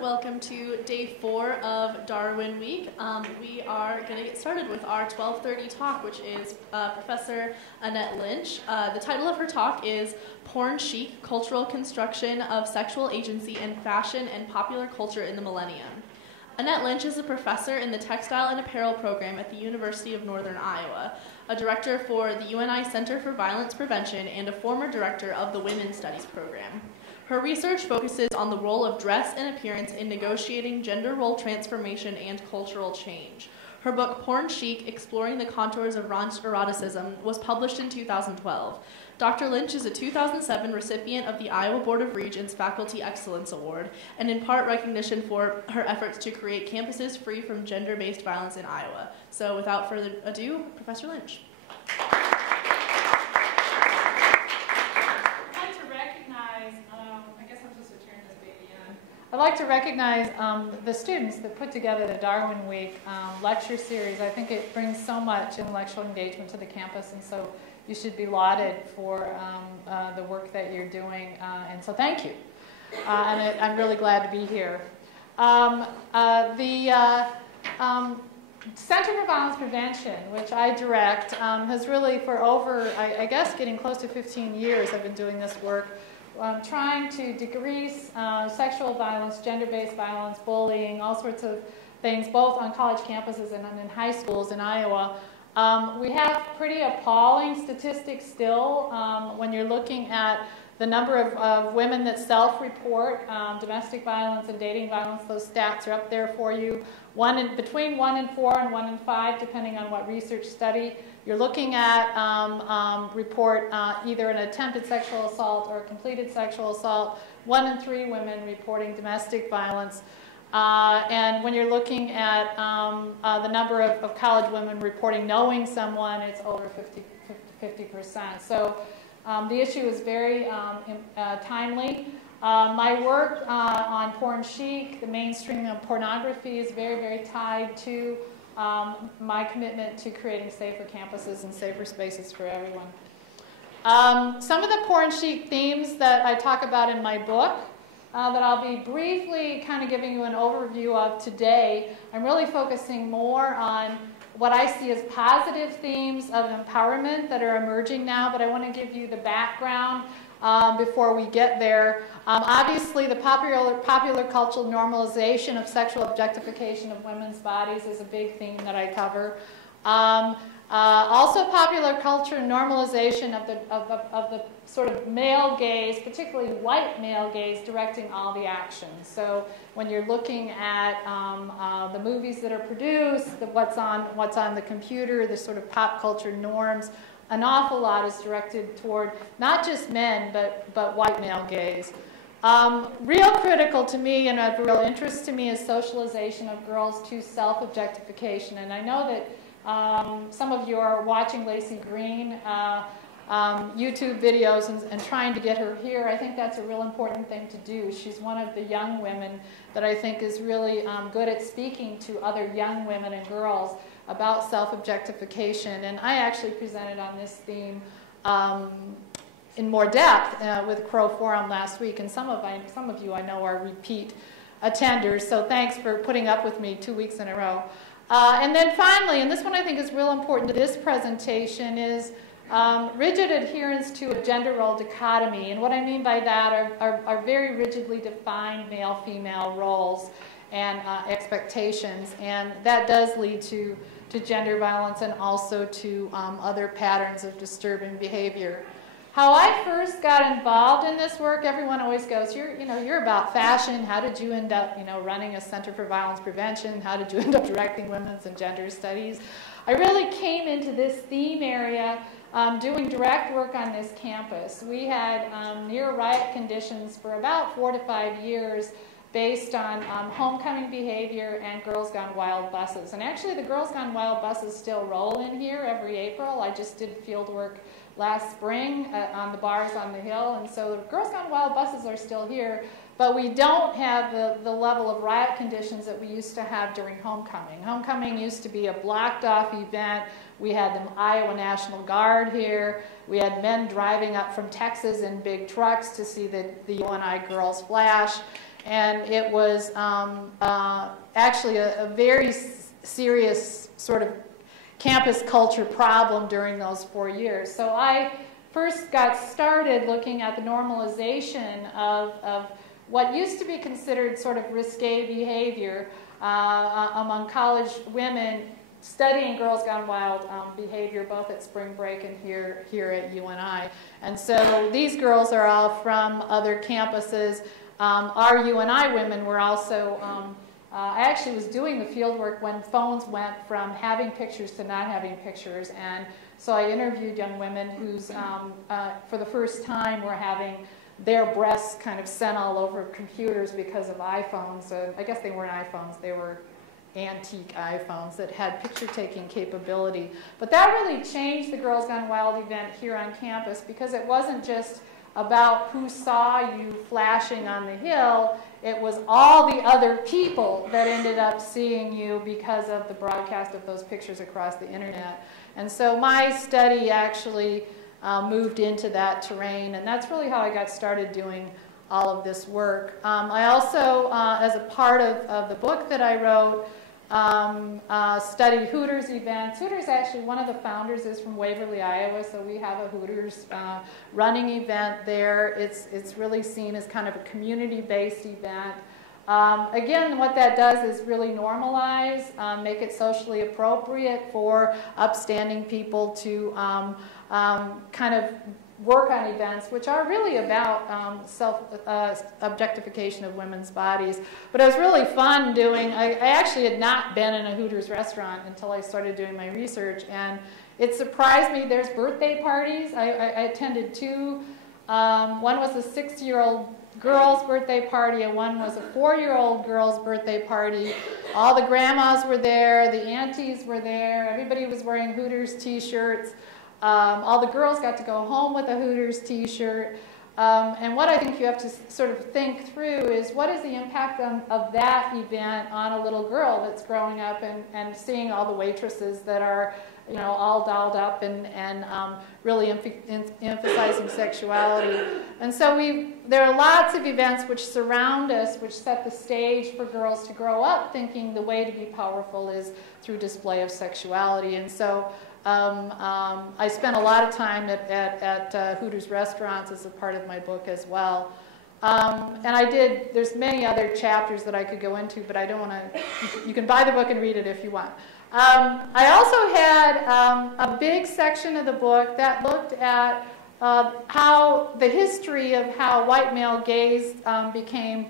Welcome to day 4 of Darwin Week. We are going to get started with our 12:30 talk, which is Professor Annette Lynch. The title of her talk is Porn Chic, Cultural Construction of Sexual Agency in Fashion and Popular Culture in the Millennium. Annette Lynch is a professor in the Textile and Apparel program at the University of Northern Iowa, a director for the UNI Center for Violence Prevention, and a former director of the Women's Studies program. Her research focuses on the role of dress and appearance in negotiating gender role transformation and cultural change. Her book, Porn Chic, Exploring the Contours of Raunch Eroticism, was published in 2012. Dr. Lynch is a 2007 recipient of the Iowa Board of Regents Faculty Excellence Award, and in part recognition for her efforts to create campuses free from gender-based violence in Iowa. So without further ado, Professor Lynch. I'd like to recognize the students that put together the Darwin Week lecture series. I think it brings so much intellectual engagement to the campus, and so you should be lauded for the work that you're doing, and so thank you. And I'm really glad to be here. The Center for Violence Prevention, which I direct, has really for over, I guess, getting close to 15 years I've been doing this work. Trying to decrease sexual violence, gender-based violence, bullying, all sorts of things, both on college campuses and in high schools in Iowa. We have pretty appalling statistics still when you're looking at the number of women that self-report domestic violence and dating violence. Those stats are up there for you. Between 1 in 4 and 1 in 5, depending on what research study you're looking at, report either an attempted sexual assault or a completed sexual assault. 1 in 3 women reporting domestic violence. And when you're looking at the number of college women reporting knowing someone, it's over 50%. So the issue is very timely. My work on porn chic, the mainstreaming of pornography, is very, very tied to my commitment to creating safer campuses and safer spaces for everyone. Some of the porn chic themes that I talk about in my book that I'll be briefly kind of giving you an overview of today, I'm really focusing more on what I see as positive themes of empowerment that are emerging now, but I want to give you the background before we get there. Obviously, the popular cultural normalization of sexual objectification of women's bodies is a big theme that I cover. Also, popular culture normalization of the sort of male gaze, particularly white male gaze, directing all the action. So when you're looking at the movies that are produced, what's on the computer, the sort of pop culture norms, an awful lot is directed toward not just men, but white male gaze. Real critical to me and of real interest to me is socialization of girls to self-objectification. And I know that some of you are watching Lacey Green YouTube videos and trying to get her here. I think that's a real important thing to do. She's one of the young women that I think is really good at speaking to other young women and girls about self-objectification. And I actually presented on this theme in more depth with Crow Forum last week. And some of you I know are repeat attenders, so thanks for putting up with me 2 weeks in a row. And then finally, and this one I think is real important to this presentation, is rigid adherence to a gender role dichotomy. And what I mean by that are very rigidly defined male-female roles and expectations. And that does lead to gender violence and also to other patterns of disturbing behavior. How I first got involved in this work, everyone always goes, you're about fashion. How did you end up, running a Center for Violence Prevention? How did you end up directing women's and gender studies? I really came into this theme area doing direct work on this campus. We had near riot conditions for about 4 to 5 years based on homecoming behavior and Girls Gone Wild buses. And actually the Girls Gone Wild buses still roll in here every April. I just did field work last spring on the bars on the Hill, and so the Girls Gone Wild buses are still here, but we don't have the level of riot conditions that we used to have during homecoming. Homecoming used to be a blocked off event. We had the Iowa National Guard here. We had men driving up from Texas in big trucks to see the UNI girls flash. And it was actually a very serious sort of campus culture problem during those 4 years. So I first got started looking at the normalization of what used to be considered sort of risque behavior among college women studying Girls Gone Wild behavior, both at spring break and here at UNI. And so these girls are all from other campuses. Our UNI women were also, I actually was doing the field work when phones went from having pictures to not having pictures. And so I interviewed young women who's, for the first time, were having their breasts kind of sent all over computers because of iPhones. I guess they weren't iPhones, they were antique iPhones that had picture-taking capability. But that really changed the Girls Gone Wild event here on campus, because it wasn't just about who saw you flashing on the hill. It was all the other people that ended up seeing you because of the broadcast of those pictures across the internet. And so my study actually moved into that terrain, and that's really how I got started doing all of this work. I also, as a part of the book that I wrote, studied Hooters events. Hooters, actually, one of the founders is from Waverly, Iowa, so we have a Hooters running event there. It's really seen as kind of a community-based event. Again, what that does is really normalize, make it socially appropriate for upstanding people to kind of work on events which are really about self-objectification of women's bodies. But it was really fun doing, I actually had not been in a Hooters restaurant until I started doing my research, and it surprised me. There's birthday parties. I attended two. One was a 6-year-old girl's birthday party, and one was a 4-year-old girl's birthday party. All the grandmas were there, the aunties were there, everybody was wearing Hooters t-shirts. All the girls got to go home with a Hooters t-shirt. And what I think you have to sort of think through is, what is the impact of that event on a little girl that's growing up and seeing all the waitresses that are, you know, all dolled up and really emphasizing sexuality. And so there are lots of events which surround us, which set the stage for girls to grow up thinking the way to be powerful is through display of sexuality. And so I spent a lot of time at Hooters restaurants as a part of my book as well. And there's many other chapters that I could go into, but I don't want to, you can buy the book and read it if you want. I also had a big section of the book that looked at how the history of how white male gaze became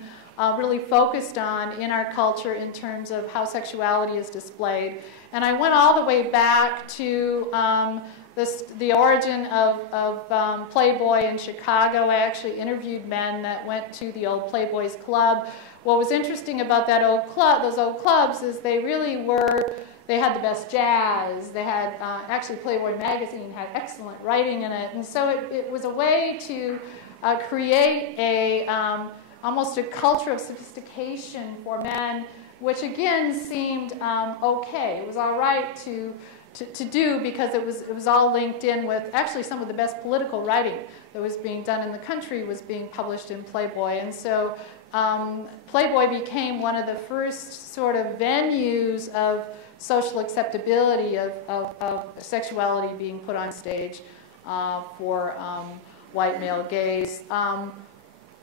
really focused on in our culture in terms of how sexuality is displayed. And I went all the way back to the origin of Playboy in Chicago. I actually interviewed men that went to the old Playboy's Club. What was interesting about that those old clubs is they had the best jazz. They had, actually Playboy magazine had excellent writing in it. And so it was a way to create almost a culture of sophistication for men, which again seemed okay. It was all right to do, because it was all linked in with actually some of the best political writing that was being done in the country was being published in Playboy. And so Playboy became one of the first sort of venues of social acceptability of sexuality being put on stage for white male gaze.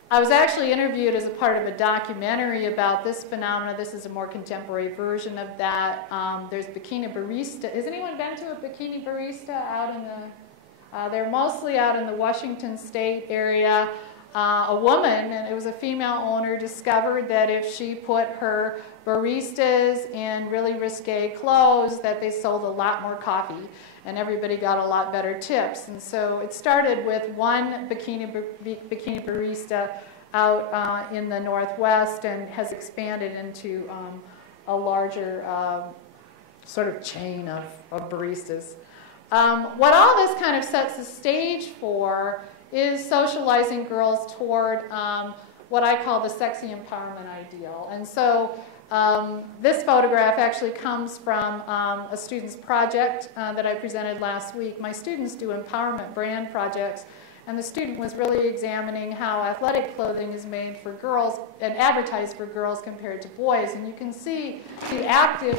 I was actually interviewed as a part of a documentary about this phenomenon. This is a more contemporary version of that. There's Bikini Barista. Has anyone been to a Bikini Barista out in the, they're mostly out in the Washington State area. A woman, and it was a female owner, discovered that if she put her baristas in really risque clothes, that they sold a lot more coffee and everybody got a lot better tips. And so it started with one bikini barista out in the Northwest and has expanded into a larger sort of chain of baristas. What all this kind of sets the stage for is socializing girls toward what I call the sexy empowerment ideal. And so this photograph actually comes from a student's project that I presented last week. My students do empowerment brand projects, and the student was really examining how athletic clothing is made for girls and advertised for girls compared to boys. And you can see the active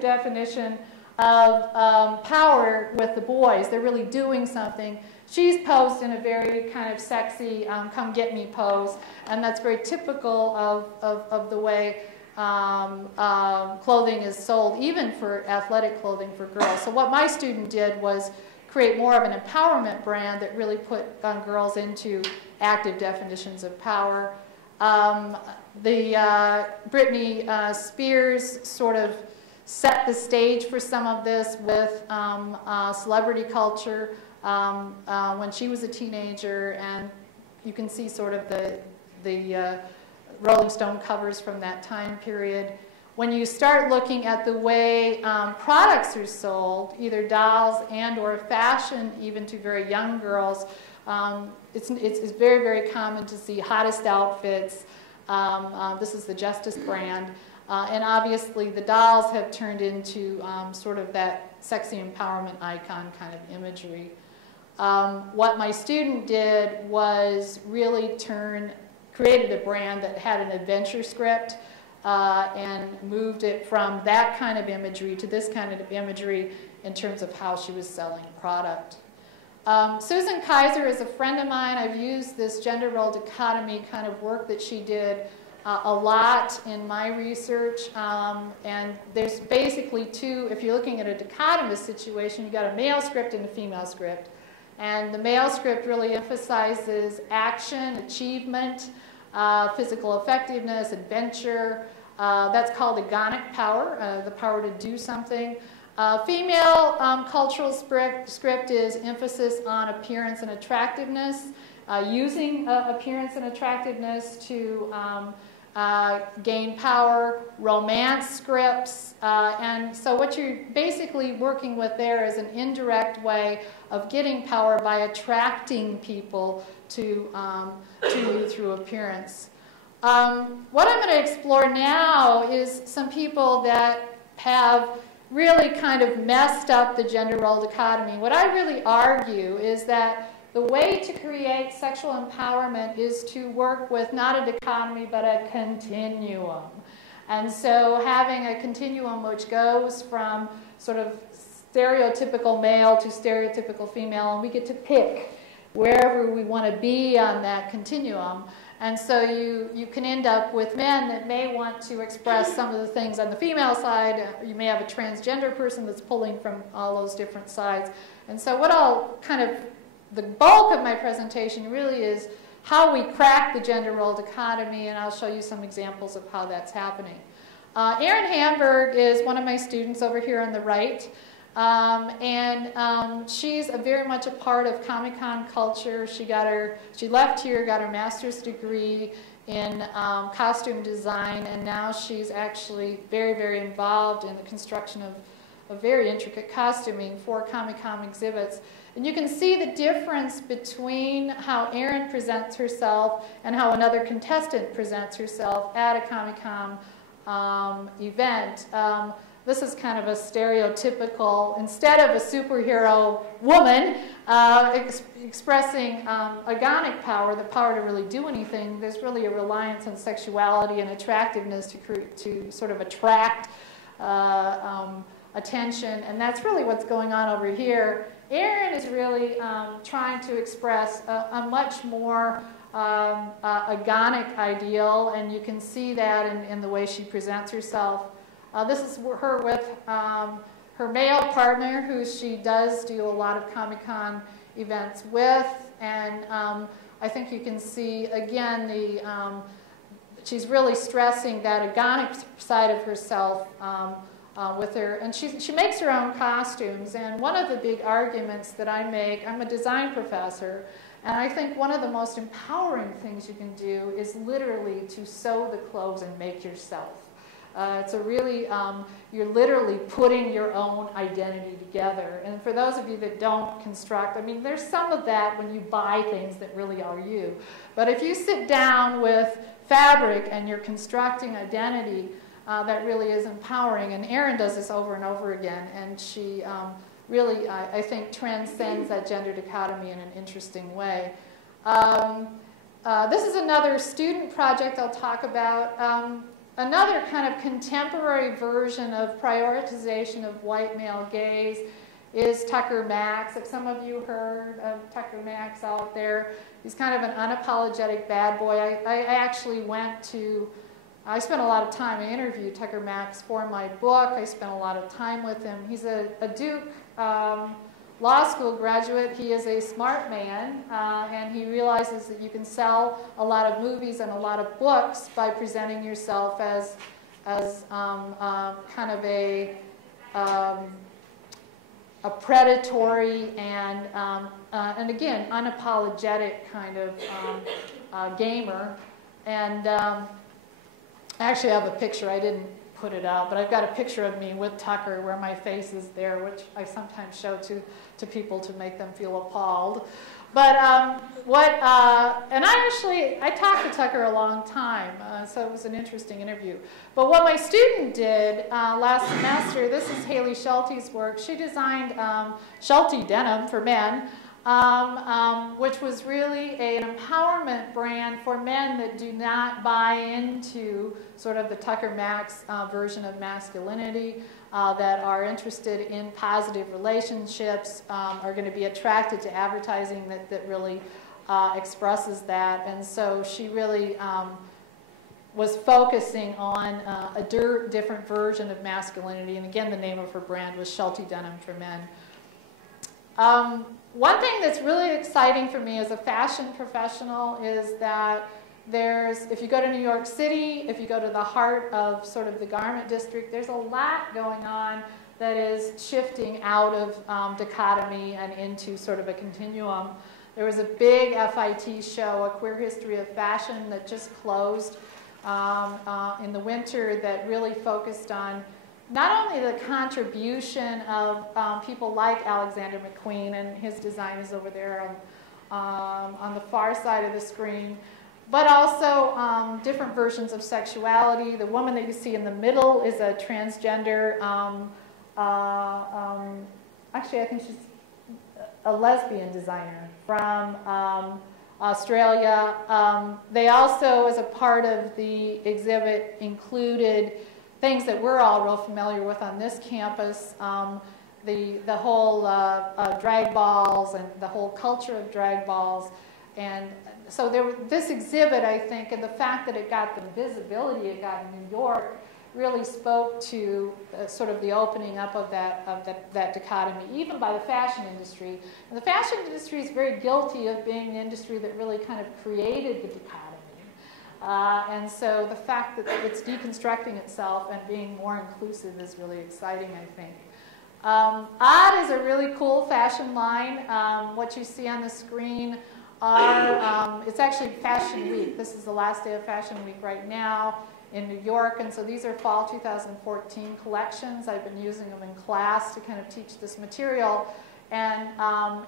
definition of power with the boys. They're really doing something. She's posed in a very kind of sexy, come get me pose, and that's very typical of the way clothing is sold, even for athletic clothing for girls. So what my student did was create more of an empowerment brand that really put girls into active definitions of power. Britney Spears sort of set the stage for some of this with celebrity culture when she was a teenager, and you can see sort of the Rolling Stone covers from that time period. When you start looking at the way products are sold, either dolls and or fashion, even to very young girls, it's very, very common to see hottest outfits. This is the Justice brand. And obviously the dolls have turned into sort of that sexy empowerment icon kind of imagery. What my student did was really created a brand that had an adventure script and moved it from that kind of imagery to this kind of imagery in terms of how she was selling product. Susan Kaiser is a friend of mine. I've used this gender role dichotomy kind of work that she did a lot in my research, and there's basically two. If you're looking at a dichotomous situation, you've got a male script and a female script. And the male script really emphasizes action, achievement, physical effectiveness, adventure. That's called agonic power, the power to do something. Female cultural script is emphasis on appearance and attractiveness, using appearance and attractiveness to gain power, romance scripts, and so what you're basically working with there is an indirect way of getting power by attracting people to you through appearance. What I'm going to explore now is some people that have really kind of messed up the gender role dichotomy. What I really argue is that the way to create sexual empowerment is to work with not a dichotomy but a continuum. And so having a continuum which goes from sort of stereotypical male to stereotypical female, and we get to pick wherever we want to be on that continuum. And so you can end up with men that may want to express some of the things on the female side. You may have a transgender person that's pulling from all those different sides. And so what I'll kind of, the bulk of my presentation really is how we crack the gender role dichotomy, and I'll show you some examples of how that's happening. Erin Hamburg is one of my students over here on the right. She's very much a part of Comic-Con culture. She left here, got her master's degree in costume design, and now she's actually very, very involved in the construction of very intricate costuming for Comic-Con exhibits. And you can see the difference between how Erin presents herself and how another contestant presents herself at a Comic-Con event. This is kind of a stereotypical, instead of a superhero woman expressing agonic power, the power to really do anything, there's really a reliance on sexuality and attractiveness to sort of attract attention, and that's really what's going on over here. Erin is really trying to express a much more agonic ideal, and you can see that in the way she presents herself. This is her with her male partner, who she does do a lot of Comic-Con events with, and I think you can see again she's really stressing that agonic side of herself with her, and she makes her own costumes. And one of the big arguments that I make, I'm a design professor, and I think one of the most empowering things you can do is literally to sew the clothes and make yourself. It's a really, you're literally putting your own identity together. And for those of you that don't construct, I mean, there's some of that when you buy things that really are you. But if you sit down with fabric and you're constructing identity, that really is empowering. And Erin does this over and over again. And she really, I think, transcends that gender dichotomy in an interesting way. This is another student project I'll talk about. Another kind of contemporary version of prioritization of white male gaze is Tucker Max. If some of you heard of Tucker Max out there, he's kind of an unapologetic bad boy. I actually I spent a lot of time, I interviewed Tucker Max for my book. I spent a lot of time with him. He's a Duke law school graduate. He is a smart man, and he realizes that you can sell a lot of movies and a lot of books by presenting yourself as kind of a predatory and again, unapologetic kind of gamer. And actually, I have a picture. I didn't put it out, but I've got a picture of me with Tucker where my face is there, which I sometimes show to people to make them feel appalled. But and I talked to Tucker a long time, so it was an interesting interview. But what my student did last semester, this is Haley Schulte's work. She designed Schulte denim for men, which was really an empowerment brand for men that do not buy into sort of the Tucker Max version of masculinity, that are interested in positive relationships, are going to be attracted to advertising that really expresses that. And so she really was focusing on a different version of masculinity. And again, the name of her brand was Schulte Denim for Men. One thing that's really exciting for me as a fashion professional is that if you go to New York City, if you go to the heart of sort of the garment district, there's a lot going on that is shifting out of dichotomy and into sort of a continuum. There was a big FIT show, A Queer History of Fashion, that just closed in the winter, that really focused on not only the contribution of people like Alexander McQueen, and his design is over there on the far side of the screen, but also different versions of sexuality. The woman that you see in the middle is a transgender, actually I think she's a lesbian designer from Australia. They also, as a part of the exhibit, included things that we're all real familiar with on this campus, the whole drag balls and the whole culture of drag balls. And so this exhibit, I think, and the fact that it got the visibility it got in New York, really spoke to sort of the opening up of that dichotomy, even by the fashion industry. And the fashion industry is very guilty of being the industry that really kind of created the dichotomy. And so the fact that it's deconstructing itself and being more inclusive is really exciting, I think. Odd is a really cool fashion line. What you see on the screen are, it's actually Fashion Week. This is the last day of Fashion Week right now in New York, and so these are fall 2014 collections. I've been using them in class to kind of teach this material. And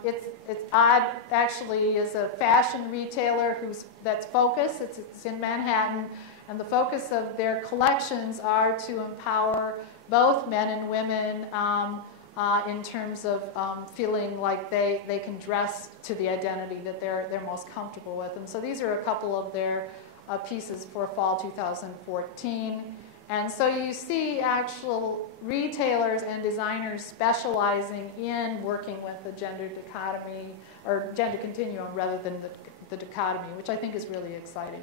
it's Odd actually is a fashion retailer that's focused. It's in Manhattan, and the focus of their collections are to empower both men and women in terms of feeling like they can dress to the identity that they're most comfortable with. And so these are a couple of their pieces for fall 2014. And so you see actual retailers and designers specializing in working with the gender dichotomy, or gender continuum rather than the dichotomy, which I think is really exciting.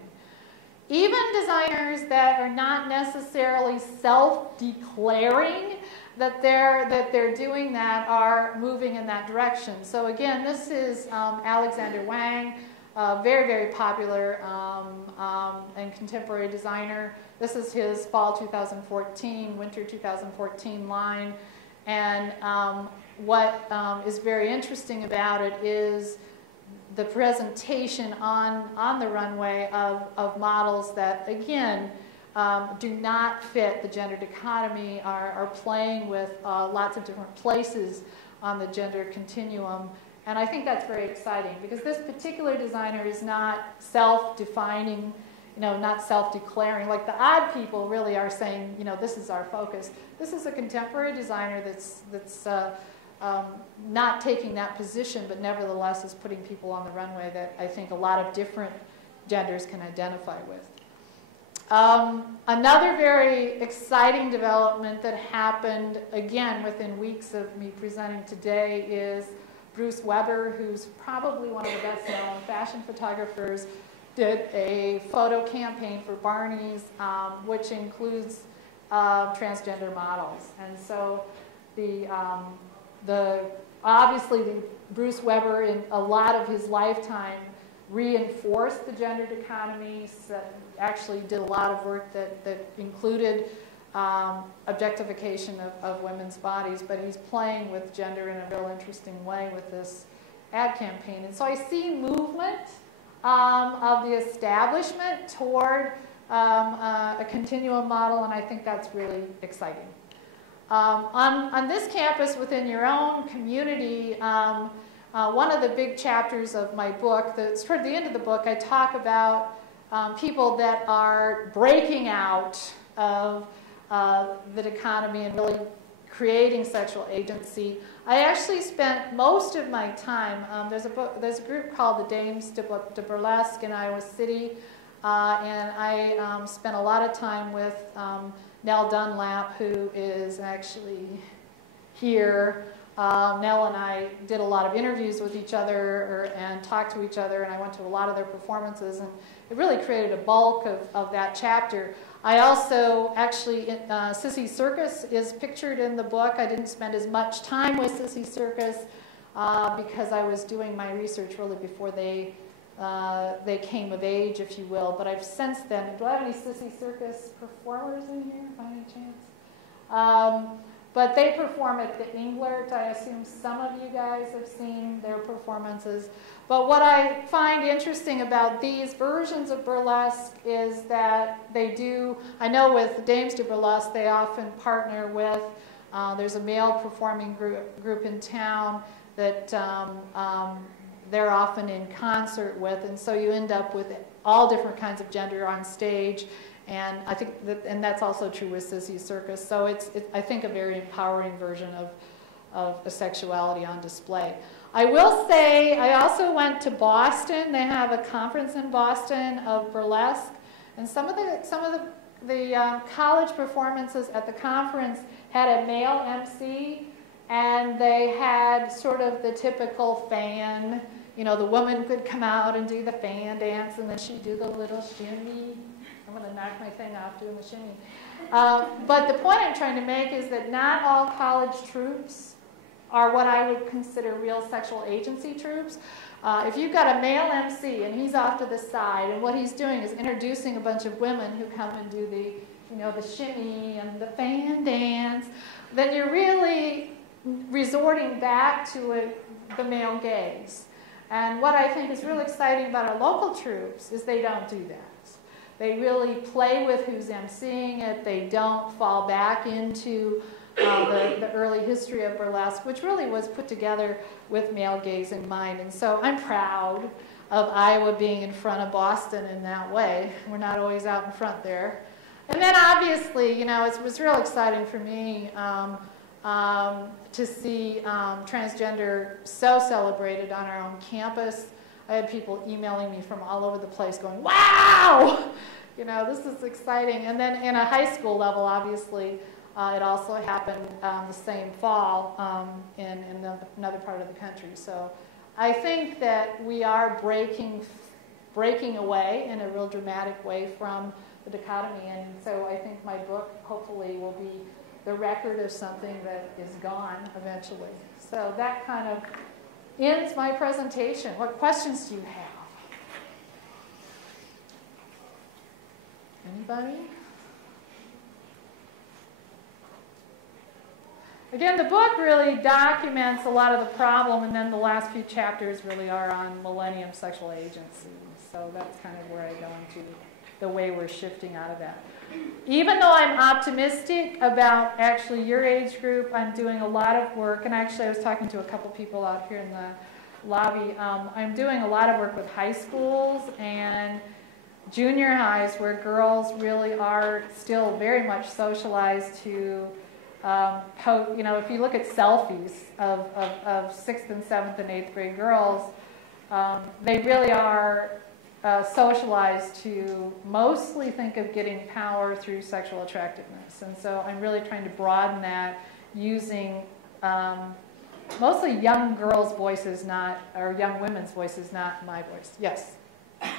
Even designers that are not necessarily self-declaring that they're doing that are moving in that direction. So again, this is Alexander Wang, very, very popular and contemporary designer. This is his fall 2014, winter 2014 line. And what is very interesting about it is the presentation on the runway of models that, again, do not fit the gender dichotomy, are playing with lots of different places on the gender continuum. And I think that's very exciting, because this particular designer is not self-defining, not self-declaring. Like the Odd people really are saying, this is our focus. This is a contemporary designer that's not taking that position, but nevertheless is putting people on the runway that I think a lot of different genders can identify with. Another very exciting development that happened, again, within weeks of me presenting today is Bruce Weber, who's probably one of the best-known fashion photographers, did a photo campaign for Barney's, which includes transgender models. And so obviously Bruce Weber, in a lot of his lifetime, reinforced the gendered economy, so actually did a lot of work that included objectification of women's bodies, but he's playing with gender in a real interesting way with this ad campaign. And so I see movement of the establishment toward a continuum model, and I think that's really exciting. On this campus, within your own community, one of the big chapters of my book, that's toward the end of the book, I talk about people that are breaking out of the economy and really creating sexual agency. I actually spent most of my time, there's a group called the Dames de Burlesque in Iowa City, and I spent a lot of time with Nell Dunlap, who is actually here. Nell and I did a lot of interviews with each other and talked to each other, and I went to a lot of their performances, and it really created a bulk of that chapter. I also actually, Sissy Circus is pictured in the book. I didn't spend as much time with Sissy Circus because I was doing my research really before they came of age, if you will. But I've since then, do I have any Sissy Circus performers in here by any chance? But they perform at the Englert. I assume some of you guys have seen their performances. But what I find interesting about these versions of burlesque is that they do, I know with Dames de Burlesque, they often partner with, there's a male performing group in town that they're often in concert with, and so you end up with all different kinds of gender on stage. And I think and that's also true with Sissy Circus. So it's I think, a very empowering version of a sexuality on display. I will say I also went to Boston. They have a conference in Boston of burlesque, and some of the college performances at the conference had a male MC, and they had sort of the typical fan. You know, the woman could come out and do the fan dance, and then she'd do the little shimmy. I'm going to knock my thing off doing the shimmy. But the point I'm trying to make is that not all college troupes are what I would consider real sexual agency troupes. If you've got a male MC and he's off to the side, and what he's doing is introducing a bunch of women who come and do the shimmy and the fan dance, then you're really resorting back to the male gaze. And what I think is really exciting about our local troupes is they don't do that. They really play with who's emceeing it. They don't fall back into the early history of burlesque, which really was put together with male gaze in mind. And so I'm proud of Iowa being in front of Boston in that way. We're not always out in front there. And then obviously, it was real exciting for me to see transgender so celebrated on our own campus. I had people emailing me from all over the place going, wow, this is exciting. And then in a high school level, obviously, it also happened the same fall in another part of the country. So I think that we are breaking away in a real dramatic way from the dichotomy. And so I think my book hopefully will be the record of something that is gone eventually. So that kind of ends my presentation. What questions do you have? Anybody? Again, the book really documents a lot of the problem, and then the last few chapters really are on Millennium sexual agency. So that's kind of where I go into the way we're shifting out of that. Even though I'm optimistic about actually your age group, I'm doing a lot of work, and actually I was talking to a couple people out here in the lobby. I'm doing a lot of work with high schools and junior highs where girls really are still very much socialized to if you look at selfies of 6th and 7th and 8th grade girls, they really are socialized to mostly think of getting power through sexual attractiveness. And so I'm really trying to broaden that using mostly young girls' voices, or young women's voices, not my voice. Yes? Some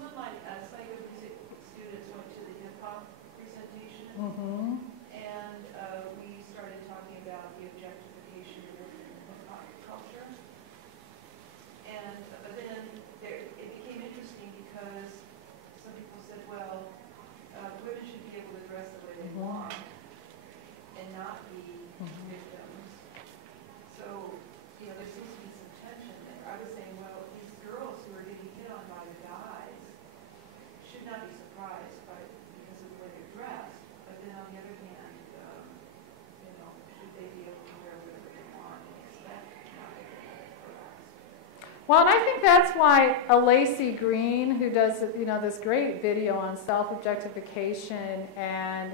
of my psycho music students went to the hip-hop presentation, and we started talking about the objectification of hip-hop culture. And but then it became interesting because some people said, well, women should be able to dress the way they want and not be victims. So, there seems to be some tension there. I was saying, well, these girls who are getting hit on by the guys should not be surprised because of the way they're dressed. But then on the other hand, should they be able to wear whatever they want and expect not to get harassed? Well, and I think that's why Lacey Green, who does this great video on self-objectification, and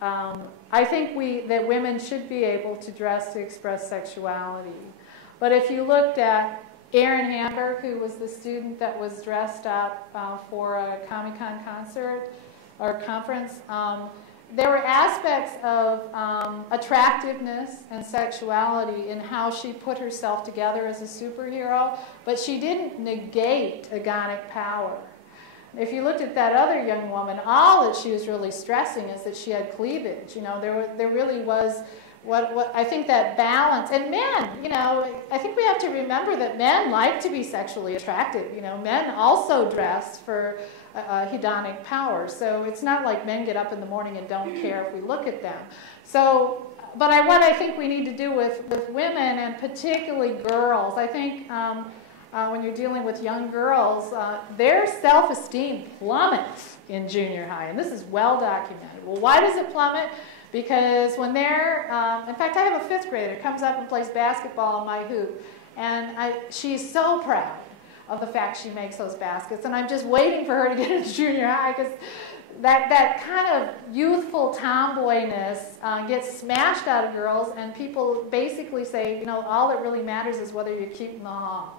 I think that women should be able to dress to express sexuality. But if you looked at Erin Hamburg, who was the student that was dressed up for a Comic-Con concert or conference, there were aspects of attractiveness and sexuality in how she put herself together as a superhero, but she didn't negate agonic power. If you looked at that other young woman, all that she was really stressing is that she had cleavage. There really was what I think that balance. And men, I think we have to remember that men like to be sexually attracted. Men also dress for hedonic power. So it's not like men get up in the morning and don't care if we look at them. So, but what I think we need to do with women, and particularly girls, I think when you're dealing with young girls, their self-esteem plummets in junior high. And this is well documented. Well, why does it plummet? Because when they're, in fact, I have a 5th grader who comes up and plays basketball on my hoop. And she's so proud of the fact she makes those baskets. And I'm just waiting for her to get into junior high, because that kind of youthful tomboyness gets smashed out of girls. And people basically say, all that really matters is whether you're cute in the hall.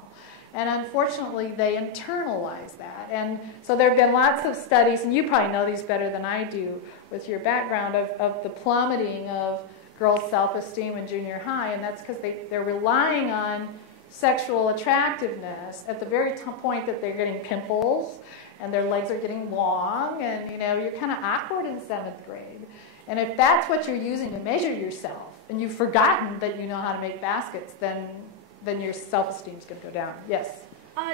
And unfortunately, they internalize that. And so there have been lots of studies, and you probably know these better than I do with your background, of the plummeting of girls' self-esteem in junior high. And that's because they're relying on sexual attractiveness at the very point that they're getting pimples and their legs are getting long, and you're kind of awkward in 7th grade. And if that's what you're using to measure yourself, and you've forgotten that you know how to make baskets, then your self-esteem is going to go down. Yes?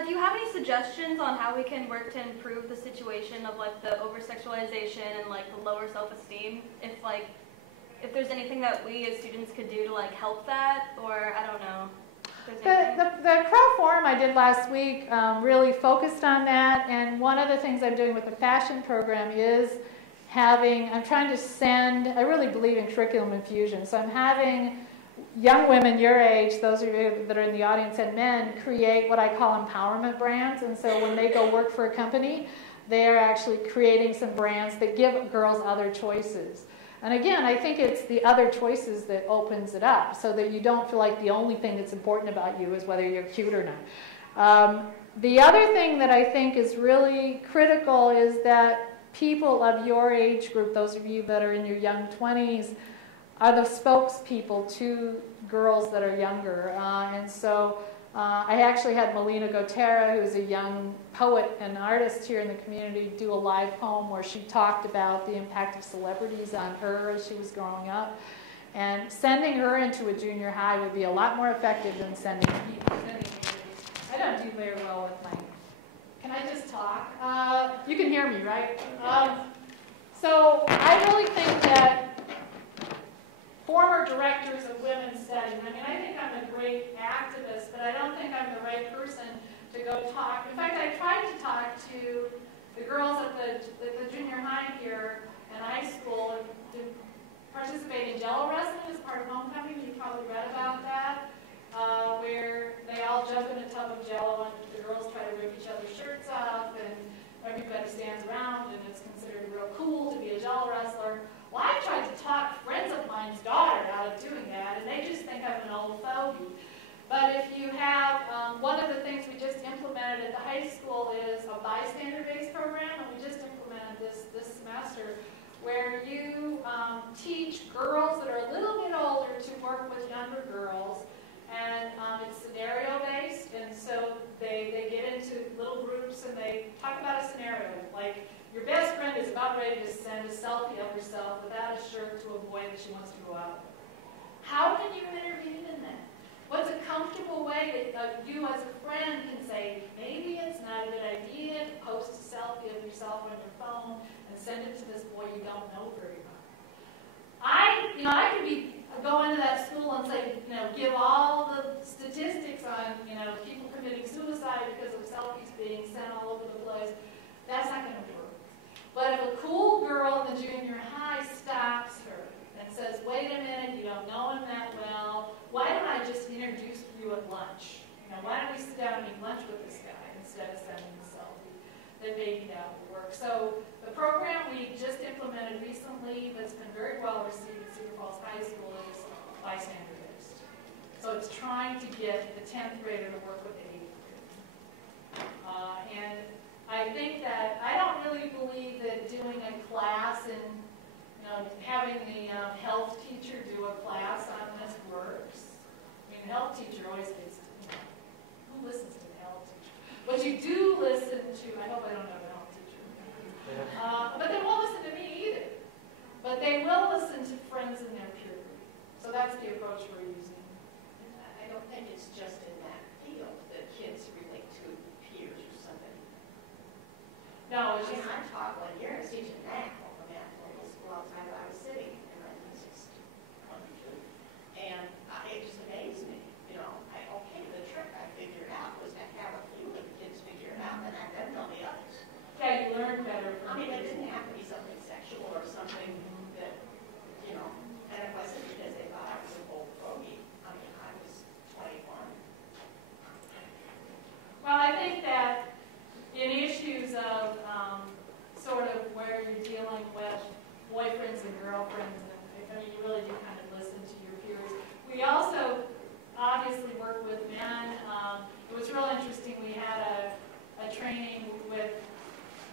Do you have any suggestions on how we can work to improve the situation of the over-sexualization and the lower self-esteem? If there's anything that we as students could do to help that, or I don't know. The Crow Forum I did last week really focused on that, and one of the things I'm doing with the fashion program is I'm trying to send, I really believe in curriculum infusion, so I'm having young women your age, those of you that are in the audience, and men, create what I call empowerment brands. And so when they go work for a company, they are actually creating some brands that give girls other choices. And again, I think it's the other choices that opens it up, so that you don't feel like the only thing that's important about you is whether you're cute or not. The other thing that I think is really critical is that people of your age group, those of you that are in your young 20s, are the spokespeople to girls that are younger. And so I actually had Melina Gotera, who is a young poet and artist here in the community, do a live poem where she talked about the impact of celebrities on her as she was growing up. And sending her into a junior high would be a lot more effective than sending me. I don't do very well with my... Can I just talk? You can hear me, right? So I really think that former directors of women's studies, I think I'm a great activist, but I don't think I'm the right person to go talk. In fact, I tried to talk to the girls at the junior high here and high school to participate in Jello wrestling as part of homecoming. You probably read about that, where they all jump in a tub of Jello and the girls try to rip each other's shirts off, and everybody stands around, and it's considered real cool to be a Jello wrestler. Well, I tried to talk friends of mine's daughter out of doing that, and they just think I'm an old fogey. But if you have, one of the things we just implemented at the high school is a bystander-based program, and we just implemented this semester, where you teach girls that are a little bit older to work with younger girls, and it's scenario-based, and so they get into little groups and they talk about a scenario, like your best friend is about ready to send a selfie of herself without a shirt to avoid that she wants to go out with. How can you intervene in that? What's a comfortable way that you as a friend can say, maybe it's not a good idea to post a selfie of yourself on your phone and send it to this boy you don't know very well. I could be go into that school and say, give all the statistics on, people committing suicide because of selfies being sent all over the place. That's not going to work. But if a cool girl in the junior high stops her and says, wait a minute, you don't know him that well, why don't I just introduce you at lunch? Why don't we sit down and eat lunch with this guy instead of sending the selfie? Then maybe that would work. So the program we just implemented recently that's been very well received at Cedar Falls High School is bystander-based. So it's trying to get the 10th grader to work with the 8th grader. And I think that I don't really believe that doing a class and having the health teacher do a class on this works. I mean, the health teacher always gets who listens to the health teacher? But you do listen to, I hope I don't have a health teacher. But they won't listen to me either. But they will listen to friends in their peer group. So that's the approach we're using. I don't think it's just in that field that kids relate to peers or somebody. No, it's just... I taught 1 year, I was teaching math over math local school outside where I was sitting in 1922. And it just amazed me. Okay, the trick I figured out was to have a few of the kids figure it out and then tell the others. Yeah, you learn better from it didn't have to be something sexual or something that, and it wasn't because they thought I was an old fogey. I was 21. Well, I think that in issues of sort of where you're dealing with boyfriends and girlfriends, and you really do kind of listen to your peers. We also obviously work with men. It was real interesting. We had a training with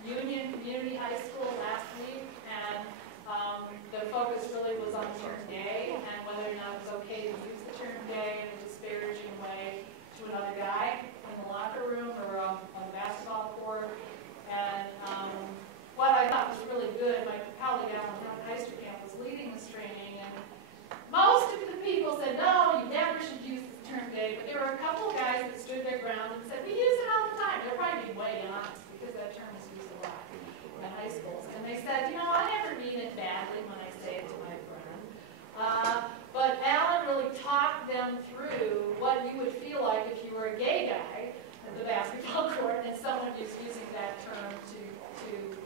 Union Community High School last week, and the focus really was on the term gay and whether or not it was okay to use the term gay in a disparaging way to another guy in the locker room or on the basketball court. And what I thought was really good, my colleague Alan Heisterkamp was leading this training, and most of the people said, no, you never should use the term gay, but there were a couple of guys that stood their ground and said, we use it all the time. They're probably being way honest because that term is used a lot in high schools. And they said, I never mean it badly when I say it to my friend. But Alan really talked them through what you would feel like if you were a gay guy at the basketball court and someone was using that term to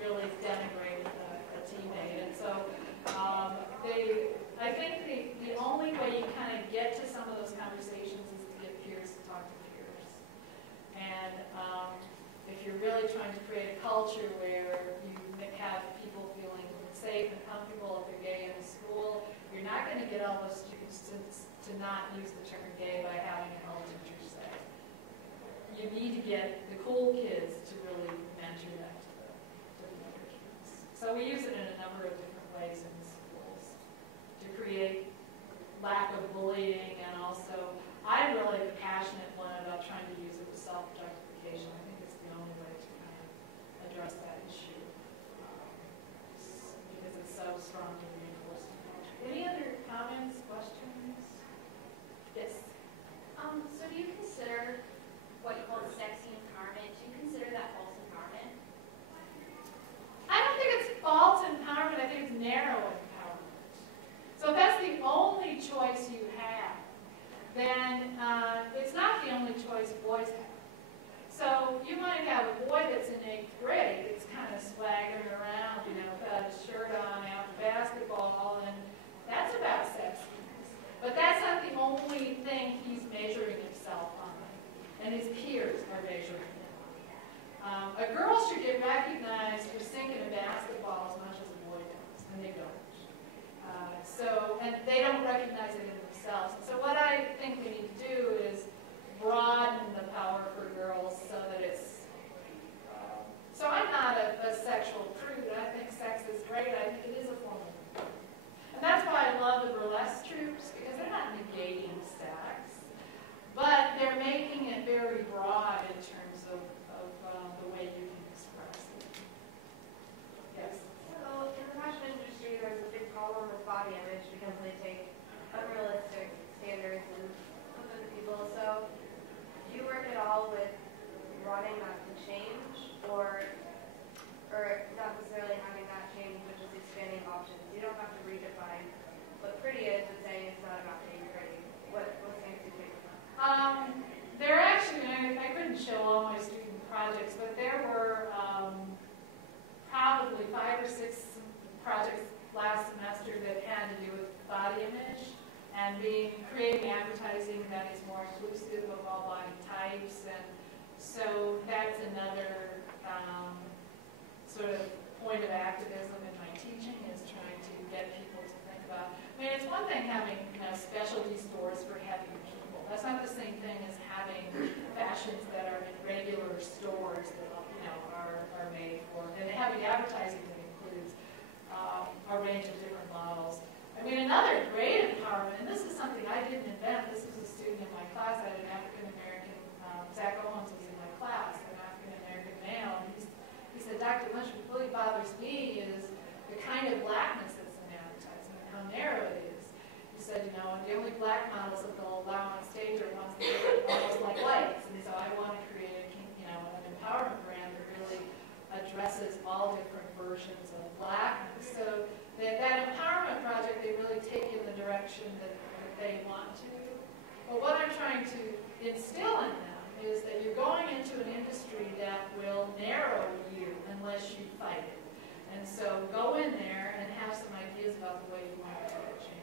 really denigrate a teammate. And so I think the only way you kind of get to some of those conversations is to get peers to talk to peers. And if you're really trying to create a culture where you have people feeling safe and comfortable if they're gay in the school, you're not going to get all those students to not use the term gay by having a health teacher say. You need to get the cool kids to really mentor that to the other kids. So we use it in a number of different ways in schools to create lack of bullying, and also I'm really a passionate one about trying to use it with self-justification. I think it's the only way to kind of address that issue because it's so strongly reinforced in culture. Any other comments, questions? Yes. So do you consider what you call sexy empowerment? Do you consider that false empowerment? I don't think it's false empowerment. I think it's narrow empowerment. So if that's the only choice you have, then it's not the only choice boys have. So you might have a boy that's in 8th grade that's kind of swaggering around, without his shirt on after basketball, and that's about sexiness. But that's not the only thing he's measuring himself on, and his peers are measuring him on. A girl should get recognized for sinking a basketball as much as a boy does, and they don't. image, and creating advertising that is more inclusive of all body types. And so that's another sort of point of activism in my teaching, is trying to get people to think about. I mean, it's one thing having specialty stores for heavy people. That's not the same thing as having fashions that are in regular stores that are made for, and having advertising that includes a range of different models. I mean, another great empowerment, and this is something I didn't invent. This was a student in my class. I had an African American, Zach Owens was in my class, an African American male. And he said, Dr. Lynch, what really bothers me is the kind of blackness that's in advertising and how narrow it is. He said, the only black models that they'll allow on stage are ones that look almost like whites. And so I want to create an empowerment brand that really addresses all different versions of blackness. So that empowerment project, they really take in the direction that they want to. But what I'm trying to instill in them is that you're going into an industry that will narrow you unless you fight it. And so go in there and have some ideas about the way you want to change.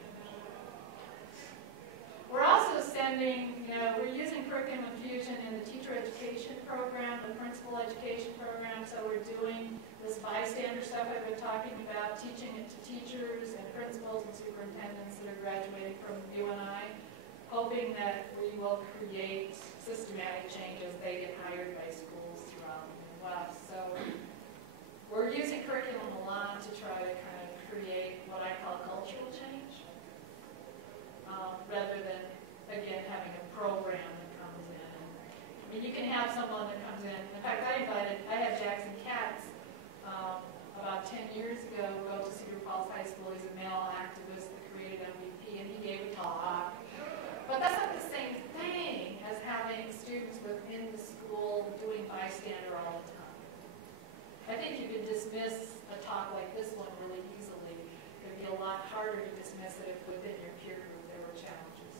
We're also sending, we're using curriculum infusion in the teacher education program, the principal education program. So we're doing this bystander stuff I've been talking about, teaching it to teachers and principals and superintendents that are graduating from UNI, hoping that we will create systematic change as they get hired by schools throughout the Midwest. So we're using curriculum a lot to try to kind of create what I call cultural change, rather than, again, having a program that comes in. I mean, you can have someone that comes in. In fact, I had Jepsen about 10 years ago go to Cedar Falls High School. He's a male activist that created MVP, and he gave a talk. But that's not the same thing as having students within the school doing bystander all the time. I think you could dismiss a talk like this one really easily. It would be a lot harder to dismiss it if within your peer group there were challenges.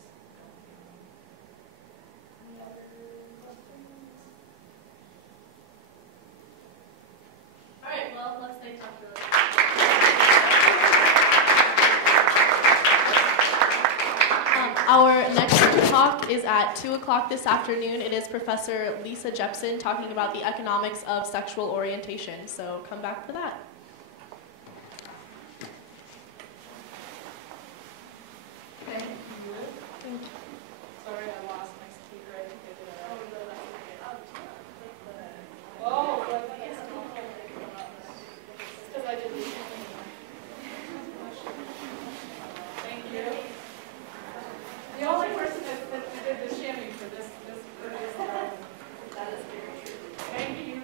Any other questions? All right, well, let's thank Dr. Lloyd. Our next talk is at 2 o'clock this afternoon. It is Professor Lisa Jepsen talking about the economics of sexual orientation. So come back for that. Thank you. Sorry, I lost my speaker. I think I did it. Oh, because I didn't. Thank you. The only person that did the shimmy for this that is very true. Thank you.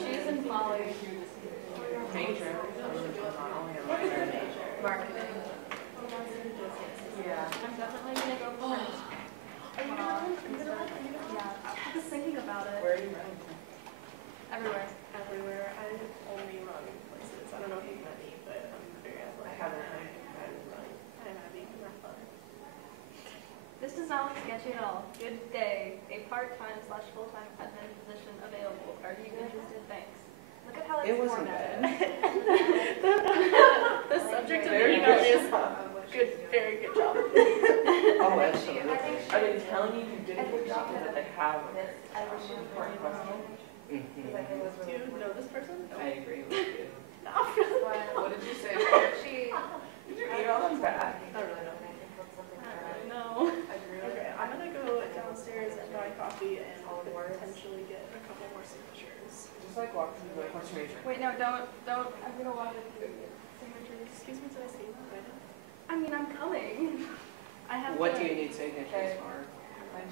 She's in poly. Major. What is your major? Marketing. Yeah. I'm definitely going to go first. Are you going? Yeah. I was thinking about it. Where are you running? Everywhere. Everywhere. I only run places. I don't know if you've met me, but I'm very athletic. I haven't run. I'm happy. Not fun. This does not look sketchy at all. Good day. A part-time/full-time admin position available. Are you interested? Thanks. Look at how it's formatted. The subject of the email is good. Very good job. Oh, absolutely. Are they telling you did a good job, or that they have important questions? Do you know this person? I agree with you. enough. What did you say? She, Did you email them back? I don't really know. No. Okay, I'm gonna go downstairs and buy coffee and potentially get a couple more signatures. Just like walk through the what's your major? Wait, no, don't. I'm gonna walk with you. Signatures. Excuse me, did I say that right now? I mean, I'm coming. I have What to. do you need signatures for?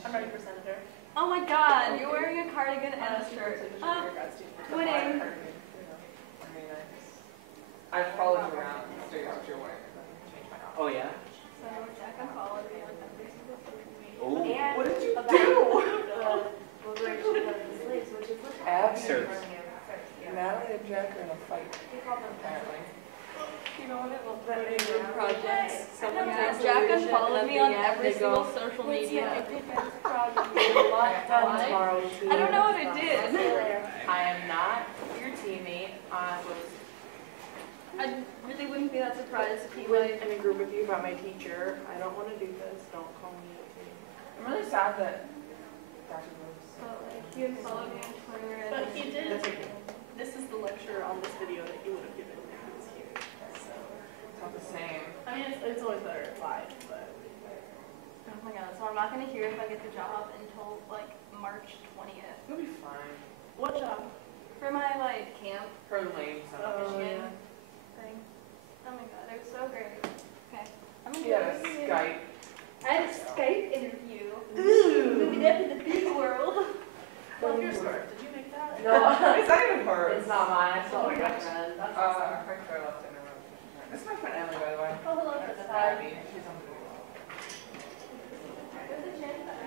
I'm ready for senator. Oh my God, you're wearing a cardigan and a shirt. Winning. I've followed you around and figured out what you're wearing. Oh yeah? So Jack unfollowed me like every single social media. Oh. And What did you about do? the liberation of the slaves, which is literally Absurd. Yeah. Natalie and Jack are in a fight, We call them apparently. You know what it looks like? Projects. Someone takes a Jack solution unfollowed and me at on the end every they go, single social "What's media. your defense project? You're locked down tomorrow too." I don't know what it did. I am not your teammate. I was I really wouldn't be that surprised if he went in a group with you about my teacher. I don't want to do this. Don't call me. I'm really sad that Dr. Rose. But like, he unfollowed me on Twitter and But he did. This is the lecture on this video that he would have given if he was here. So, It's not the same. I mean, it's always better live, but. oh my God, so I'm not gonna hear if I get the job until like March 20th. You'll be fine. What job? For my like camp Her lame son. Michigan thing. Oh my God, it was so great. Okay. I'm gonna She had a go with you. Skype. I had a Skype interview. Moving up in the big world. Well, here's her. Did you make that? No, It's not even hers. it's not mine. It's not like my friend. That's Her friend left in her room. This is my friend Emily, by the way. Oh, hello. That's Abby. She's on the video. There's a chance that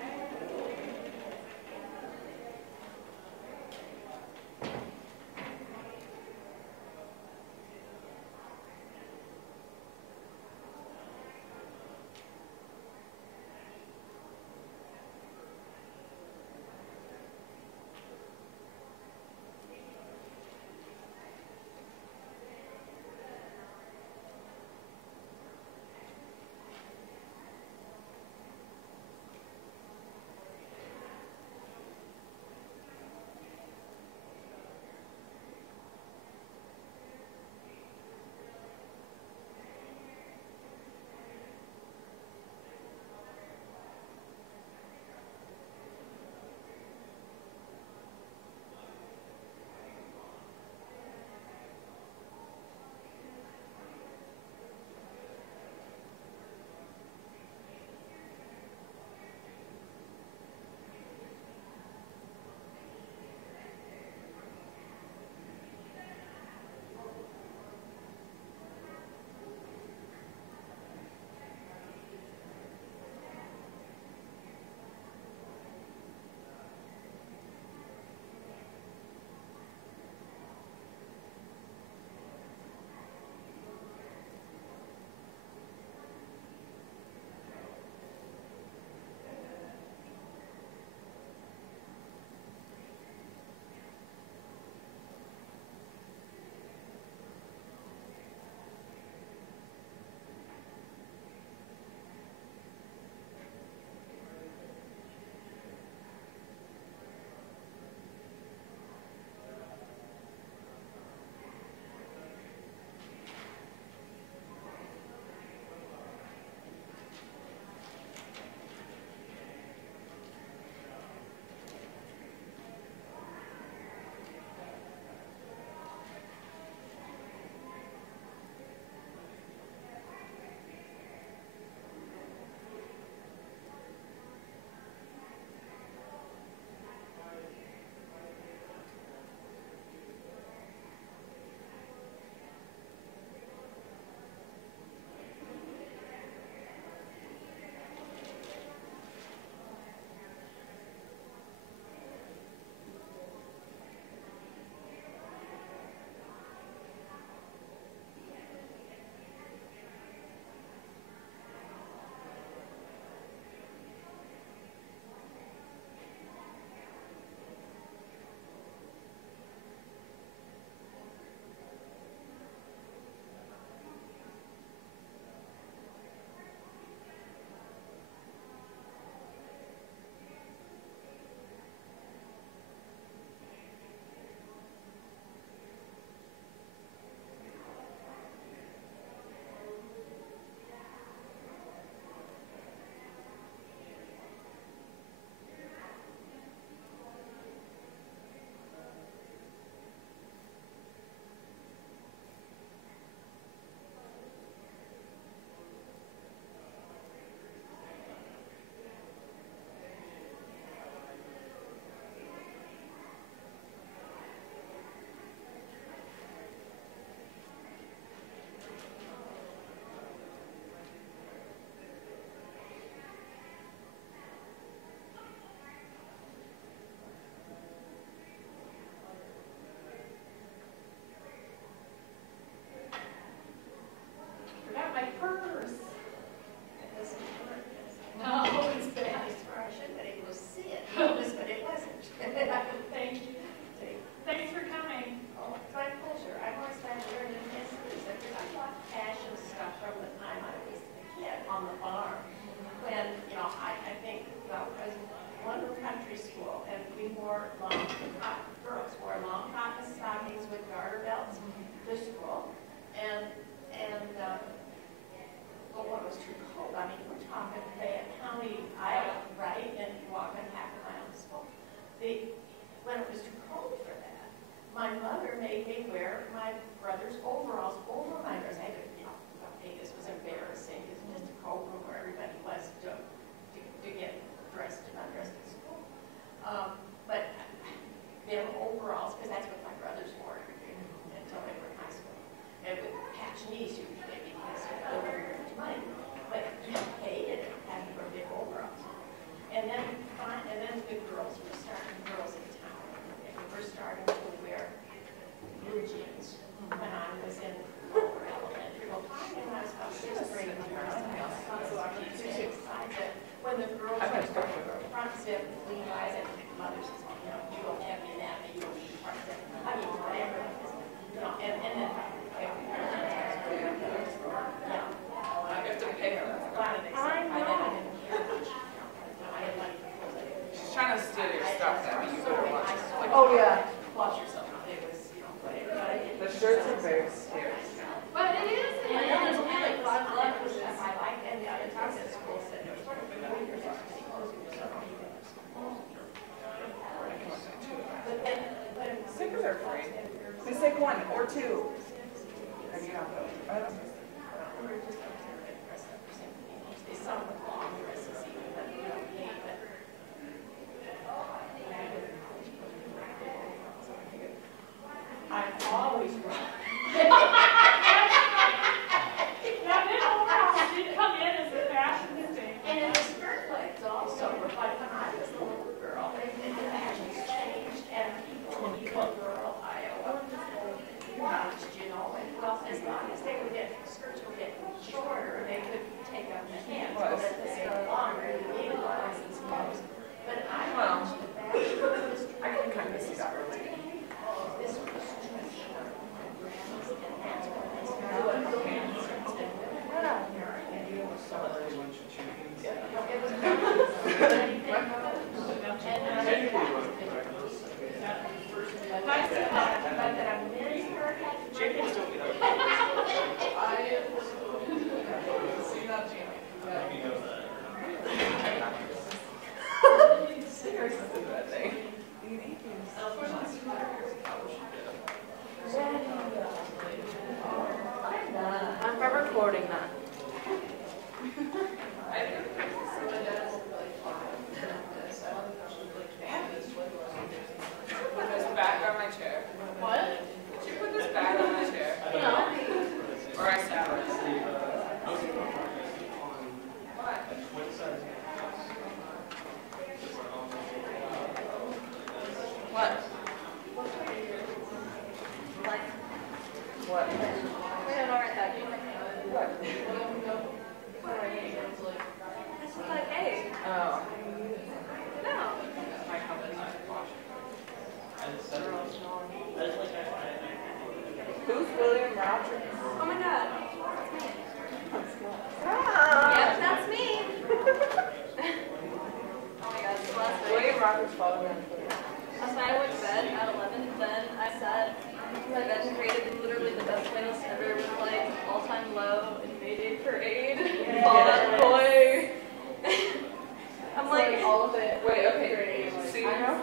or two. And you have those. Some with long dresses even, but you don't need it. I've always did come in as a fashion thing. and in the skirt legs also, like when I was a little girl, and the fashions changed, and people, even rural Iowa, watched, you know, and well, as long as they would get, skirts were getting shorter, they could take up the hands, but as they got longer, the equalize and suppose. But I watched the fashion industry. I can kind of see that related. This was traditional programs, and that's what they started. I'm recording that. Put this back on my chair. What? Could you put this back on my chair? No. Or I sat on it. What? Like, What? we don't know where that came from. What? This was like, hey, Oh, no. my company. Who's William Rogers? Oh my god. Ah! Yep, that's me. Oh my god, so last night. William Rogers followed me on Twitter. Last night I went to bed at 11, then I sat in my bed and created literally the best playlist ever with like All Time Low and Mayday Parade, Fall Out Boy. I'm like, all of it. Wait, okay. So you know how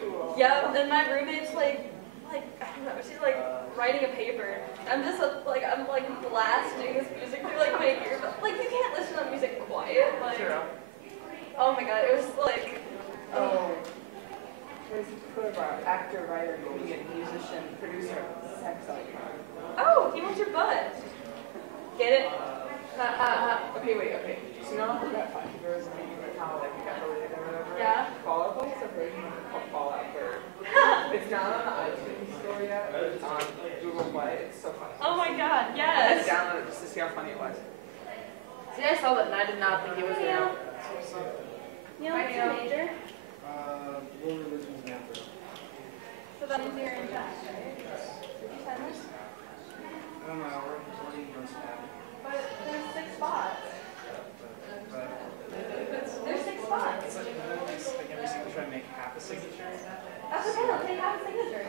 cool. yeah, and my roommate's like, I don't know, she's like writing a paper. I'm just I'm blasting this music through like my ear, but like you can't listen to music quiet. Like, True. oh my god, it was like, Oh. There's a photograph, actor, writer, comedian, musician, producer, sex icon. oh, he wants your butt. Get it? Okay, wait, okay. So you know that Five Heroes and how like you got related or whatever? Yeah. Fall Out Boy's a version of it called Fallout Bird. It's not on the iTunes store yet, but it's on Google Play. It's so funny. Oh my god, I yes. downloaded it just to see how funny it was. See, I saw that and I did not think it was real. You know what's your major? World religions and after. So that means you're in class, right? Did you sign this? I don't know, we're learning on staff. But there's 6 spots. But There's 6 spots. it's like every signature I make half a signature. That's okay, let's take half a signature.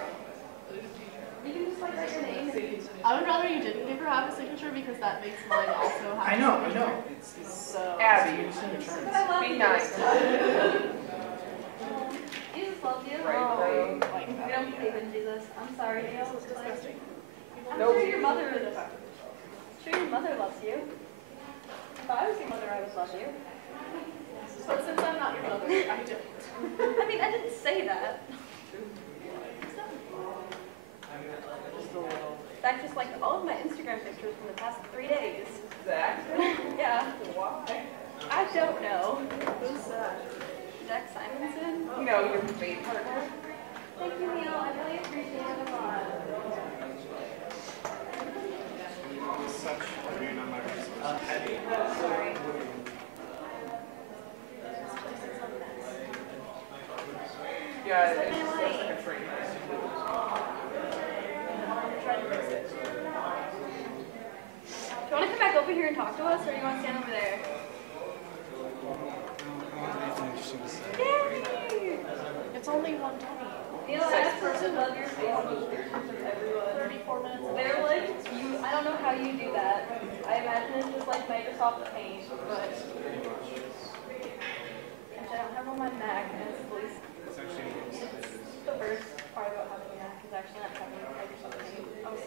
You can just like write your name. I would rather you didn't give her half a signature because that makes mine also have I know. It's So. Abby, it's in return. But I love be you. nice. Jesus loves you. Right, right. We don't believe in Jesus. I'm sorry, Neil. It's disgusting. I'm Nope. sure your mother is. I'm sure your mother loves you. If I was your mother, I would love you. But since I'm not your mother, I don't. I mean, I didn't say that. That's just like all of my Instagram pictures from the past 3 days. Zach? Yeah. Why? I don't know. Who's that? Zach Simonson? You know, your debate partner. Thank you, Neil. I really appreciate it a lot. Such a very not my resource. Sorry. Yeah, it just looks like a train wreck. Do you want to come back over here and talk to us, or do you want to stand over there? Yay! It's only 1:20. Neil, I absolutely love your Facebook pictures of everyone. 34 minutes. They're like, I don't know how you do that. I imagine it's just like Microsoft Paint, but actually I don't have on my Mac, and it's the least. It's actually The worst part about having a Mac is actually not having Microsoft Paint. I was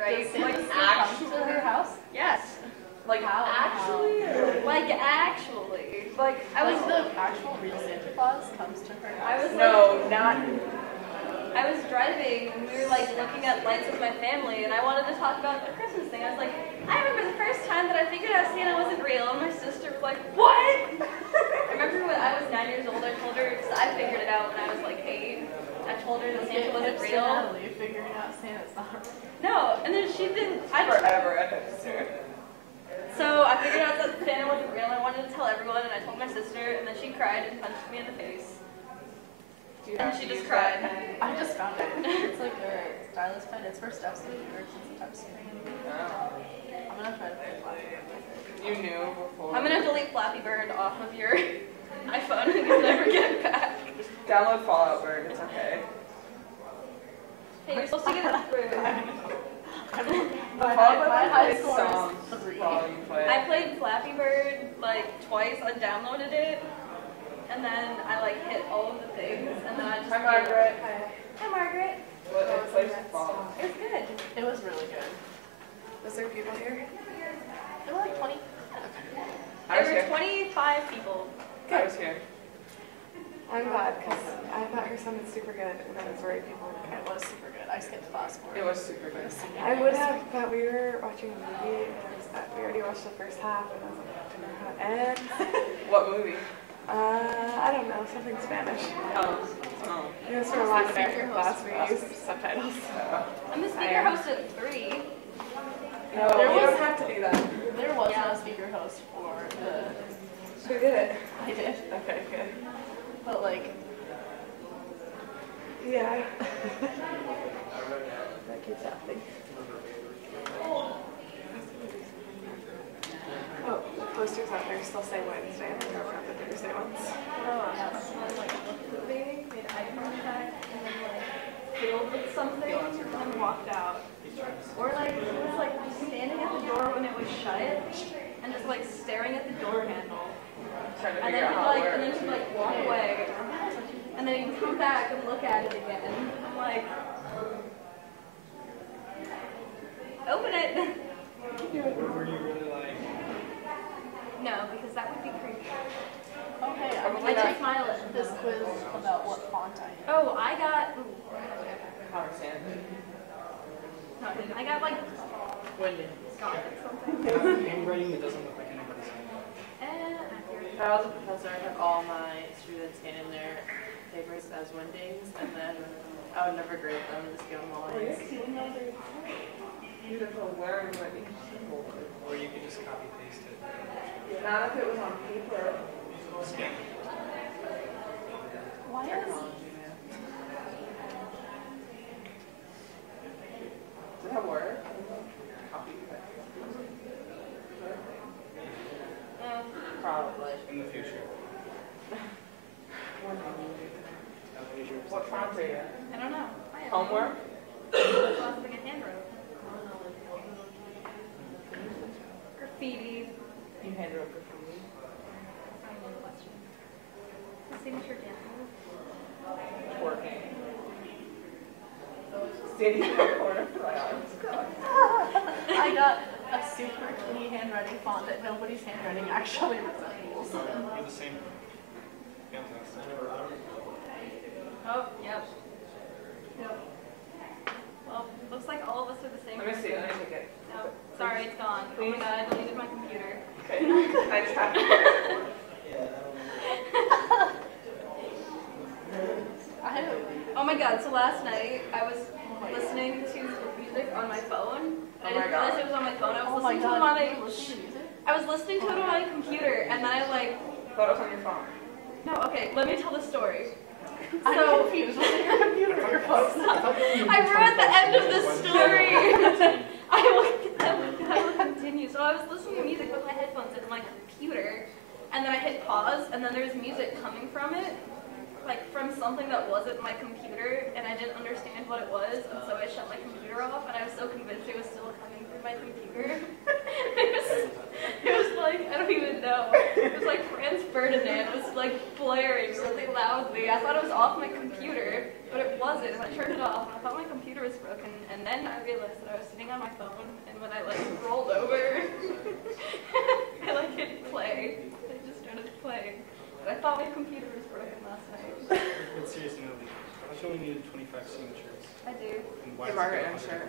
right? Does Santa Like still come to her house? yes. Like, actually? Or? Like actually. Like I was the actual real Santa Claus comes to her I house. was No, not. I was driving and we were like looking at lights with my family and I wanted to talk about the Christmas thing. I was like, I remember the first time that I figured out Santa wasn't real and my sister was like, what? I remember when I was 9 years old, I told her, because I figured it out when I was like 8. I told her that Santa wasn't real. Natalie figuring out Santa's not real. No, and then she didn't. Forever a hipster. So I figured out that Santa wasn't real and I wanted to tell everyone and I told my sister and then she cried and punched me in the face. And she just cried. I just found it. It's like a stylus pen. It's for steps to or since the touchscreen. I'm gonna try to play Flappy Bird. You knew before. I'm gonna delete Flappy Bird off of your iPhone and you'll never get it back. Download Fallout Bird, it's okay. Hey, you're supposed to get it through. My high score songs is 3. while you play. I played Flappy Bird like twice. I downloaded it, and then I like hit all of the things, and then I just. Hi, Margaret. Hi, Margaret. What plays Fallout? It was good. It was really good. Was there people here? There were like 20. I was There were here. 25 people. I was here. I'm glad because I thought your sounded super good and there was very people. It was super good. I skipped class for It was super good. I would have, but we were watching a movie and we already watched the first half and I was like, I don't know how it ends. What movie? I don't know, something Spanish. Oh. It was for a Latin American class, we used subtitles. I'm the speaker host at 3. No, There you was- don't have to do that. There was no speaker host for the. Who did it? I did. Okay, good. But like, Yeah. That keeps happening. Oh, the posters out there still say Wednesday and they don't have the Thursday ones. Made eye contact and then like filled with something and then walked out. Or like he was like standing at the door when it was shut and just like staring at the door handle. Trying to And figure then out how he'd it like and then works. he'd like walk away. And then he'd come back and look at it again. I'm like, open it. Were you really like? No, because that would be creepy. okay, I took my this quiz about what font I am. Oh, I got. Understand. No, I got like Wendy. Gothic something. Handwriting that doesn't look like anybody's hand. If I was a professor, I'd have all my students hand in their papers as Wendings, and then I would never grade them and just give them all A's. You'd have to learn what each symbol is. Or you could just copy paste it. Not if it was on paper. Why is Technology, man. Does that work? Copy paste. Probably. In the future. What font are you? I don't know. I have Homework? That's the last thing I hand wrote. Graffiti. You handwrote graffiti. Signature dance. Twerking. Standing in the corner for my arms crossed. I got a super clean handwriting font that nobody's handwriting actually resembles. You're the same. Fantastic. Oh, yep. Yep. Well, looks like all of us are the same. Let me see, let me take it. No, sorry, it's gone. Oh my god, I deleted my computer. Okay. I just have to. Oh my god, so last night I was listening to music on my phone. I didn't realize it was on my phone. I was listening to it on I was listening to it on my computer and then I like Thought it was on your phone. no, okay, let me tell the story. I'm confused. Was it your computer or your phone? I wrote the end of the story. I will continue. So I was listening to music with my headphones in my computer, and then I hit pause, and then there's music coming from it, like from something that wasn't my computer, and I didn't understand what it was, and so I shut my computer off, and I was so convinced it was still coming through my computer. It was like, I don't even know. It was like Franz Ferdinand was like blaring really loudly. I thought it was off my computer, but it wasn't, and I turned it off, and I thought my computer was broken, and then I realized that I was sitting on my phone, and when I like rolled over, I like hit play. I just started playing. But I thought my computer was broken last night. But seriously, no, I only needed 25 signatures. I do. And why Hey, is Margaret, it I'm sure.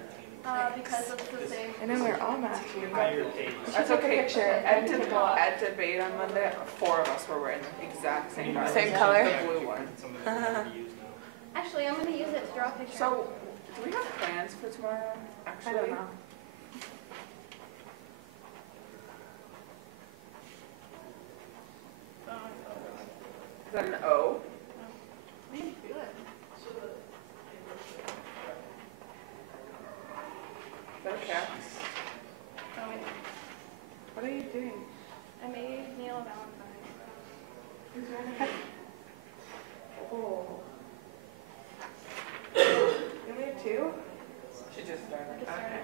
Because it's the same. And then we're all matching. higher page? That's okay. At debate on Monday, 4 of us were wearing the exact same dress. Same color? The blue one. Something that we never use now. Actually, I'm gonna use it to draw a picture. So, do we have plans for tomorrow? Actually, I don't know. Is that an O? Maybe good. Is that a cat? Oh, wait. What are you doing? I made Neil a Valentine. Who's wearing Oh. You made 2? She just started. Okay.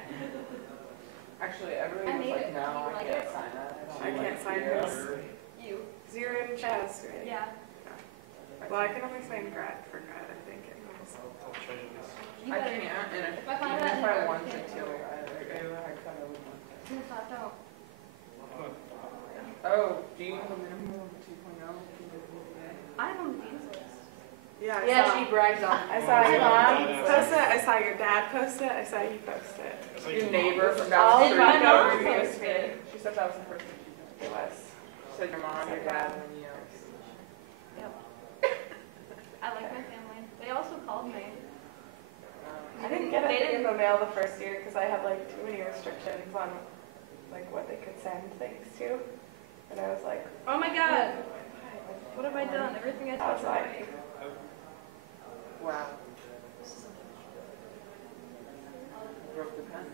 Actually, I everybody was made like, it. no, You I like can't it? sign that. I can't sign this. this. You. 0 and chest, right? Yeah. Well, I can only sign grad for grad, I think. Anyways. I'll try to do this. You I better. can't, and If I find even that if in I the wanted can't to, do it. I kind of would want to. If I don't. Oh, do you have a minimum of 2.0? I'm on the dean's list. Yeah, I Yeah, saw. she brags on. I saw your mom Yeah. post it. I saw your dad post it. I saw you post it. It's like Your mom. neighbor from All down the of street. my mom She posted it. She said that was the first thing she said. It was. She said your mom, your dad, and then you. Yep. I like my family. They also called me. I didn't get anything in the mail the first year because I had like too many restrictions on like what they could send things to, and I was like, Oh my god. What have I done? Everything I I was touched like, Wow. Broke the pen.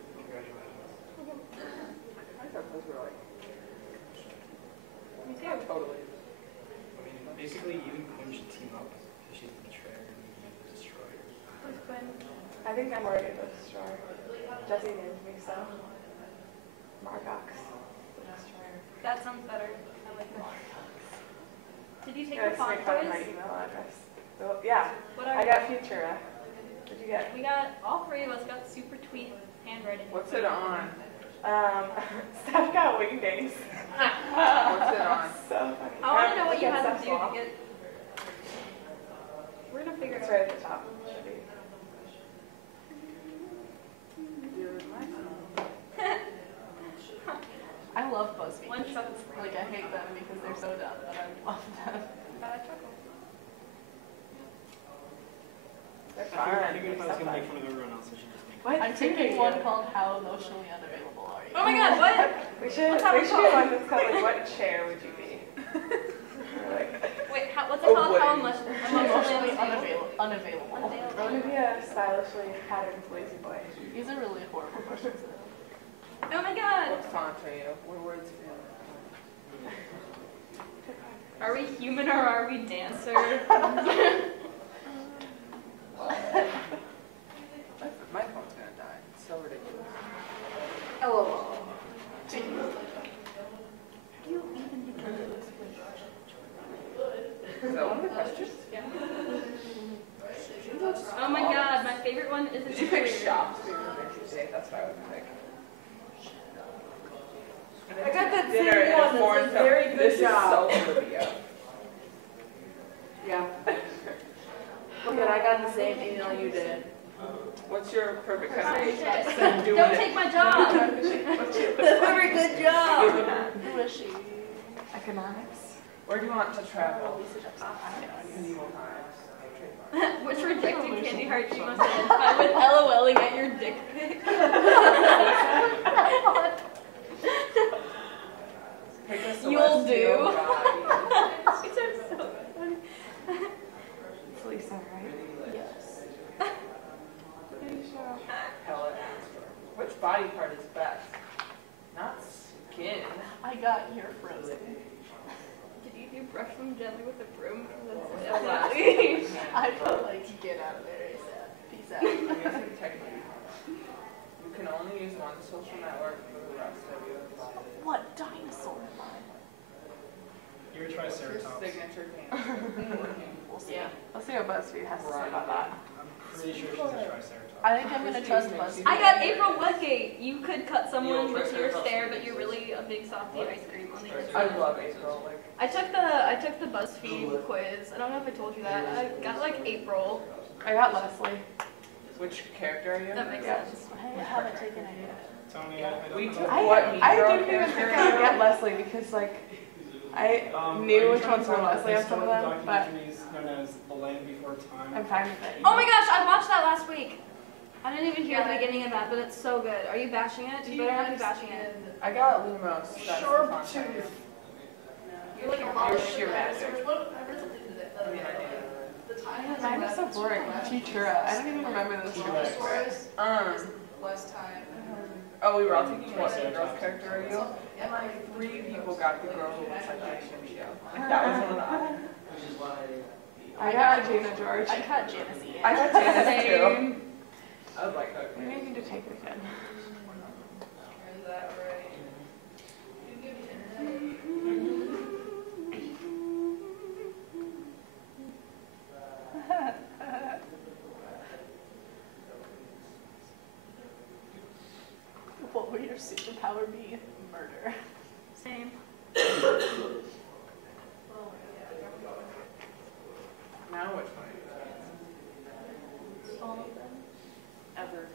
I thought those were like. Me Yeah, too. totally. I mean, basically, you and Quinn should team up because she's the betrayer and you the destroyer. Who's Quinn? I think I'm already the destroyer. Jesse named me so. Margox, the destroyer. That sounds better. I like that. Did you take Yeah, the it's font make fun of my quiz? email address. So, yeah, What I are got Futura. What'd you get? we got all 3 of us got super tweet handwriting. What's it on? Steph got wingdings. What's it on? So funny. I want to know what you had to Steph's do to law. get. We're gonna figure it It's out. right at the top. Should be. Dude, my phone. I love BuzzFeed. One shot. Like, I hate them because they're so dumb, but I love them. Chuckle. They're I fun. figured if I was going to make fun of everyone else, I should just make What? I'm taking one called How Emotionally Unavailable Are You? Oh my god, what? We should What's that be called? one that's called like, what chair would you be? Or, like, Wait, what's it Oh, called? wait. How much? Emotionally unavailable. I want to be a stylishly patterned lazy boy. These are really horrible questions. Oh my god. What font are you? What words are you? Are we human or are we dancer? My phone's gonna die. It's so ridiculous. LOL. You even begin to Is that one of the questions? Oh my god, my favorite one is Did you pick shops for your Adventure Day? That's what I would pick. I got that Dinner same in a one. foreign That's a very film. good This job. is so Olivia. Yeah. Good, I got the same email you did. What's your perfect Oh, kind shit. doing Don't it. take my job. What's your That's a very good job. Who is she? Economics. Where do you want to travel? Lisa Jepsen. Medieval times. Which rejected candy heart you must identify with LOLing at your dick pic? Pick a You'll celestial do. god. These are so funny. It's Lisa, right? Yes. Pellet answer. Which body part is best? Not skin. I got your Frozen. Did you brush them gently with a broom? What's That's the last definitely. I put like, get out of there ASAP. Peace out. I guess it's technically. You can only use one social network for the rest of your life. What dinosaur am I? You're a Your triceratops. signature dance. We'll see. Yeah. Let's see what BuzzFeed has to say about that. I'm pretty sure she's a triceratops. I think I'm gonna trust BuzzFeed. I got April Woodgate. You could cut someone with your stare, but you're really a big softy ice cream on the I inside. love April. Like, I took the BuzzFeed quiz. I don't know if I told you that. I got like April. I got Leslie. which character are you? That makes sense. I haven't taken it yet. Tony, I don't We know. took I what didn't Negro even think character? I would get Leslie because like I knew which ones were Leslie on some of them, but Documentaries known as The Land Before Time. I'm fine with it. Oh my gosh, I watched that last week. I didn't even hear the beginning of that, but it's so good. Are you bashing it? You better not be bashing it. I got Lumos. That's Sharp the fun part. tooth. You're like a You're sheer bastard. Mine is so boring. Futura. I don't even remember those stories. Last time. Oh, we were all taking what girl's character are you? And like 3 people got the girl who looks like Action Vito. Like that was one of the options. I got Gina George. I got Janice Ian. I got Janice too. Same. I was like, okay. Maybe I need to take it again. Is that right? What would your superpower be? Murder. Same. Now which one? All of them. Ever.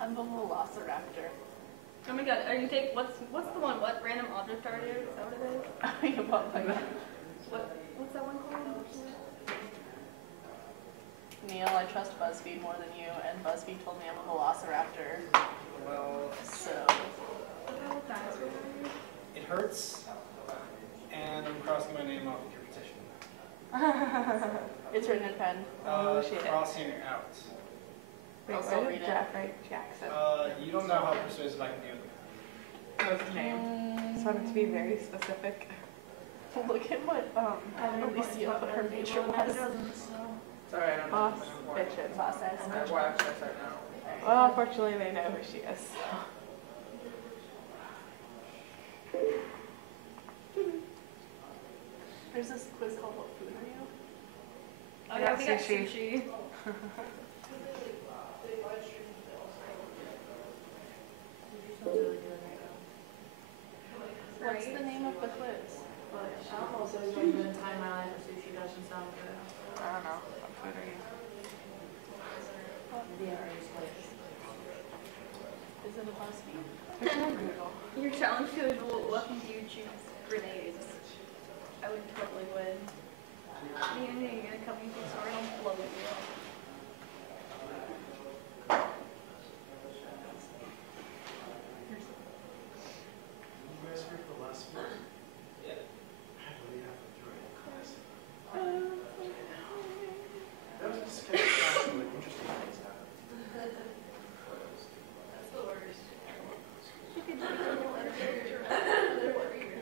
I'm the Velociraptor. Oh my god, are you take what's the one? What random object are you? Is that what it is? What's that one called? Neil, I trust BuzzFeed more than you, and BuzzFeed told me I'm a Velociraptor. Well, So it hurts, and I'm crossing my name off of your petition. it's written in pen. Oh shit. Crossing out. Wait, Also why read did it. Jack write Jackson? You don't know how persuasive I can be with the pen. What's his name? Just wanted to be very specific. Look at what Alicia put her major was. Sorry, I don't know. Boss bitches. Boss ass I bitch. watch this right now. Well, unfortunately, they know who she is. There's this quiz called What Food Are You? Oh yeah, we got Sushi. sushi. What's the name of the quiz? I don't know, so it's like the time my life of sushi doesn't sound good. I don't know. What food are you? Is it a BuzzFeed? There's no Google. Your challenge to is what do you choose? Grenades. I would totally win. Me and you gonna come into the store and I'll blow you up.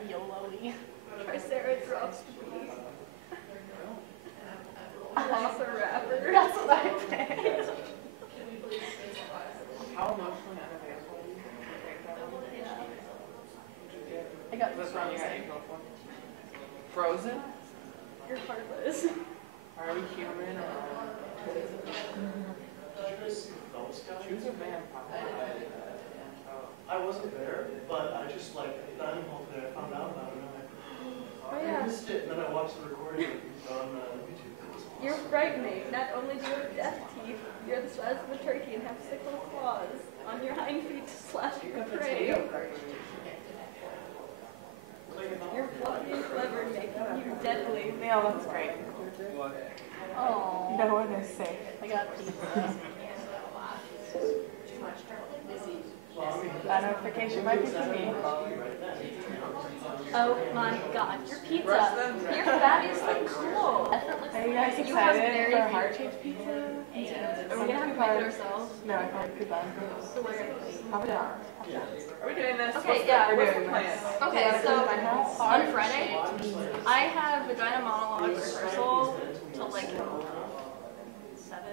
YOLO-y. Triceratops to be. Velociraptor. That's what I picked. How emotionally unavailable are you? I got That's wrong, you got Frozen. April one. Frozen? You're heartless. Are we human or choose a vampire? I wasn't there, but I just like dining hall today. I found out about it. And I'm like, Oh I yeah. missed it. And then I watched the recording on YouTube. It was awesome. You're frightening. Not only do you have death teeth, you're the size of a turkey and have sickle claws on your hind feet to slash your prey. Your floppy and clever, making you deadly. Neil, that's great. What? Oh, No one is safe. I got pizza. That notification might be for me. Oh my god, your pizza. Your fat is so cool. Are you guys You have excited very for few. heart-shaped pizza? Are we gonna have to make it ourselves? No, I probably could buy So where? Probably not. Are we doing this? Okay, yeah, we're What's doing the plan? this. Okay, so My house? on Friday, I have vagina monologue rehearsal till like 7.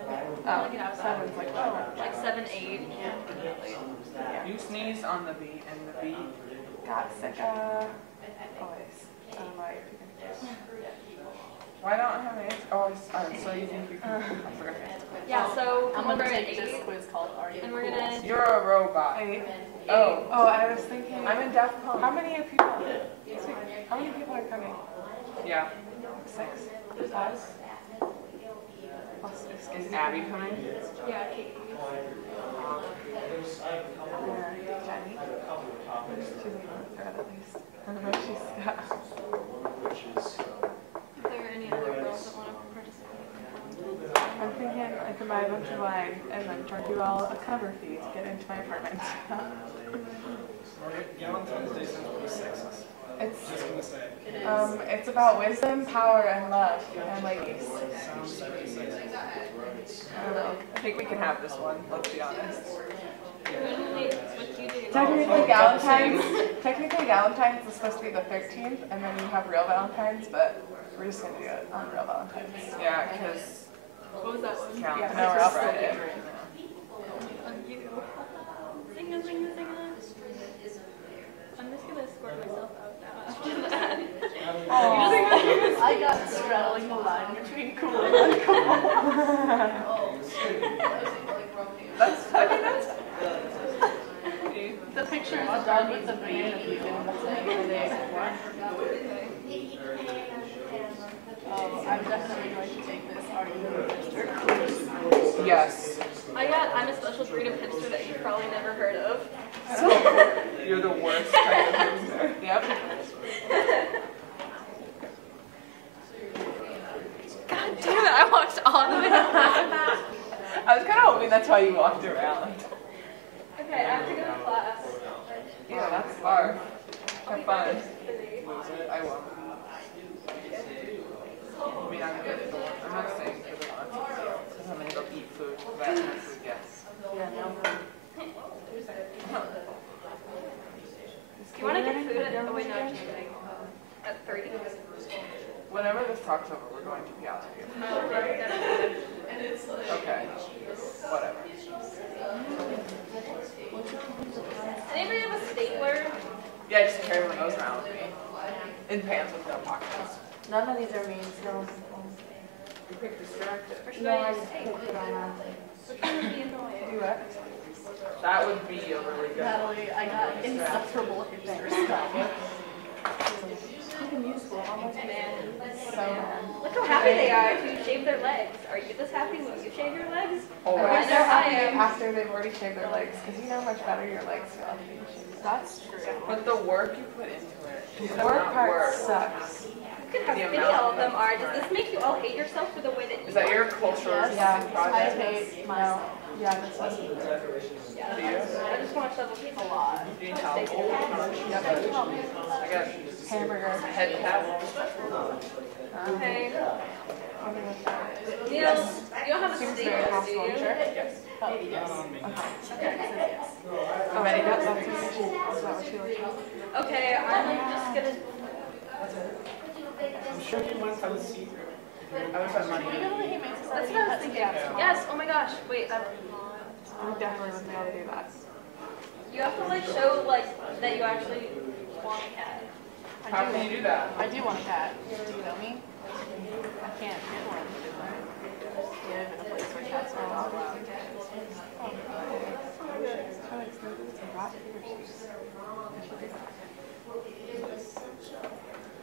Oh, Like an hour. 7's like Like 7, 8. You sneeze on the beat and the beat. got sick. Always. I don't know if you can. Why not have an answer? Oh, so you think you can? I forgot. Yeah, so I'm come over gonna at take this 8, quiz called Are You and we're Cool? gonna. You're a robot. Oh, I was thinking. I'm in Def Punk. How many people? How many people are coming? Yeah. 6? 5? Is Abby coming? Yeah, Kate. Jenny? She's in the thread at least. I don't know if she's got. If there are any other girls that want to participate. I'm thinking I can buy a bunch of wine and then charge you all a cover fee to get into my apartment. Valentine's Day sounds pretty sexist. It's Just gonna say. it's about wisdom, power, and love, and ladies. Sounds pretty sexist. I don't know. I think we can have this one. Let's be honest. Technically Valentine's is supposed to be the 13th, and then you have real Valentine's, but we're just gonna do it on real Valentine's. Yeah, because What was that one? Yeah, no, we're off Friday. On you. Sing a, sing a, sing a. I'm just gonna escort myself out now after that. I got straddling the line between cool and uncool. That's The picture is a dog with a banana peel in the thing. Oh, I'm definitely going to take this argument with Mr. yes. I'm a special breed of hipster that you've probably never heard of. You're the worst kind of hipster. Yep. God damn it, I walked all the way around. I was kind of hoping that's why you walked around. Okay, I have to go to class. Yeah, that's far. Have fun. I will. I mean, I'm not saying for the auntie, because I'm going to go eat food. But I have food, yes. Yeah, no. You want to get food at, oh wait, no, at 30. Whenever this talk's over, we're going to be out of here. Okay. Whatever. Anybody have a stapler? Yeah, just carry one of those around with me. In pants with no pockets. None of these are mean, so. You pick distracted. Or should I use tape? Put it on. Which one would be annoying? Do what? That would be a really good Natalie, I got insufferable hipster stuff. Look how happy they are if you shave their legs. Are you this happy when you shave your legs? Always. I think they're I happy am. after they've already shaved their legs, because you know how much better your legs feel after you shave. That's true. But the work you put into it. The work part sucks. Look at how skinny all of them are. Does this make you all hate yourself for the way that you Is that your cultural Yeah, I hate myself. Yeah, that's what. Do you? I just want to shovel people a lot. Do you tell me? I got Hamburger. head tap. Okay. I'll give it a shot. You don't have a Seems stapler, very do possible, you? sure. Yes. Oh, yes. Oh, ready? That's what she looks like. Okay, I'm just gonna. I'm sure you might have a secret. I wish I had money. Can we go to the Humane That's Society? what I was thinking. Yes. Oh my gosh. Wait. I definitely wouldn't be able to do that. You have to like show like that you actually want a cat. How can you do that? I do want a cat. Do you know me? I can't get one. I live in a place where cats are not allowed.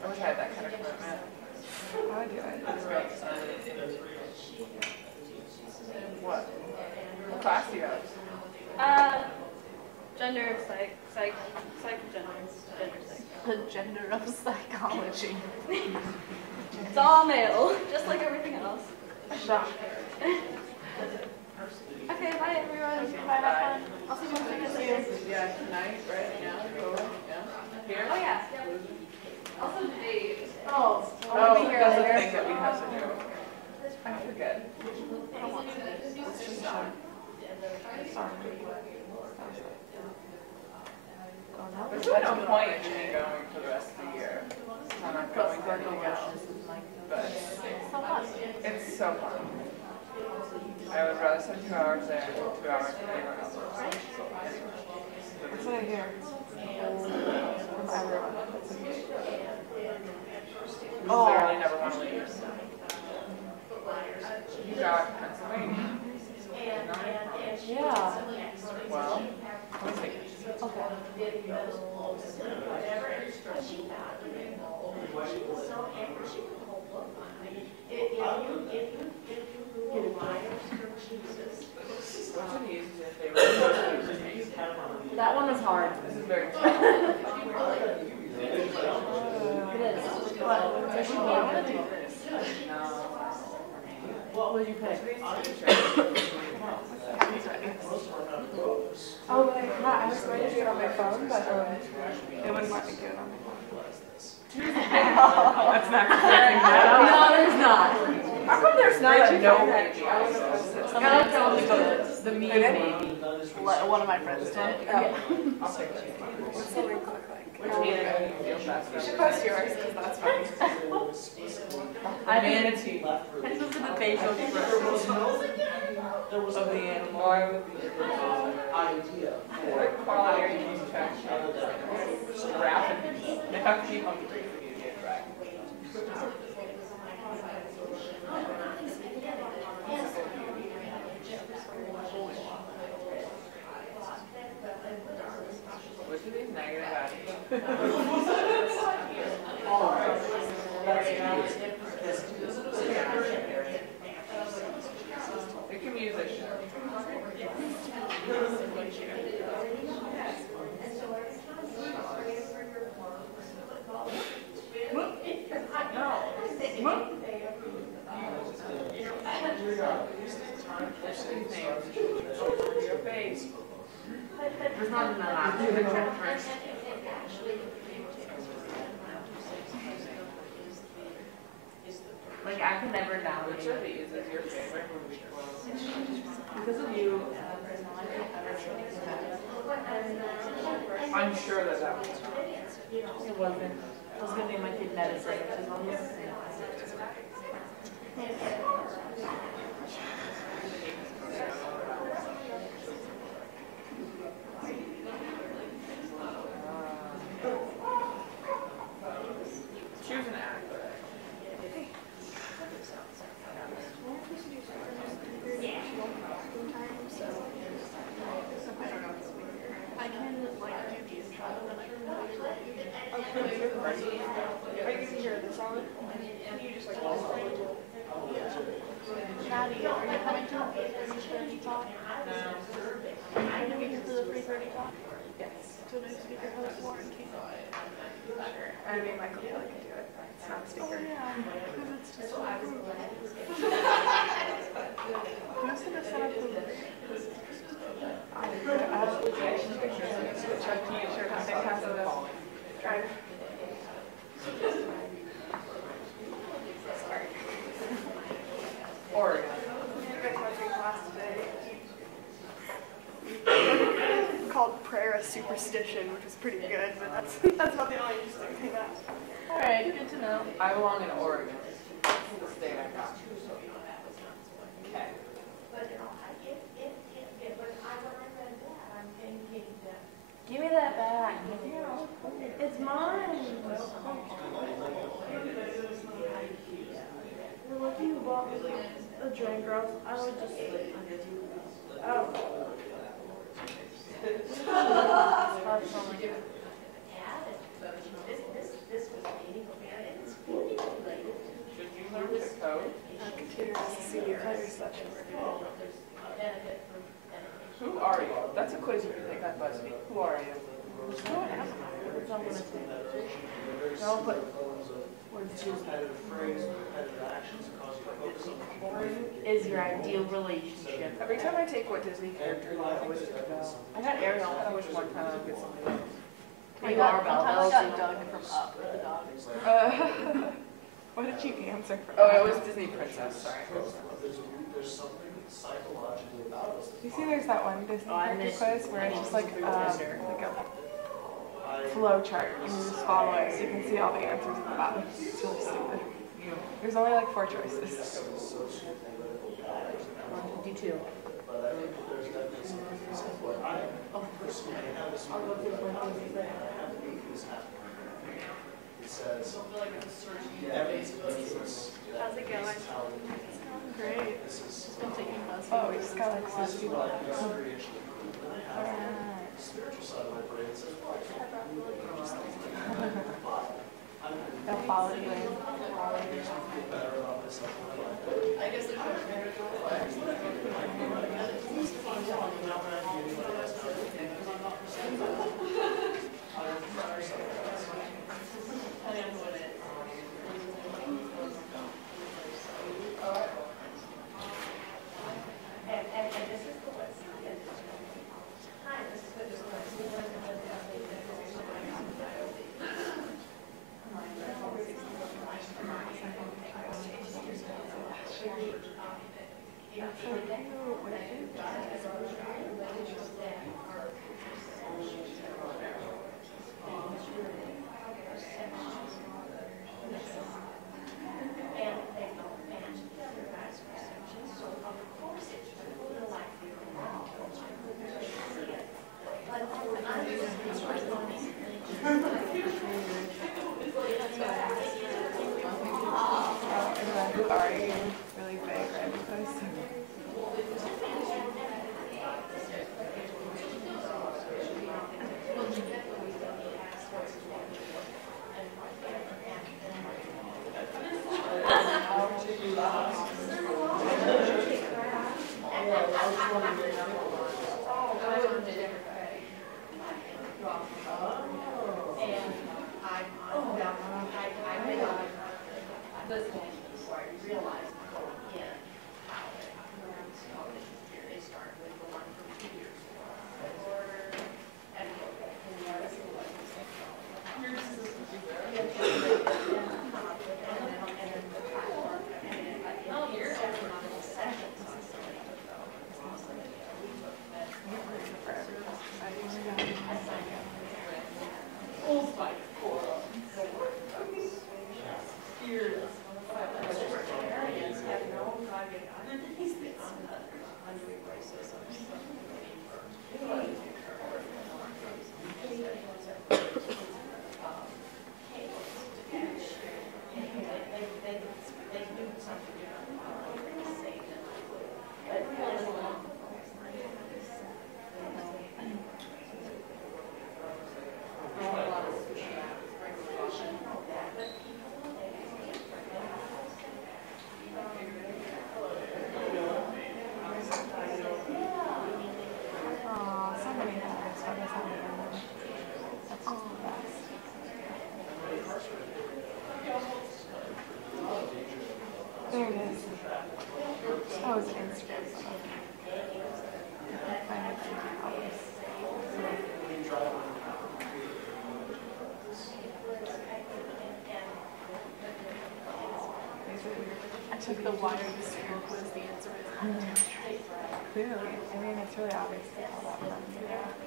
I wish I had that kind of commitment. I would do it. Let's go. What? What class do you have? Gender, psych, gender, psych. The gender of psychology. It's all male, just like everything else. Shock. Okay, bye everyone. Bye, have fun. I'll see you next week. Yeah, tonight, right? Yeah. Go. Yeah. Here? Oh yeah. Also date. Oh, Oh, that's the thing that we have to do. I forget. It's just shock. Sorry. There's really no point in me going for the rest of the year. I'm not going to anything else. But it's so fun. I would rather spend 2 hours there than 2 hours anywhere else. That's what I hear. From everyone. Literally never want to leave. You got Pennsylvania. Yeah. Well, let me think. Which of these is your favorite? That one was hard. This is very tough. It is. What? What would you pick? Oh, but I was going to do it on my phone, but it wouldn't let me do it on my phone. That's not correct. No, there's not. How come there's not a no baby? Somebody tell me the me maybe. One of my friends did. Oh. I'll take that. What's the link look like? Which means I feel best. You should post yours, because that's funny. I manatee. This is the facial expressions of the animal. idea for Quality check. Rapid. They have to be hungry for you to get back. Which of these negative it can be used as shit. There's not enough. Do the check first. Like, I could never download Which of these is your favorite movie quote? because of you. I'm sure that that was It wasn't. I was gonna name my kid medicine, which is almost the same. choose an act. I can like do the intro when I Are you going to hear this song? you just like Maddie, are you coming to the 3:30 talk? No. Are you coming to the 3:30 talk? Yes. So next speaker host Warren Keynote. I mean, Michael Kelly can do it. It's not a speaker. Yeah, because it's just so I was who's gonna set up the Oregon. Called Prayer a Superstition, which is pretty good, but that's not the only interesting thing that. Alright, good to know. I belong in Oregon. That's the state I got. Okay. Give me that back. It's mine. Well, if you bought me a drink, girl, I would just. Oh. Should you learn to code? Computer is a senior higher session. Who are you? That's a quiz you can take on BuzzFeed. Who are you? No, but what's choose is your ideal relationship? Every time I take what Disney character I wish to know. I got Ariel. I wish one time I would get something else. I got Doug from Up, the dog. What did you answer for? Oh, it was Disney Princess, sorry. There's something psychologically about us. You see there's that one Disney character quiz where it's just like a flow chart and you just follow it so you can see all the answers at the bottom. It's really stupid. There's only like 4 choices. Do 2. It says, How's it going? Still taking BuzzFeed. Oh, we just got like 6 people. Alright. They'll follow you in. I guess there's There it is. Oh, it's Instagram. I find it always. I took the why are you school quiz, the answer is Clearly. I mean, it's really obvious to tell that from. Yeah.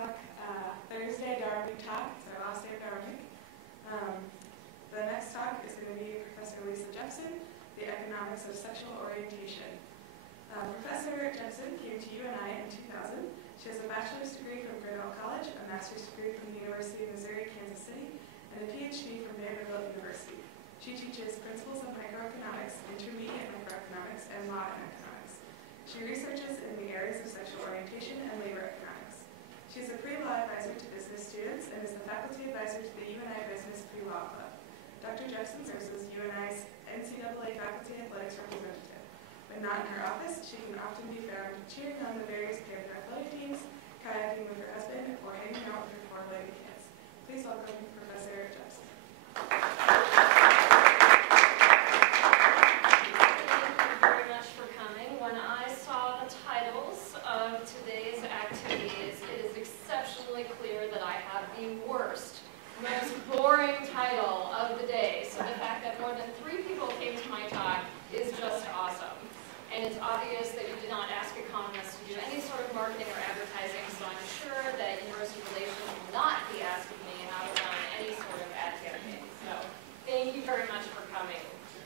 talk Thursday, Darwin talk. It's our last day of Darwin. The next talk is going to be Professor Elisabeth Jepsen, The Economics of Sexual Orientation. Professor Jepsen came to UNI in 2000. She has a bachelor's degree from Grinnell College, a master's degree from the University of Missouri, Kansas City, and a PhD from Vanderbilt University. She teaches principles of microeconomics, intermediate microeconomics, and modern economics. She researches in the areas of sexual orientation and labor economics. She is a pre-law advisor to business students and is the faculty advisor to the UNI Business Pre-Law Club. Dr. Jepsen serves as UNI's NCAA faculty athletics representative. When not in her office, she can often be found cheering on the various Panther athletic teams, kayaking with her husband, or hanging out with her four-legged kids. Please welcome Professor Jepsen. Thank you very much for coming. When I saw the titles of today's activities, it is exceptionally clear that I have the worst, most boring title of the day. So the fact that more than 3 people came to my talk is just awesome. And it's obvious that you did not ask economists to do any sort of marketing or advertising, so I'm sure that University Relations will not be asking me how to run any sort of ad campaign. So thank you very much for coming.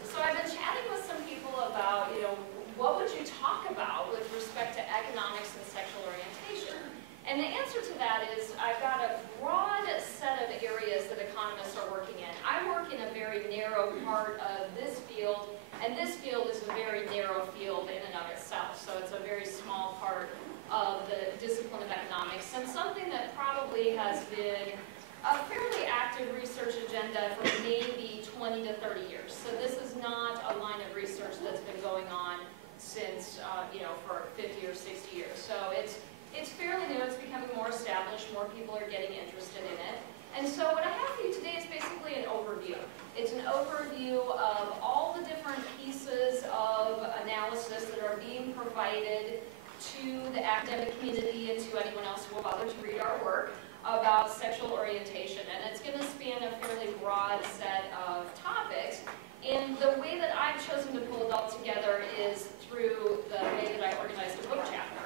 So I've been chatting with some people about, what would you talk about with respect to economics and sexual orientation? And the answer to that is I've got a broad set of areas that economists are working in. I work in a very narrow part of this field, and this field is a very narrow field in and of itself. So it's a very small part of the discipline of economics, and something that probably has been a fairly active research agenda for maybe 20 to 30 years. So this is not a line of research that's been going on since, for 50 or 60 years. So it's fairly new, it's becoming more established, more people are getting interested in it. And so what I have for you today is basically an overview. It's an overview of all the different pieces of analysis that are being provided to the academic community and to anyone else who will bother to read our work about sexual orientation. And it's going to span a fairly broad set of topics. And the way that I've chosen to pull it all together is through the way that I organized a book chapter.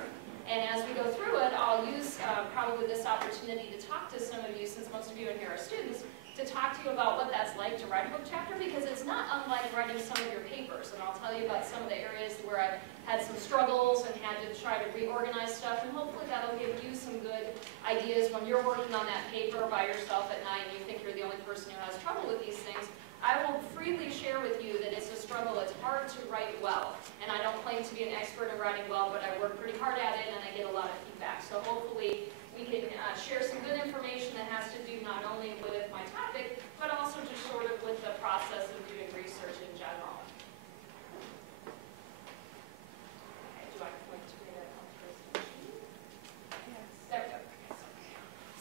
And as we go through it, I'll use probably this opportunity to talk to some of you, since most of you in here are students, to talk to you about what that's like to write a book chapter, because it's not unlike writing some of your papers. And I'll tell you about some of the areas where I've had some struggles and had to try to reorganize stuff, and hopefully that'll give you some good ideas when you're working on that paper by yourself at night and you think you're the only person who has trouble with these things. I will freely share with you that it's a struggle. It's hard to write well, and I don't claim to be an expert in writing well, but I work pretty hard at it and I get a lot of feedback. So hopefully we can share some good information that has to do not only with my topic, but also just sort of with the process of doing research in general. Okay, do I point to read it on the presentation? Yes. There we go.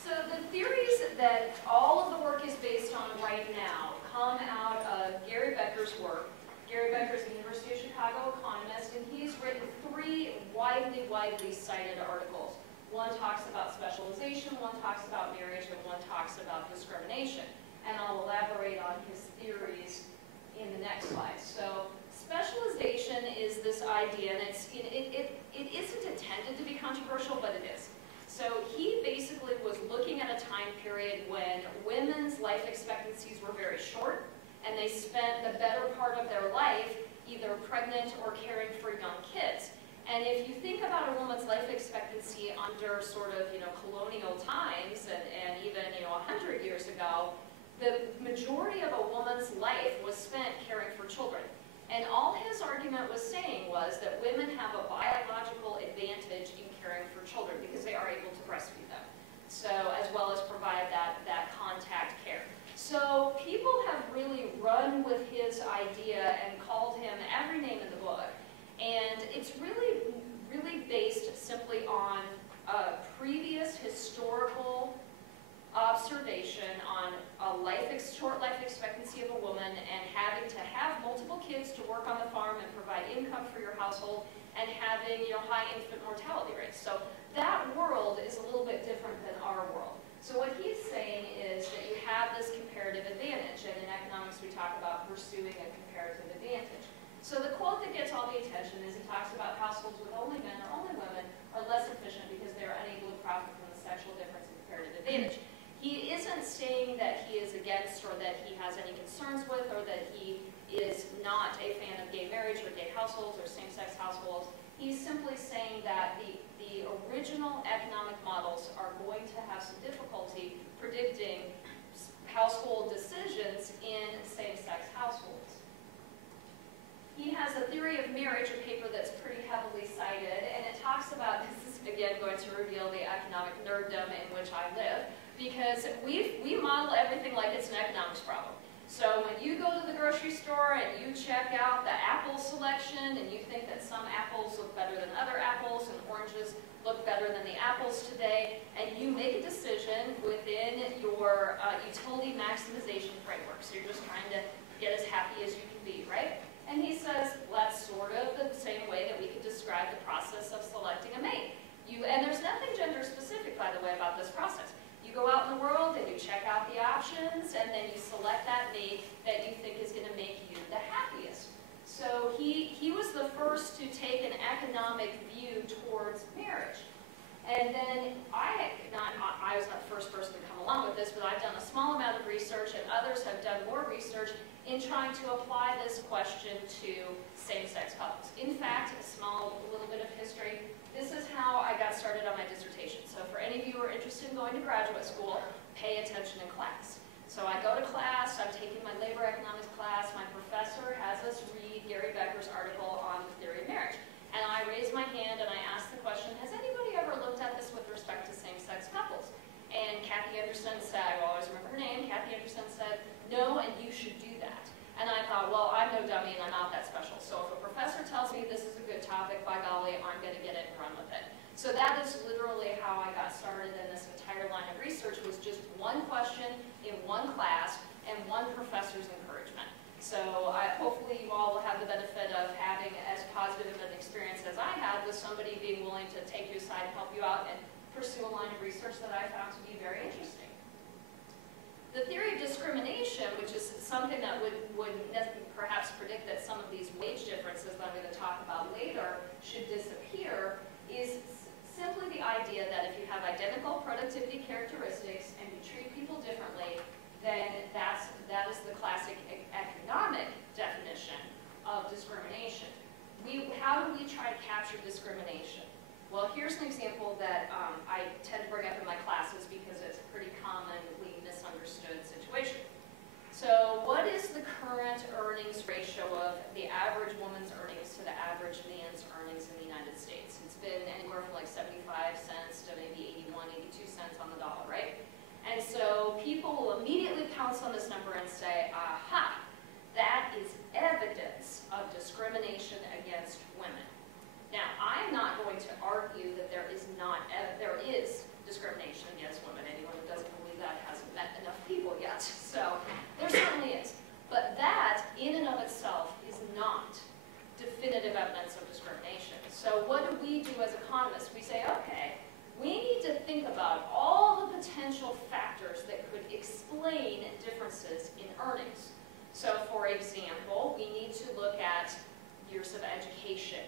So the theories that all of the work is based on right now come out of Gary Becker's work. Gary Becker is a University of Chicago economist, and he's written 3 widely cited articles. One talks about specialization, one talks about marriage, and one talks about discrimination. And I'll elaborate on his theories in the next slide. So specialization is this idea, and it isn't intended to be controversial, but it is. So he basically was looking at a time period when women's life expectancies were very short, and they spent the better part of their life either pregnant or caring for young kids. And if you think about a woman's life expectancy under sort of, colonial times and even, 100 years ago, the majority of a woman's life was spent caring for children. And all his argument was saying was that women have a biological advantage in caring for children because they are able to breastfeed them. So, as well as provide that contact care. So people have really run with his idea and called him every name in the book. And it's really based simply on previous historical observation on a short life expectancy of a woman and having to have multiple kids to work on the farm and provide income for your household and having high infant mortality rates. So that world is a little bit different than our world. So what he's saying is that you have this comparative advantage, and in economics we talk about pursuing a comparative advantage. So the quote that gets all the attention is he talks about households with only men or only women are less efficient because they're unable to profit from the sexual difference saying that he is against or that he has any concerns with or that he is not a fan of gay marriage or gay households or same-sex households. He's simply saying that the original economic models are going to have some difficulty predicting household decisions in same-sex households. He has a theory of marriage, a paper that's pretty heavily cited, and it talks about, this is again going to reveal the economic nerddom in which I live, because we model everything like it's an economics problem. So when you go to the grocery store and you check out the apple selection and you think that some apples look better than other apples and oranges look better than the apples today, and you make a decision within your utility maximization framework. So you're just trying to get as happy as you can be, right? And he says, well, that's sort of the same way that we could describe the process of selecting a mate. And there's nothing gender specific, by the way, about this process. You go out in the world and you check out the options, and then you select that mate that you think is going to make you the happiest. So he was the first to take an economic view towards marriage. And then I was not the first person to come along with this, but I've done a small amount of research, and others have done more research in trying to apply this question to same-sex couples. In fact, a little bit of history. This is how I got started on my dissertation. So for any of you who are interested in going to graduate school, pay attention in class. So I go to class, I'm taking my labor economics class, my professor has us read Gary Becker's article on the theory of marriage. And I raise my hand and I ask the question, has anybody ever looked at this with respect to same-sex couples? And Kathy Anderson said, I will always remember her name, Kathy Anderson said, no, and you should do that. And I thought, well, I'm no dummy and I'm not that special. So if a professor tells me this is a good topic, by golly, I'm going to get it and run with it. So that is literally how I got started in this entire line of research, was just one question in one class and one professor's encouragement. So hopefully you all will have the benefit of having as positive of an experience as I had with somebody being willing to take you aside and help you out and pursue a line of research that I found to be very interesting. The theory of discrimination, which is something that would perhaps predict that some of these wage differences that I'm going to talk about later should disappear, is simply the idea that if you have identical productivity characteristics and you treat people differently, then that is the classic economic definition of discrimination. How do we try to capture discrimination? Well, here's an example that I tend to bring up in my classes because it's a pretty commonly misunderstood situation. So what is the current earnings ratio of the average woman's earnings to the average man's earnings in the United States? It's been anywhere from like 75 cents to maybe 81, 82 cents on the dollar, right? And so people will immediately pounce on this number and say, aha, that is evidence of discrimination against women. Now, I'm not going to argue that there is discrimination against women. Anyone who doesn't believe that hasn't met enough people yet. So there certainly is. But that, in and of itself, is not definitive evidence of discrimination. So what do we do as economists? We say, okay, we need to think about all the potential factors that could explain differences in earnings. So for example, we need to look at years of education.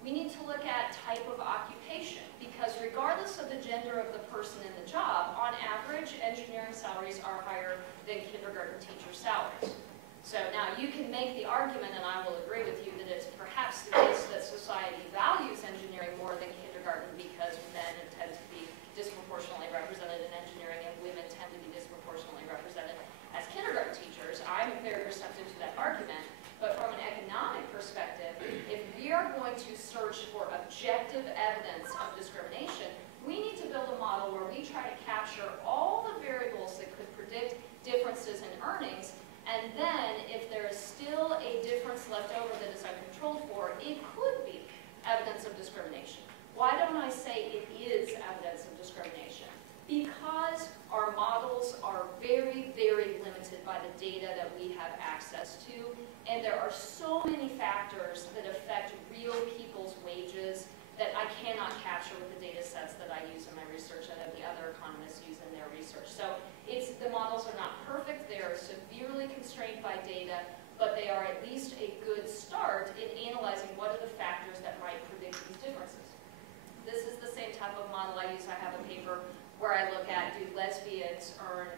We need to look at type of occupation, because regardless of the gender of the person in the job, on average, engineering salaries are higher than kindergarten teacher salaries. So now you can make the argument, and I will agree with you, that it's perhaps the case that society values engineering more than kindergarten because men tend to be disproportionately represented in engineering and women tend to be disproportionately represented as kindergarten teachers. I'm very receptive to that argument. But from an economic perspective, if we are going to search for objective evidence of discrimination, we need to build a model where we try to capture all the variables that could predict differences in earnings, and then if there is still a difference left over that is uncontrolled for, it could be evidence of discrimination. Why don't I say it is evidence of discrimination? Because our models are very, very limited by the data that we have access to, and there are so many factors that affect real people's wages that I cannot capture with the data sets that I use in my research and that the other economists use in their research. So the models are not perfect, they are severely constrained by data, but they are at least a good start in analyzing what are the factors that might predict these differences. This is the same type of model I use. I have a paper where I look at, do lesbians earn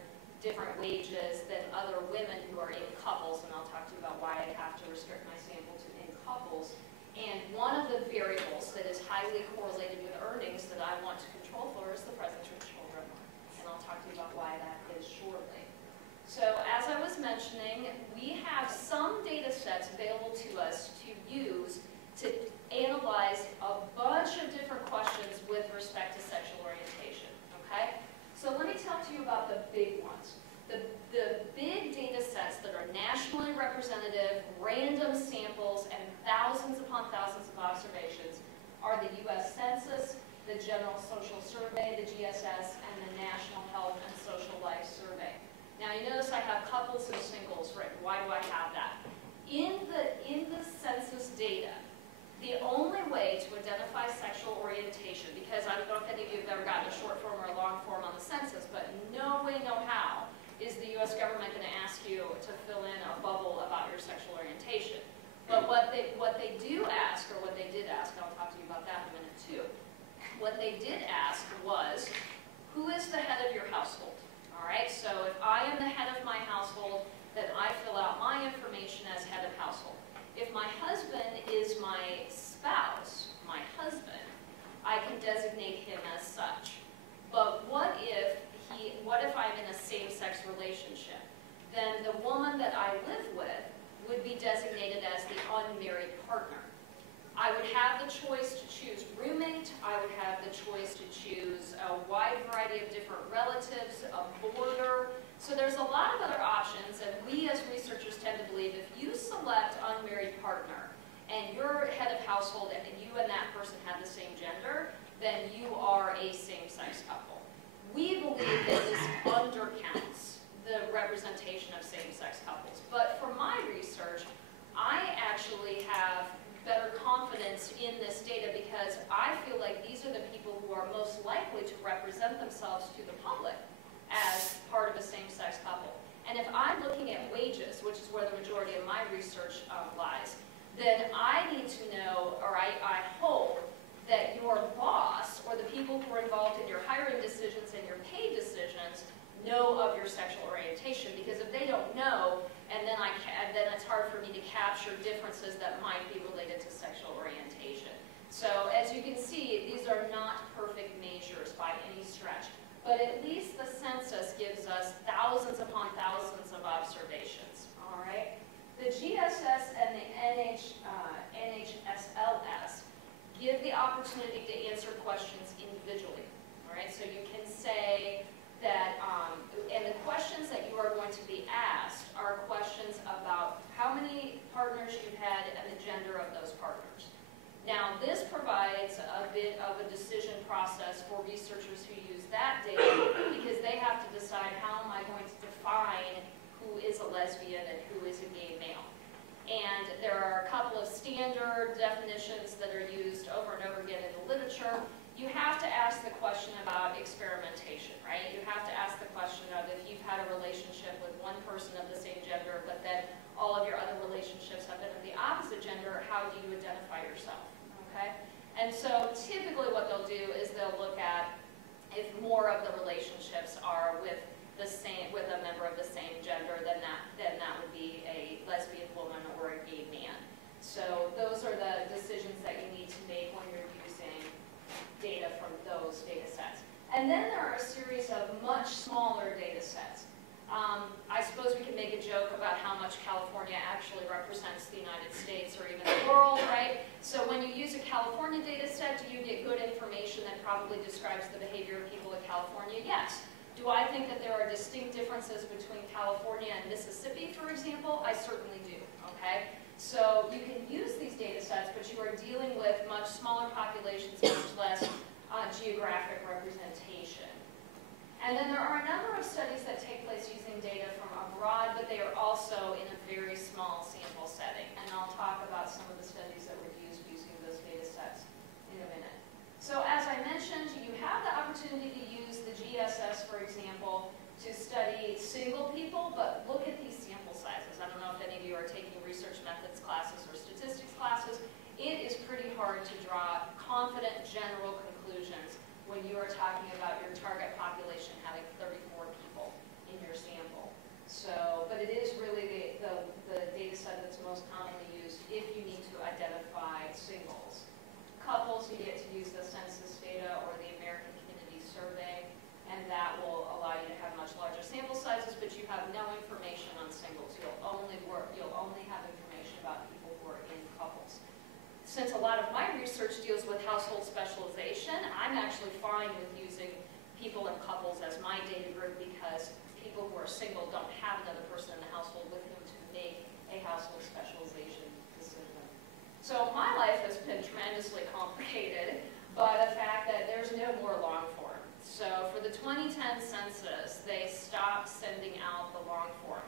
different wages than other women who are in couples, and I'll talk to you about why I have to restrict my sample to in couples. And one of the variables that is highly correlated with earnings that I want to control for is the presence of children. And I'll talk to you about why that is shortly. So as I was mentioning, we have some data sets available to us to use to analyze a bunch of different questions with respect to sexual orientation, okay? So let me talk to you about the big ones. The big data sets that are nationally representative, random samples, and thousands upon thousands of observations are the U.S. Census, the General Social Survey, the GSS, and the National Health and Social Life Survey. Now you notice I have couples and singles written. Why do I have that? In the census data, the only way to identify sexual orientation, because I don't know if any of you have ever gotten a short form or a long form on the census, but no way, no how is the U.S. government going to ask you to fill in a bubble about your sexual orientation. But what they do ask, or what they did ask, and I'll talk to you about that in a minute too, what they did ask was, who is the head of your household? All right, so if I am the head of my household, then I fill out my information as head of household. If my husband is my spouse, my husband, I can designate him as such. But what if I'm in a same-sex relationship? Then the woman that I live with would be designated as the unmarried partner. I would have the choice to choose roommate. I would have the choice to choose a wide variety of different relatives, a boarder. So there's a lot of other options, and we as researchers tend to believe if you select unmarried partner and you're head of household and you and that person have the same gender, then you are a same-sex couple. We believe that this undercounts the representation of same-sex couples. But for my research, I actually have better confidence in this data because I feel like these are the people who are most likely to represent themselves to the public as part of a same-sex couple. And if I'm looking at wages, which is where the majority of my research lies, then I need to know, or I hope, that your boss or the people who are involved in your hiring decisions and your pay decisions know of your sexual orientation, because if they don't know, and then it's hard for me to capture differences that might be related to sexual orientation. So as you can see, these are not perfect measures by any stretch, but at least the census gives us thousands upon thousands of observations. All right, the GSS and the NHSLS give the opportunity to answer questions individually. All right, so you can say that, and the questions that you are going to be asked are questions about how many partners you've had and the gender of those partners. Now, this provides a bit of a decision process for researchers who use that data because they have to decide how am I going to define who is a lesbian and who is a gay male. And there are a couple of standard definitions that are used over and over again in the literature. You have to ask the question about experimentation, right? You have to ask the question of if you've had a relationship with one person of the same gender, but then all of your other relationships have been of the opposite gender, how do you identify yourself, okay? And so typically what they'll do is they'll look at if more of the relationships are with a member of the same gender, then that would be a lesbian woman or a gay man. So those are the decisions that you need to make when you're using data from those data sets. And then there are a series of much smaller data sets. I suppose we can make a joke about how much California actually represents the United States or even the world, right? So when you use a California data set, do you get good information that probably describes the behavior of people in California? Yes. Do I think that there are distinct differences between California and Mississippi, for example? I certainly do, okay? So you can use these data sets, but you are dealing with much smaller populations, much less geographic representation. And then there are a number of studies that take place using data from abroad, but they are also in a very small sample setting. And I'll talk about some of the studies that were used using those data sets in a minute. So as I mentioned, you have the opportunity to use the GSS, for example, to study single people, but look at these sample sizes. I don't know if any of you are taking research methods classes or statistics classes. It is pretty hard to draw confident general conclusions when you are talking about your target population having 34 people in your sample. since a lot of my research deals with household specialization, I'm actually fine with using people and couples as my data group because people who are single don't have another person in the household with whom to make a household specialization decision. So my life has been tremendously complicated by the fact that there's no more long form. So for the 2010 census, they stopped sending out the long form.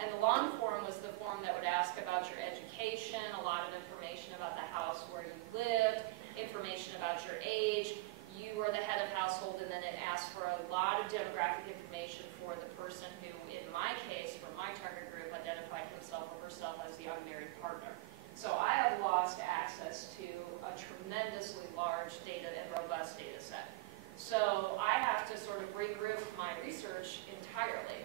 And the long form was the form that would ask about your education, a lot of information about the house where you lived, information about your age. You were the head of household, and then it asked for a lot of demographic information for the person who, in my case, for my target group, identified himself or herself as the unmarried partner. So I have lost access to a tremendously large data and robust data set. So I have to sort of regroup my research entirely.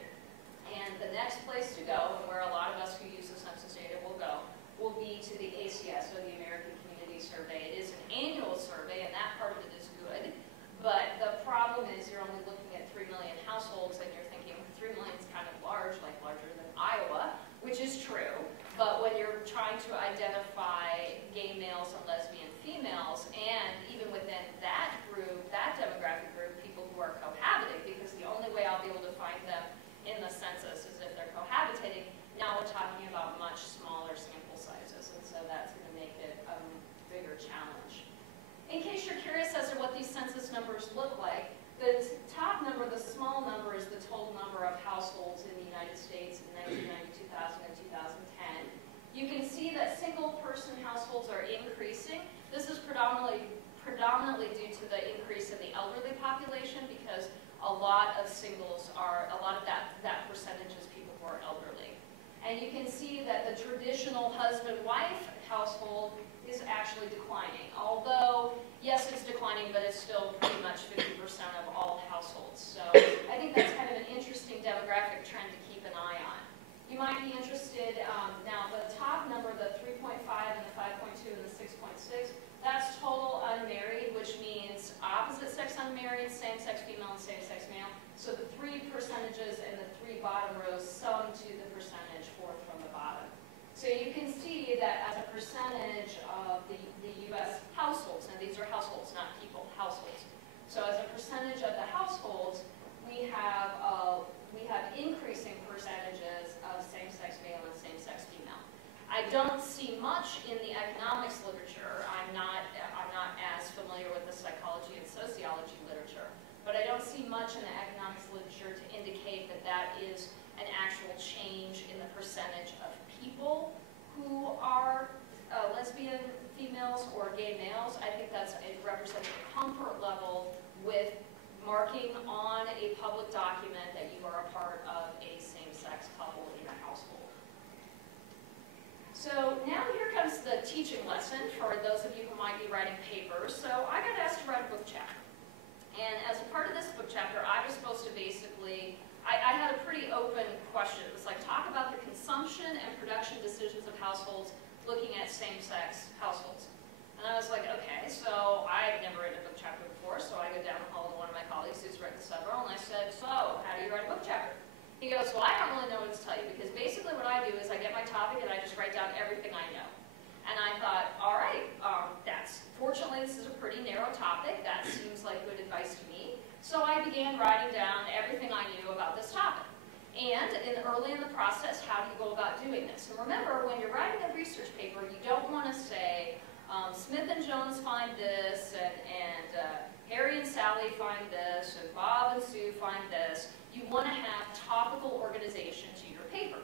And the next place to go, and where a lot of us who use the census data will go, will be to the ACS, or the American Community Survey. It is an annual survey, and that part of it is good. But the problem is you're only looking at 3 million households, and you're thinking 3 million is kind of large, like larger than Iowa, which is true. But when you're trying to identify gay males and lesbian females, and even within that group, that demographic group, people who are cohabiting, because the only way I'll be able to find them in the census is if they're cohabitating. Now we're talking about much smaller sample sizes, and so that's going to make it a bigger challenge. In case you're curious as to what these census numbers look like, the top number, the small number, is the total number of households in the United States in 1990, 2000, and 2010. You can see that single-person households are increasing. This is predominantly due to the increase in the elderly population, because a lot of singles are, a lot of that percentage is people who are elderly. And you can see that the traditional husband-wife household is actually declining. Although, yes, it's declining, but it's still pretty much 50% of all households. So I think that's kind of an interesting demographic trend to keep an eye on. You might be interested, now the top number, the 3.5 and the 5.2 and the 6.6, that's total unmarried, which means opposite sex unmarried, same-sex female, and same-sex male. So the three percentages in the three bottom rows sum to the percentage fourth from the bottom. So you can see that as a percentage of the U.S. households, and these are households, not people, households. So as a percentage of the households, we have increasing percentages of same-sex male and same-sex female. I don't see much in the economics literature. I'm not as familiar with the psychology and sociology literature, but I don't see much in the economics literature to indicate that that is an actual change in the percentage of people who are lesbian females or gay males. I think it represents a comfort level with marking on a public document that you are a part of a same-sex couple in a household. So now here comes the teaching lesson for those of you who might be writing papers. So I got asked to write a book chapter. And as a part of this book chapter, I was supposed to basically, I had a pretty open question. It was like, talk about the consumption and production decisions of households looking at same-sex households. And I was like, okay, so I've never written a book chapter before, so I go down the hall to one of my colleagues who's written several, and I said, so how do you write a book chapter? He goes, well, I don't really know what to tell you, because basically what I do is I get my topic and I just write down everything I know. And I thought, all right, fortunately this is a pretty narrow topic. That seems like good advice to me. So I began writing down everything I knew about this topic. And early in the process, how do you go about doing this? And remember, when you're writing a research paper, you don't want to say, Smith and Jones find this, and Harry and Sally find this, and Bob and Sue find this. You want to have topical organization to your paper.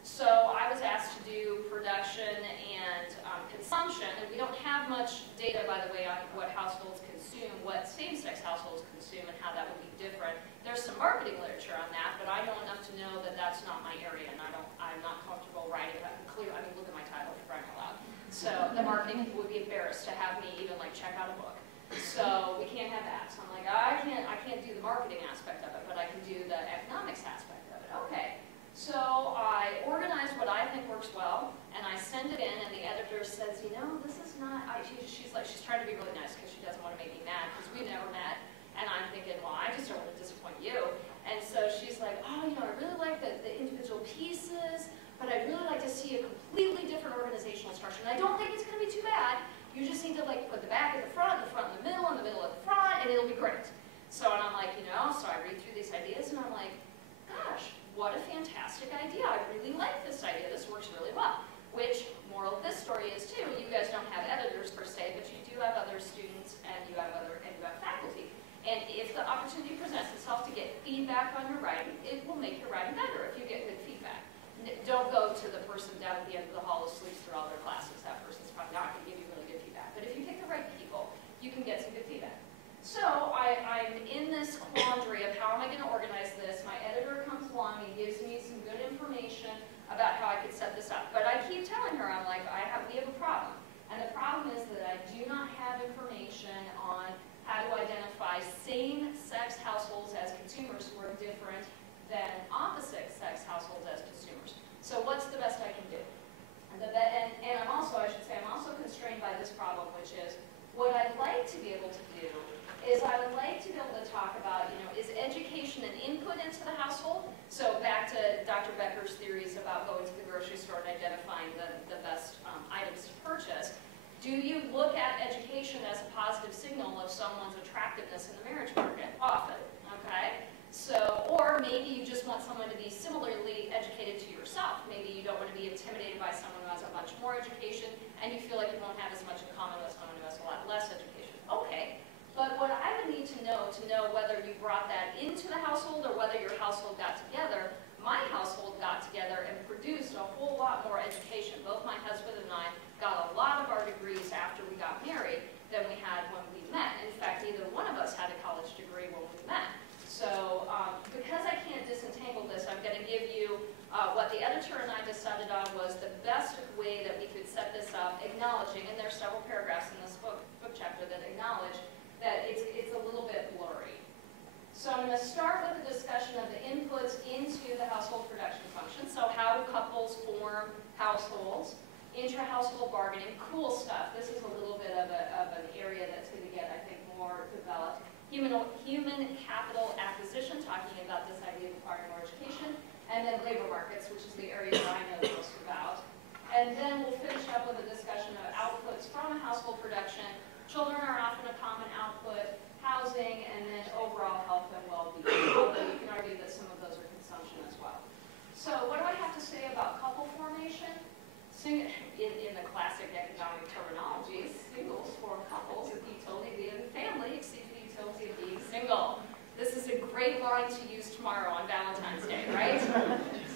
So I was asked to do production and consumption, and we don't have much data, by the way, on what households consume, what same-sex households consume, and how that would be different. There's some marketing literature on that, but I know enough to know that that's not my area, and I'm not comfortable writing that clear. I mean, look at my title, for crying out loud. So the marketing would be embarrassed to have me even like check out a book. So we can't have that. So I'm like, I can't do the marketing aspect of it, but I can do the economics aspect of it. Okay. So I organize what I think works well, and I send it in, and the editor says, you know, this is not, she's trying to be really nice because she doesn't want to make me mad because we've never met, and I'm thinking, well, I just don't want to disappoint you. And so she's like, oh, you know, I really like the individual pieces, but I'd really like to see a completely different organizational structure. And I don't think it's going to be too bad You just need to like put the back at the front in the middle at the front, and it'll be great. So, and I'm like, you know, so I read through these ideas, and I'm like, gosh, what a fantastic idea. I really like this idea. This works really well. Which, moral of this story is too, you guys don't have editors per se, but you do have other students, and you have faculty. And if the opportunity presents itself to get feedback on your writing, it will make your writing better if you get good feedback. Don't go to the person down at the end of the hall who sleeps through all their classes. That person's probably not going to give you really good feedback. But if you pick the right people, you can get some good feedback. So I'm in this quandary of how am I going to organize this. My editor comes along and gives me some good information about how I could set this up. But I keep telling her, I'm like, we have a problem. And the problem is that I do not have information on how to identify same-sex households as consumers who are different than opposite-sex households as consumers. So what's the best I can do? And I'm also, I should say, I'm also constrained by this problem, which is what I'd like to be able to do is I would like to be able to talk about, you know, is education an input into the household? So back to Dr. Becker's theories about going to the grocery store and identifying the best items to purchase. Do you look at education as a positive signal of someone's attractiveness in the marriage market? Often, okay? So, or maybe you just want someone to be similarly educated to yourself. Maybe you don't want to be intimidated by someone who has a much more education, and you feel like you won't have as much in common with someone who has a lot less education. Okay, but what I would need to know whether you brought that into the household or whether your household got together, my household got together and produced a whole lot more education. Both my husband and I got a lot of our degrees after we got married than we had when we met. In fact, neither one of us had a college degree when we met. So because I can't disentangle this, I'm going to give you what the editor and I decided on was the best way that we could set this up, acknowledging, and there's several paragraphs in this book chapter that acknowledge that it's a little bit blurry. So I'm going to start with a discussion of the inputs into the household production function. So how do couples form households? Intra-household bargaining, cool stuff. This is a little bit of an area that's going to get, I think, more developed. Human capital acquisition, talking about this idea of acquiring more education. And then labor markets, which is the area that I know the most about. And then we'll finish up with a discussion of outputs from a household production. Children are often a common output, housing, and then overall health and well-being. Although you can argue that some of those are consumption as well. So what do I have to say about couple formation? In the classic economic terminology, singles form couples. The utility of being in family exceeds the utility of being single. This is a great line to use tomorrow on Valentine's Day, right?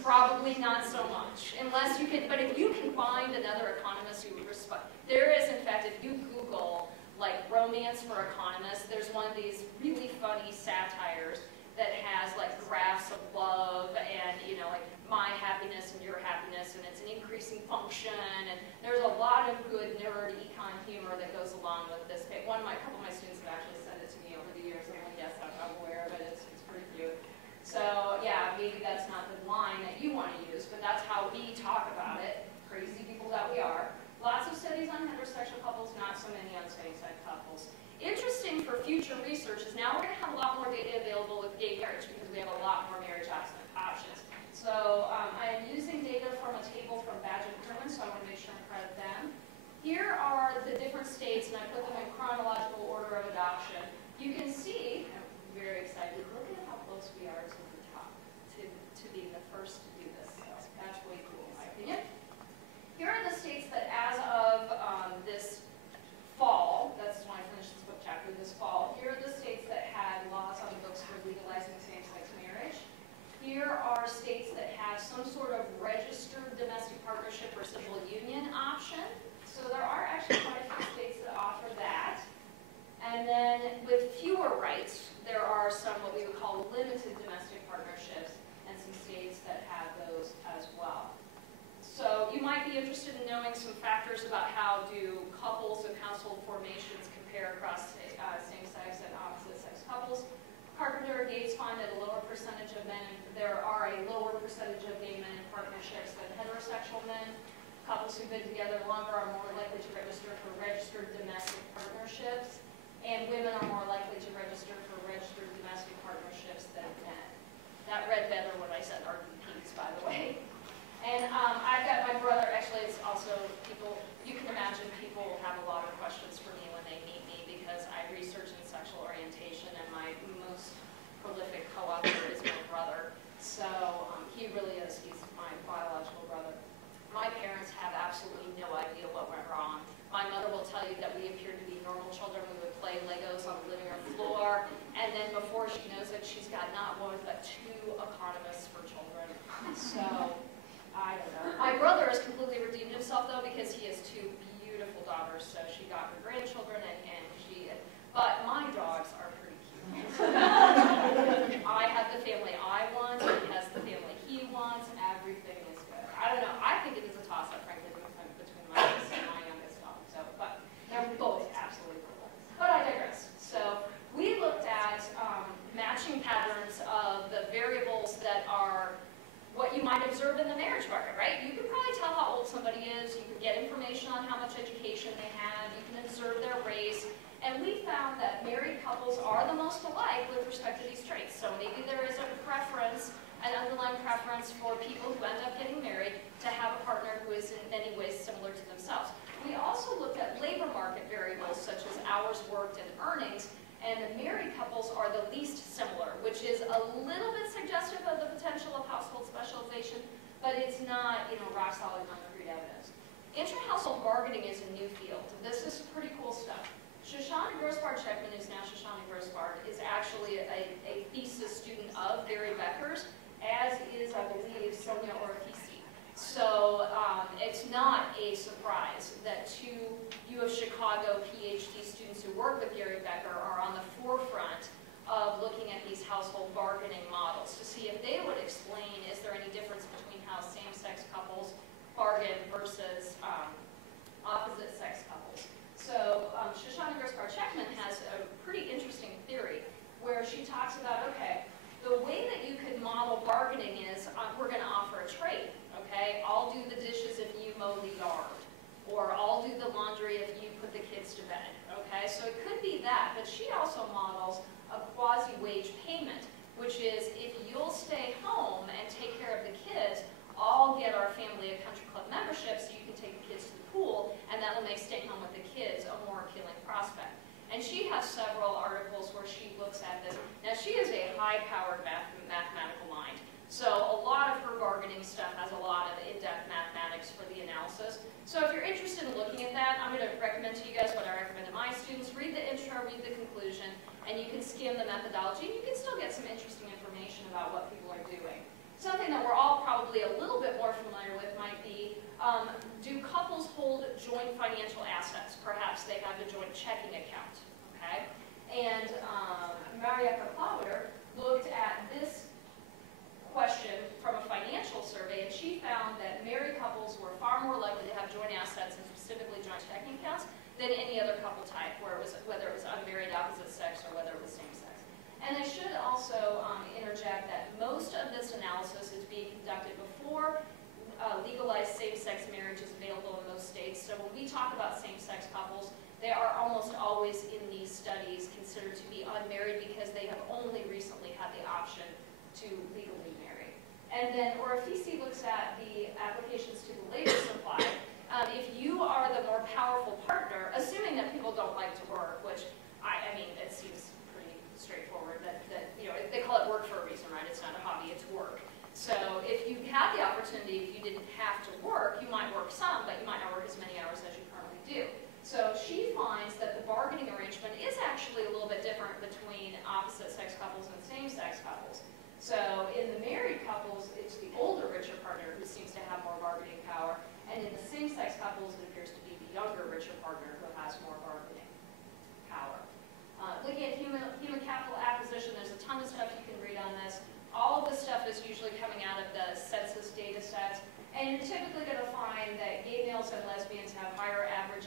Probably not so much, unless you can. But if you can find another economist who would respond, there is, in fact, if you Google like romance for economists, there's one of these really funny satires that has like graphs of love and, you know, like my happiness and your happiness, and it's an increasing function, and there's a lot of good nerd econ humor that goes along with this. A couple of my students have actually sent it to me over the years, and I'm like, yes, I'm aware of it, it's pretty cute. So yeah, maybe that's not the line that you want to use, but that's how we talk about it, crazy people that we are. Lots of studies on heterosexual couples, not so many on same-sex couples. Interesting for future research is now we're going to have a lot more data available with gay marriage because we have a lot more marriage options. So I am using data from a table from Badge and Kerman, so I want to make sure I credit them. Here are the different states, and I put them in chronological order of adoption. You can see, I'm very excited, look at how close we are to the top, to being the first to do this. So that's way cool, in my opinion. Here are the states that as of this fall, that's when I finished this book chapter, this fall, here are the states that had laws on the books for legalizing same-sex marriage. Here are states that have some sort of registered domestic partnership or civil union option. So there are actually quite a few states that offer that. And then with fewer rights, there are some what we would call limited domestic partnerships and some states that have those as well. So you might be interested in knowing some factors about how do couples and household formations compare across same-sex and opposite-sex couples. Carpenter and Gates find that a lower percentage of men, there are a lower percentage of gay men in partnerships than heterosexual men. Couples who've been together longer are more likely to register for registered domestic partnerships, and women are more likely to register for registered domestic partnerships than men. That read better when I said RDPs, by the way. And I've got my brother, actually it's also people, you can imagine people have a lot of questions that are what you might observe in the marriage market, right? You can probably tell how old somebody is. You can get information on how much education they have. You can observe their race. And we found that married couples are the most alike with respect to these traits. So maybe there is a preference, an underlying preference for people who end up getting married to have a partner who is in many ways similar to themselves. We also looked at labor market variables such as hours worked and earnings. And the married couples are the least similar, which is a little bit suggestive of the potential of household specialization, but it's not, rock solid concrete evidence. Intra-household bargaining is a new field. This is pretty cool stuff. Shoshana Grossbard-Checkman, who's now Shoshana Grossbard, is actually a thesis student of Barry Becker's, as is, I believe, Sonia Orefisi. So it's not a surprise that two U of Chicago PhD students who work with Gary Becker are on the forefront of looking at these household bargaining models to see if they would explain, is there any difference between how same-sex couples bargain versus opposite-sex couples. So Shoshana Grossbard-Checkman has a pretty interesting theory where she talks about, okay, the way that you could model bargaining is we're going to offer a trade. Okay, I'll do the dishes if you mow the yard, or I'll do the laundry if you put the kids to bed. Okay, so it could be that, but she also models a quasi-wage payment, which is if you'll stay home and take care of the kids, I'll get our family a country club membership so you can take the kids to the pool, and that'll make staying home with the kids a more appealing prospect. And she has several articles where she looks at this. Now, she is a high-powered mathematical mind. So a lot of her bargaining stuff has a lot of in-depth mathematics for the analysis. So if you're interested in looking at that, I'm going to recommend to you guys what I recommend to my students. Read the intro, read the conclusion, and you can skim the methodology. And you can still get some interesting information about what people are doing. Something that we're all probably a little bit more familiar with might be, do couples hold joint financial assets? Perhaps they have a joint checking account, okay? And Marietta Plowder looked at this question from a financial survey, and she found that married couples were far more likely to have joint assets and specifically joint checking accounts than any other couple type, whether it was unmarried, opposite sex, or whether it was same sex. And I should also interject that most of this analysis is being conducted before legalized same-sex marriage is available in most states. So when we talk about same-sex couples, they are almost always in these studies considered to be unmarried because they have only recently had the option to legally marry. And then Orefisi looks at the applications to the labor supply. If you are the more powerful partner, assuming that people don't like to work, which I mean, it seems pretty straightforward that they call it work for a reason, right? It's not a hobby, it's work. So if you had the opportunity, if you didn't have to work, you might work some, but you might not work as many hours as you currently do. So she finds that the bargaining arrangement is actually a little bit different between opposite-sex couples and same-sex couples. So in the married couples, it's the older, richer partner who seems to have more bargaining power, and in the same-sex couples, it appears to be the younger, richer partner who has more bargaining power. Looking at human capital acquisition, there's a ton of stuff you can read on this. All of this stuff is usually coming out of the census data sets, and you're typically going to find that gay males and lesbians have higher average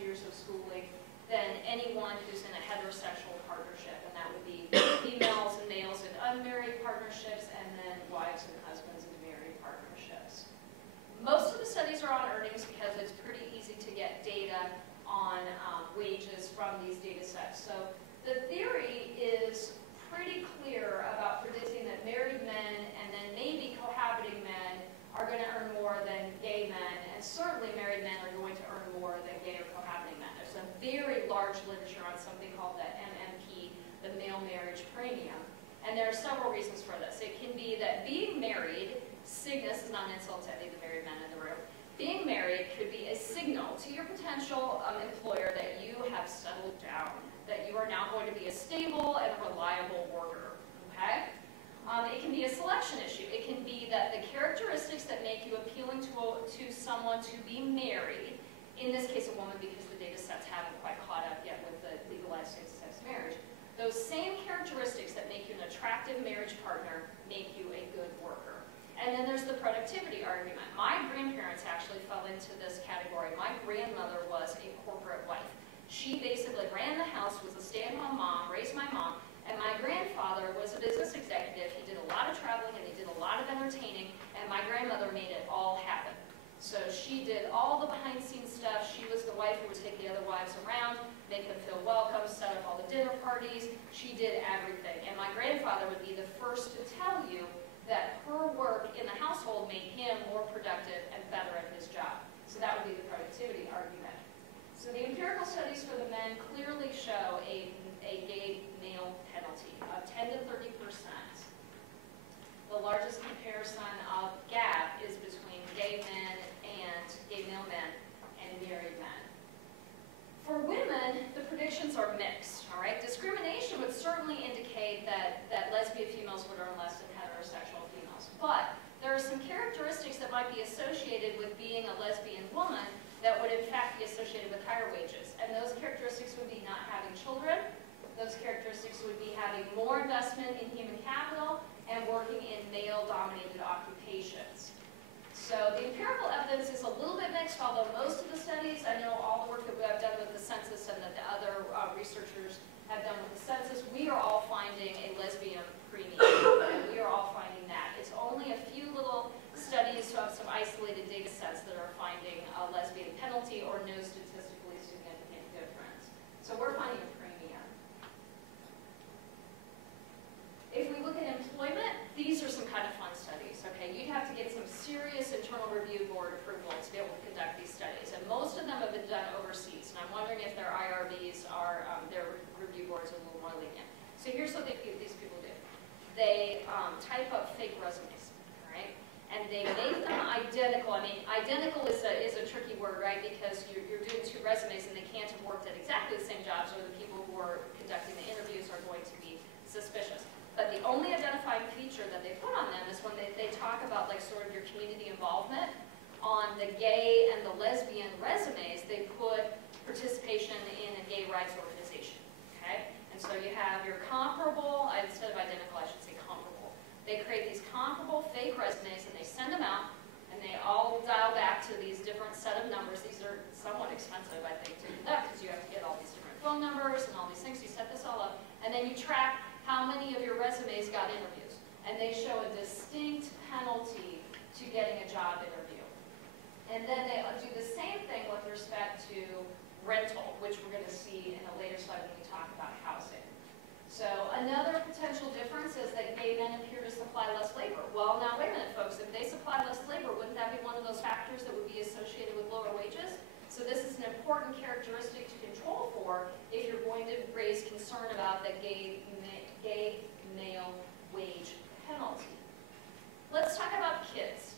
years of schooling than anyone who's in a heterosexual partnership, and that would be females and males in unmarried partnerships, and then wives and husbands in married partnerships. Most of the studies are on earnings because it's pretty easy to get data on wages from these data sets. So the theory is pretty clear about predicting that married men and then maybe cohabiting men are going to earn more than gay men, and certainly married men are going to earn more than gay or cohabiting men. There's a very large literature on something called the MMP, the male marriage premium, and there are several reasons for this. It can be that being married, this is not an insult to any of the married men in the room, being married could be a signal to your potential employer that you have settled down, that you are now going to be a stable and reliable worker, okay? It can be a selection issue. It can be that the characteristics that make you appealing to someone to be married, in this case a woman because the data sets haven't quite caught up yet with the legalized same-sex marriage, those same characteristics that make you an attractive marriage partner make you a good worker. And then there's the productivity argument. My grandparents actually fell into this category. My grandmother was a corporate wife. She basically ran the house, was a stay-at-home mom, raised my mom, and my grandfather was a business executive. She did all the behind-the-scenes stuff. She was the wife who would take the other wives around, make them feel welcome, set up all the dinner parties. She did everything. And my grandfather would be the first to tell you that her work in the household made him more productive and better at his job. So that would be the productivity argument. So the empirical studies for the men clearly show a gay male penalty of 10 to 30%. The largest comparison of gap is between gay men and gay male men and married men. For women, the predictions are mixed, all right? Discrimination would certainly indicate that lesbian females would earn less than heterosexual females. But there are some characteristics that might be associated with being a lesbian woman that would in fact be associated with higher wages. And those characteristics would be not having children. Those characteristics would be having more investment in human capital and working in male-dominated occupations. So the empirical evidence is a little bit mixed, although most of the studies, I know all the work that I've done with the census and that the other researchers have done with the census, we are all finding a lesbian premium, and we are all finding that. It's only a few little studies of some isolated data sets that are finding a lesbian penalty or no statistically significant difference. So we're finding a premium. If we look at employment, these are some kind of fun studies, okay? You'd have to get some serious internal review board approval to be able to conduct these studies, and most of them have been done overseas, and I'm wondering if their IRBs are, their review boards are a little more lenient. So here's what these people do. They type up fake resumes, all right? And they make them identical. I mean, identical is a tricky word, right? Because you're doing two resumes and they can't have worked at exactly the same jobs, or the people who are conducting the interviews are going to be suspicious. But the only identifying feature that they put on them is when they talk about like sort of your community involvement. On the gay and the lesbian resumes, they put participation in a gay rights organization, okay? And so you have your comparable, instead of identical, I should say comparable. They create these comparable fake resumes and they send them out, and they all dial back to these different set of numbers. These are somewhat expensive, I think, to conduct because you have to get all these different phone numbers and all these things. You set this all up, and then you track how many of your resumes got interviews. And they show a distinct penalty to getting a job interview. And then they do the same thing with respect to rental, which we're going to see in a later slide when we talk about housing. So another potential difference is that gay men appear to supply less labor. Well, now wait a minute, folks. If they supply less labor, wouldn't that be one of those factors that would be associated with lower wages? So this is an important characteristic to control for if you're going to raise concern about the gay male wage penalty. Let's talk about kids.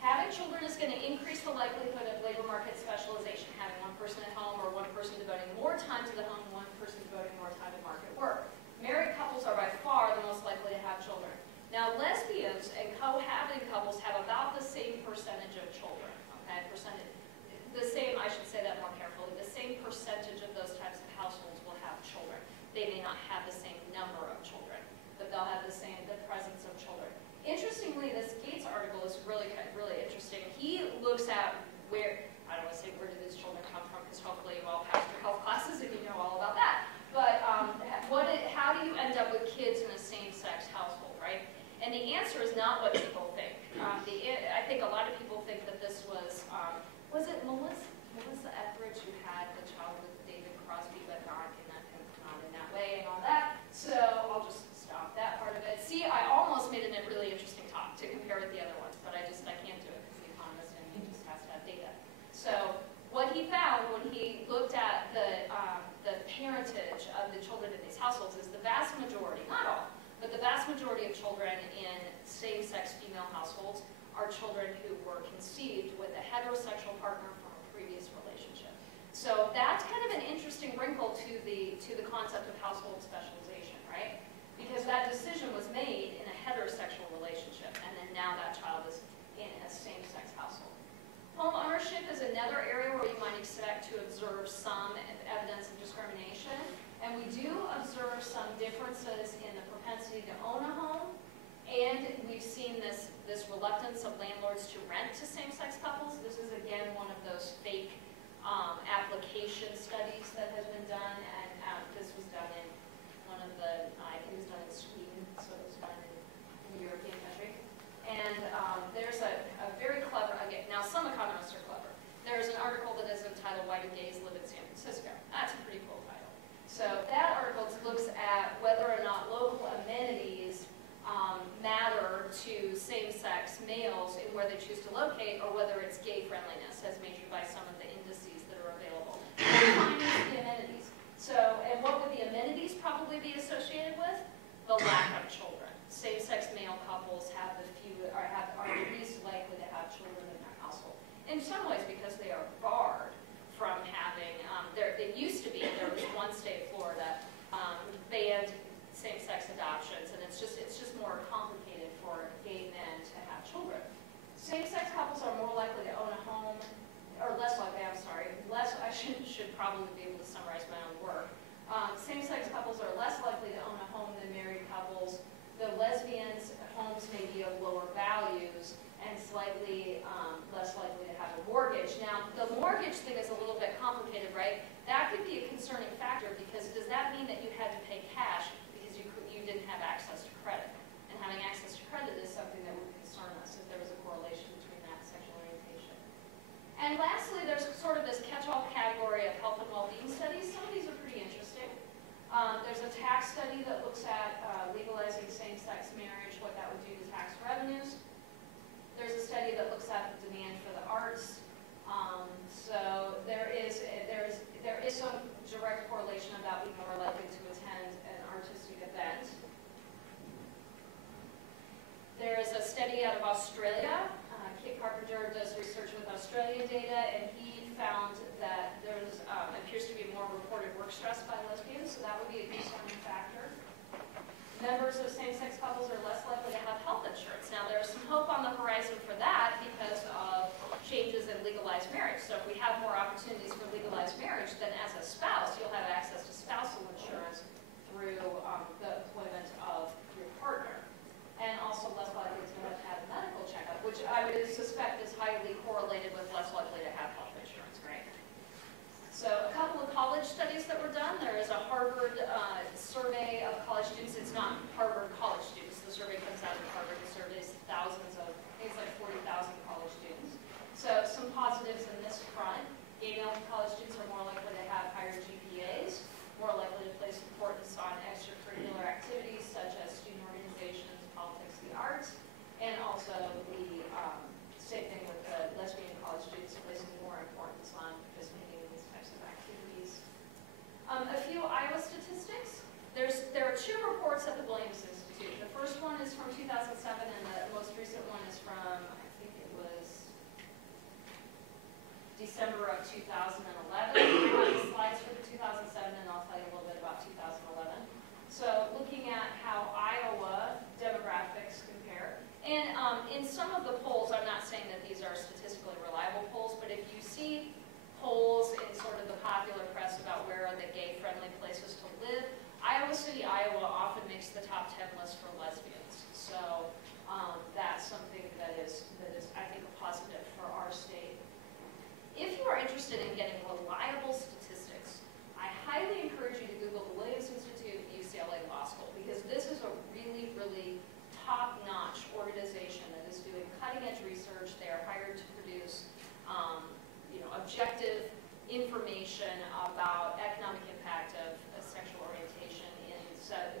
Having children is going to increase the likelihood of labor market specialization, having one person at home or one person devoting more time to the home and one person devoting more time to market work. Married couples are by far the most likely to have children. Now, lesbians and cohabiting couples have about the same percentage of children, okay? The same, I should say that more carefully, the same percentage of those types of households will have children. They may not have the same number of children, but they'll have the presence of children. Interestingly, this Gates article is really interesting. He looks at where, I don't want to say where did these children come from, because hopefully you all passed your health classes and you know all about that. But how do you end up with kids in a same-sex household, right? And the answer is not what people think. I think a lot of people think that this was it Melissa Etheridge who had the child with David Crosby, but not in that way and all that. So I'll just stop that part of it. See, I almost made it a really interesting talk to compare with the other ones, but I can't do it because the economist and he just has to have data. So what he found when he looked at the parentage of the children in these households is the vast majority, not all, but the vast majority of children in same-sex female households are children who were conceived with a heterosexual partner from a previous relationship. So that's kind of an interesting wrinkle to the concept of household specialization, right? Because that decision was made in a heterosexual relationship, and then now that child is in a same-sex household. Home ownership is another area where you might expect to observe some evidence of discrimination, and we do observe some differences in the propensity to own a home, and we've seen this reluctance of landlords to rent to same-sex couples. This is, again, one of those fake application studies that has been done, and this was done in one of the, I think it was done in Sweden, so it was done in a European country. And there's a very clever, again, now some economists in some ways because they are barred from having, it used to be, there was one state, Florida, banned same-sex adoptions, and it's just more complicated for gay men to have children. Same-sex couples are more likely to own a home, or less likely, I should probably be able to summarize my own work. Same-sex couples are less likely to own a home than married couples. The lesbians' homes may be of lower values and slightly less likely to have a mortgage. Now, the mortgage thing is a little bit complicated, right? That could be a concerning factor because does that mean that you had to pay cash because you didn't have access to credit? And having access to credit is something that would concern us if there was a correlation between that and sexual orientation. And lastly, there's sort of this catch-all category of health and well-being studies. Some of these are pretty interesting. There's a tax study that looks at legalizing same-sex marriage, what that would do to tax revenues. There's a study that looks at the demand for the arts. So there is some direct correlation about being more likely to attend an artistic event. There is a study out of Australia. Kit Carpenter does research with Australian data, and he found that there appears to be more reported work stress by lesbians, so that would be a concerning factor. Members of same-sex couples are less likely to have health insurance. Now, there's some hope on the horizon for that because of changes in legalized marriage. So if we have more opportunities for legalized marriage, then as a spouse, you'll have access to spousal insurance through the employment of your partner. And also less likely to have had a medical checkup, which I would suspect is highly correlated with less likely to have health insurance, right? So a couple of college studies that were done. There is a Harvard survey of college students. It's not Harvard college students. The survey comes out of Harvard. The surveys thousands of, I think it's like 40,000 college students. So some positives in this front. Gay male college students are more likely to have higher GPAs, more likely to place importance on extracurricular activities such as student organizations, politics, the arts, and also the same thing with the lesbian college students placing more importance on participating in these types of activities. A few Iowa statistics. There are two reports at the Williams Institute. The first one is from 2007, and the most recent one is from, I think it was December of 2011. I have the slides for the 2007, and I'll tell you a little bit about 2011. So looking at how Iowa demographics compare. And in some of the polls, I'm not saying that these are statistically reliable polls, but if you see polls in sort of the popular press about where are the gay-friendly places to live, Iowa City, Iowa often makes the top 10 list for lesbians. So that's something that is, I think, a positive for our state. If you are interested in getting reliable statistics, I highly encourage you to Google the Williams Institute at UCLA Law School, because this is a really, really top-notch organization that is doing cutting-edge research. They are hired to produce objective information about economic impact of sexual orientation in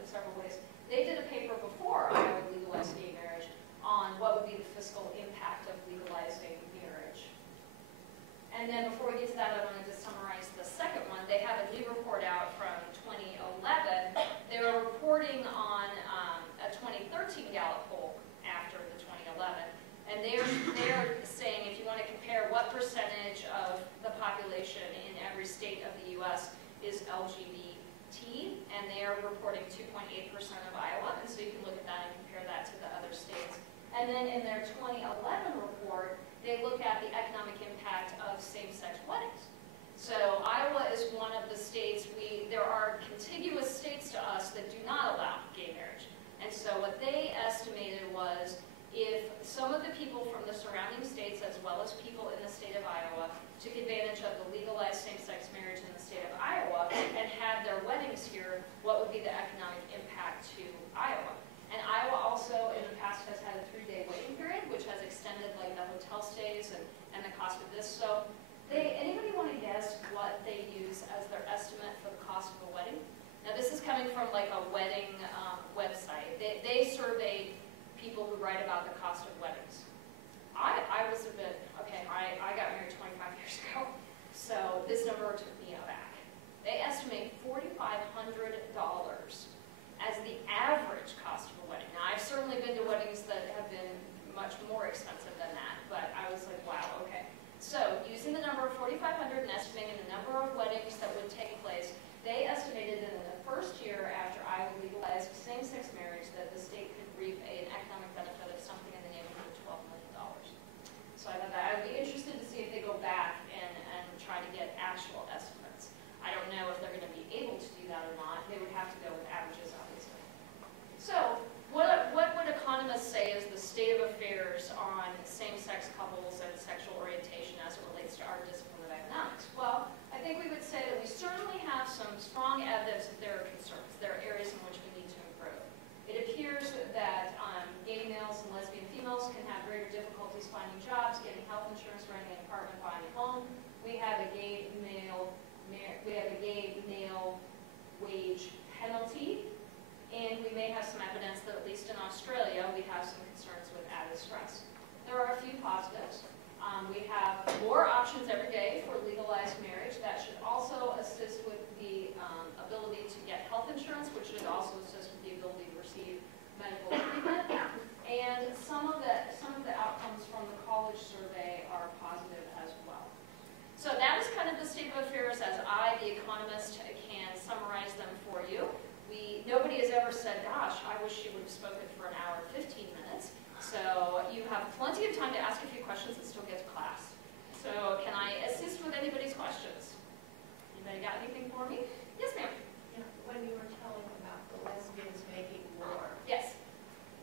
several ways. They did a paper before Iowa legalized gay marriage on what would be the fiscal impact of legalizing marriage. And then before we get to that, I wanted to summarize the second one. They have a new report out from 2011. They were reporting on a 2013 Gallup poll after the 2011. And they're saying if you want to compare what percentage of the population in every state of the U.S. is LGBT, and they are reporting 2.8% of Iowa, and so you can look at that and compare that to the other states. And then in their 2011 report, they look at the economic impact of same-sex weddings. So Iowa is one of the states, there are contiguous states to us that do not allow gay marriage. And so what they estimated was if some of the people from the surrounding states, as well as people in the state of Iowa, took advantage of the legalized same-sex marriage in the state of Iowa and had their weddings here, what would be the economic impact to Iowa? And Iowa also, in the past, has had a 3-day waiting period, which has extended like the hotel stays and the cost of this. So anybody want to guess what they use as their estimate for the cost of a wedding? Now, this is coming from like a wedding website. They surveyed people who write about the cost of weddings. I was a bit, okay, I got married 25 years ago, so this number took me aback. They estimate $4,500 as the average cost of a wedding. Now, I've certainly been to weddings that have been much more expensive than that, but I was like, wow, okay. legalize same-sex marriage, that the state could reap an economic benefit of something in the neighborhood of $12 million. So I thought that I would be interested to see if they go back and try to get actual estimates. I don't know if they're going to be able to do that or not. They would have to go with averages, obviously. So what would economists say is the state of affairs on same-sex couples and sexual orientation as it relates to our discipline of economics? Well, I think we would say that we certainly have some strong evidence that there are concerns. There are areas in which we need to improve. It appears that gay males and lesbian females can have greater difficulties finding jobs, getting health insurance, renting an apartment, buying a home. We have a gay male wage penalty, and we may have some evidence that at least in Australia we have some concerns with added stress. There are a few positives. We have more options every day for legalized marriage. That should also assist with the ability to get health insurance, which should also assist with the ability to receive medical treatment. And some of the outcomes from the college survey are positive as well. So that is kind of the state of affairs as I, the economist, can summarize them for you. Nobody has ever said, gosh, I wish you would have spoken for an hour and 15 minutes. So you have plenty of time to ask a few questions and still get to class. So can I assist with anybody's questions? Anybody got anything for me? Yes, ma'am. Yeah, when you were telling about the lesbians making more, yes,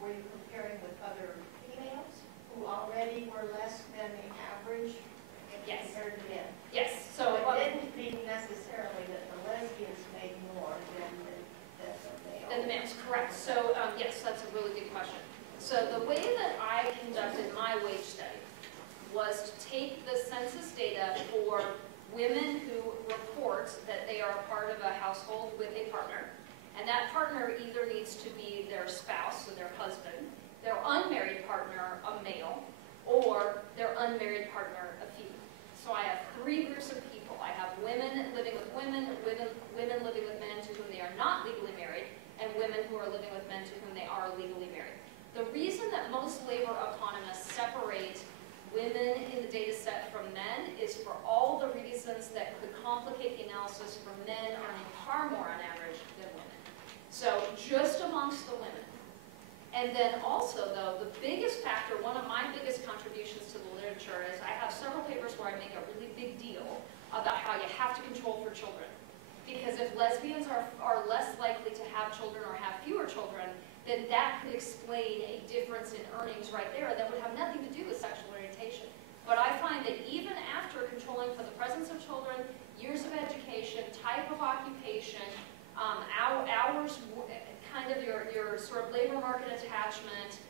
were you comparing with other females who already were less than the average yes, compared to men? Yes. So it didn't mean necessarily that the lesbians made more than the males. Than the males, correct. So yes, that's a really good question. So the way that I conducted my wage study was to take the census data for women who report that they are a part of a household with a partner, and that partner either needs to be their spouse, so their husband, their unmarried partner, a male, or their unmarried partner, a female. So I have three groups of people. I have women living with women, women living with men to whom they are not legally married, and women who are living with men to whom they are legally married. The reason that most labor economists separate women in the data set from men is for all the reasons that could complicate the analysis for men earning far more on average than women. So just amongst the women. And then also, though, the biggest factor, one of my biggest contributions to the literature is I have several papers where I make a really big deal about how you have to control for children. Because if lesbians are less likely to have children or have fewer children, then that could explain a difference in earnings right there that would have nothing to do with sexual orientation. But I find that even after controlling for the presence of children, years of education, type of occupation, hours, kind of your sort of labor market attachment,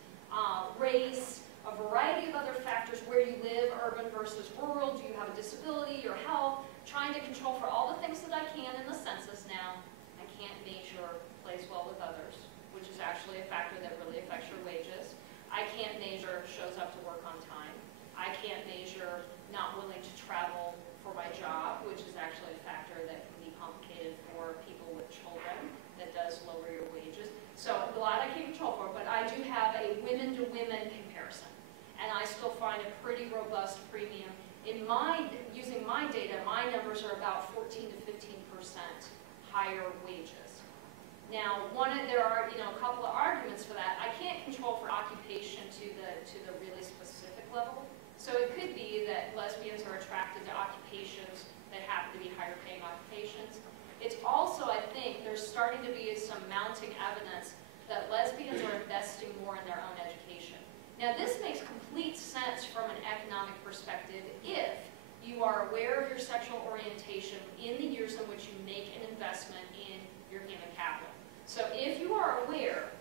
race, a variety of other factors, where you live, urban versus rural, do you have a disability, your health, trying to control for all the things that I can in the census now. I can't measure plays well with others, which is actually a factor that really affects your wages. I can't measure shows up to work on time. I can't measure not willing to travel for my job, which is actually a factor that can be complicated for people with children that does lower your wages. So a lot I can't control for, but I do have a women-to-women comparison. And I still find a pretty robust premium. Using my data, my numbers are about 14 to 15% higher wages. Now, there are a couple of arguments for that. I can't control for occupation to the really specific level. So it could be that lesbians are attracted to occupations that happen to be higher paying occupations. It's also, I think, there's starting to be some mounting evidence that lesbians are investing more in their own education. Now, this makes complete sense from an economic perspective if you are aware of your sexual orientation in the years in which you make an investment in your human capital. So if you are aware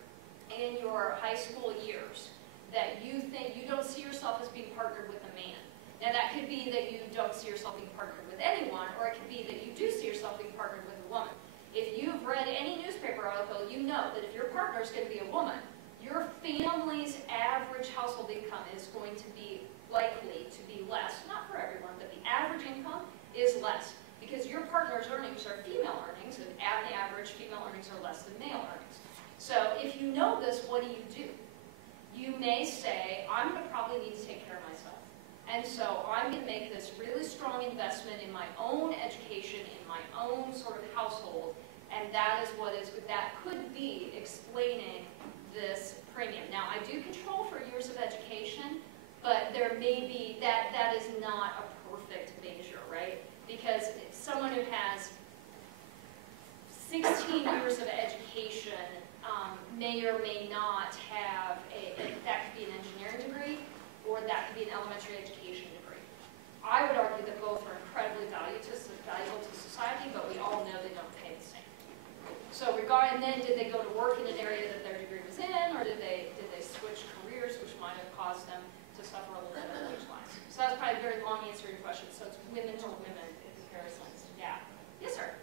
in your high school years that you think you don't see yourself as being partnered with a man, now that could be that you don't see yourself being partnered with anyone, or it could be that you do see yourself being partnered with a woman. If you've read any newspaper article, you know that if your partner is going to be a woman, your family's average household income is going to be likely to be less. Not for everyone, but the average income is less because your partner's earnings are female earnings, and the average female earnings are less than male earnings. So if you know this, what do? You may say, I'm going to probably need to take care of myself. And so I'm going to make this really strong investment in my own education, in my own sort of household, And that is that could be explaining this premium. Now, I do control for years of education, but there may be, that is not a perfect measure, right? Because someone who has 16 years of education may or may not have that could be an engineering degree, or that could be an elementary education degree. I would argue that both are incredibly valuable to society, but we all know they don't pay the same. So and then did they go to work in an area that their degree was in, or did they switch careers, which might have caused them to suffer a little bit of wage-wise? So that's probably a very long answer to your question. So it's women to women in comparisons. Yeah. Yes, sir.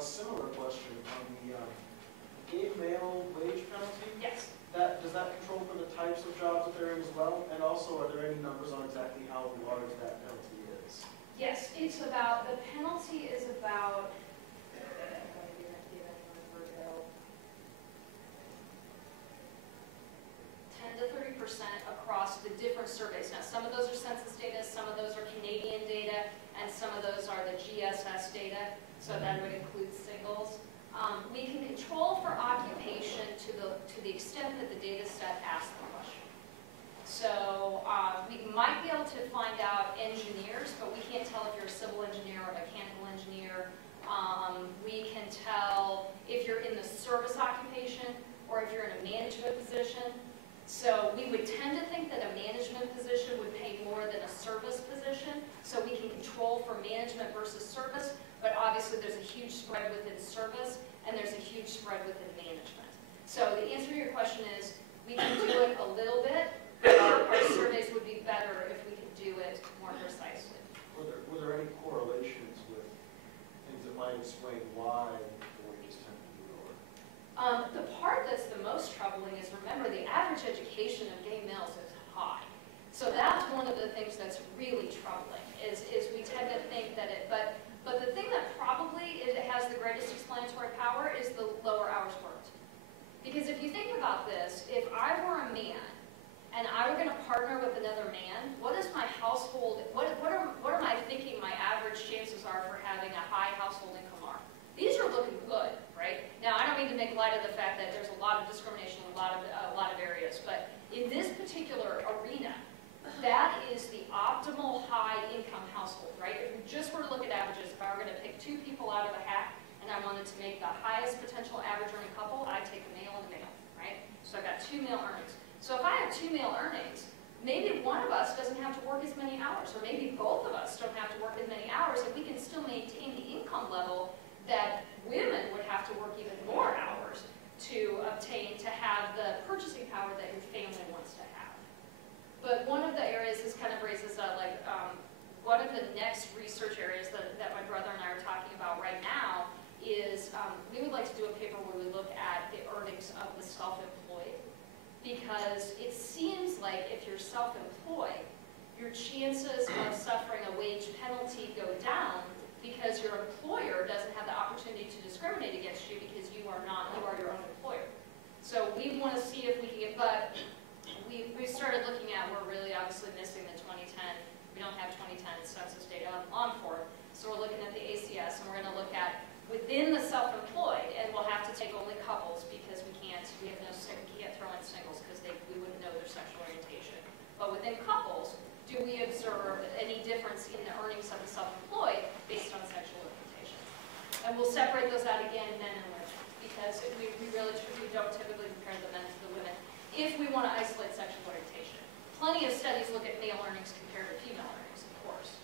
Similar question on the gay male wage penalty. Yes. Does that control for the types of jobs that they're in as well? And also, are there any numbers on exactly how large that penalty is? Yes, it's about, the penalty is about, 10 to 30% across the different surveys. Now, some of those are census data, some of those are Canadian data, and some of those are the GSS data, so that would include singles. We can control for occupation to the extent that the data set asks the question. So we might be able to find out engineers, but we can't tell if you're a civil engineer or a mechanical engineer. We can tell if you're in the service occupation or if you're in a management position. So we would tend to think that a management position would pay more than a service position. So we can control for management versus service, but obviously there's a huge spread within service and there's a huge spread within management. So the answer to your question is we can do it a little bit, but our surveys would be better if we could do it more precisely. Were there any correlations with things that might explain why the wages tend to be lower? The part that's the most troubling is, remember, the average education of gay males is high. So that's one of the things that's really troubling, is we tend to think that but the thing that probably has the greatest explanatory power is the lower hours worked. Because if you think about this, if I were a man and I were going to partner with another man, what is my household, what am I thinking my average chances are for having a high household income are? These are looking good, right? Now, I don't mean to make light of the fact that there's a lot of discrimination in a lot of areas, but in this particular arena, that is the optimal high income household, right? If we just were to look at averages, if I were going to pick two people out of a hat and I wanted to make the highest potential average earning couple, I'd take a male and a male, right? So I've got two male earnings. So if I have two male earnings, maybe one of us doesn't have to work as many hours, or maybe both of us don't have to work as many hours, and we can still maintain the income level that women would have to work even more hours to obtain, to have the purchasing power that your family wants to have. But one of the areas, this kind of raises one of the next research areas that my brother and I are talking about right now is we would like to do a paper where we look at the earnings of the self-employed, because it seems like if you're self-employed, your chances of suffering a wage penalty go down because your employer doesn't have the opportunity to discriminate against you because you are your own employer. So we want to see if we can get, but we started looking at, we're really obviously missing the 2010, we don't have 2010 census data on for it. So we're looking at the ACS, and we're going to look at within the self-employed, and we'll have to take only couples because we can't throw in singles because we wouldn't know their sexual orientation. But within couples, do we observe any difference in the earnings of the self-employed based on sexual orientation? And we'll separate those out again, men and women, because we don't typically compare the men to the women if we want to isolate sexual orientation. Plenty of studies look at male earnings compared to female earnings, of course.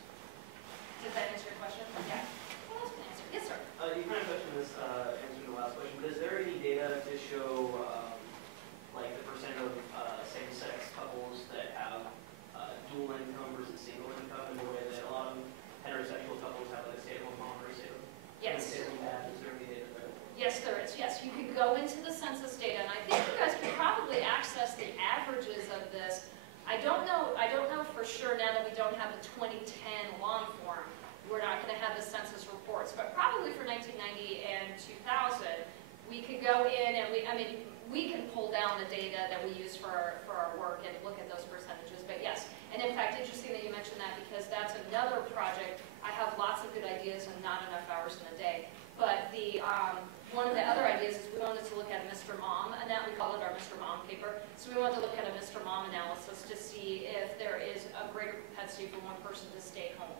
Did that answer your question? Yeah. What else can I answer? Yes, sir. You kind of touched on this answer to the last question, but is there any data to show like the percent of same-sex couples that have dual income versus single income in the way that a lot of heterosexual couples have like a stay-at-home mom or a stay-at-home dad? Is there any data there? Yes, there is. Yes, you could go into the census data, and I think you guys could probably access the averages of this. I don't know for sure now that we don't have the 2010 long form. We're not going to have the census reports, but probably for 1990 and 2000, we could go in and we can pull down the data that we use for our work and look at those percentages. But yes, and in fact, interesting that you mentioned that, because that's another project. I have lots of good ideas and not enough hours in a day. But one one of the other ideas is we wanted to look at a Mr. Mom, and that we call it our Mr. Mom paper. So we wanted to look at a Mr. Mom analysis to see if there is a greater propensity for one person to stay home.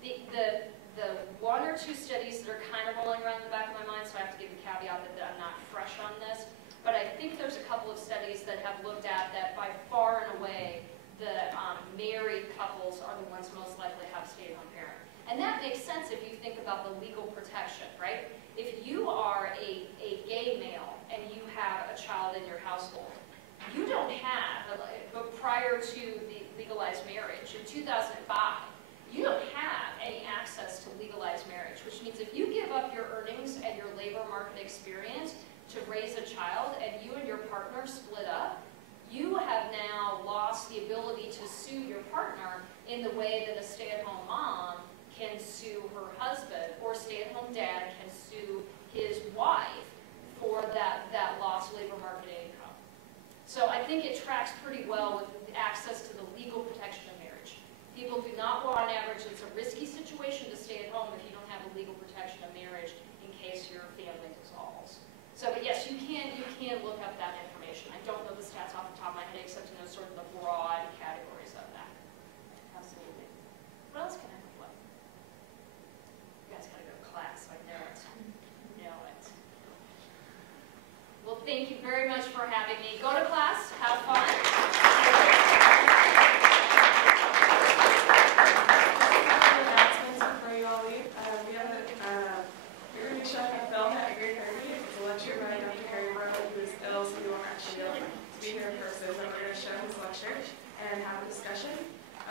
The one or two studies that are kind of rolling around in the back of my mind, so I have to give a caveat that I'm not fresh on this, but I think there's a couple of studies that have looked at that by far and away the married couples are the ones most likely to have a stay-at-home parent. And that makes sense if you think about the legal protection, right? If you are a gay male and you have a child in your household, you don't have, but prior to the legalized marriage in 2005, you don't have any access to legalized marriage, which means if you give up your earnings and your labor market experience to raise a child and you and your partner split up, you have now lost the ability to sue your partner in the way that a stay-at-home mom can sue her husband, or stay-at-home dad can sue his wife for that lost labor market income. So I think it tracks pretty well with access to the legal protection of marriage. People do not want, on average, it's a risky situation to stay at home if you don't have the legal protection of marriage in case your family dissolves. So, but yes, you can look up that information. I don't know the stats off the top of my head, except to know sort of the broad categories of that. Absolutely. What else can I look up? You guys gotta go to class. I know it. Know it. Well, thank you very much for having me. Go to class. Have fun. And have a discussion.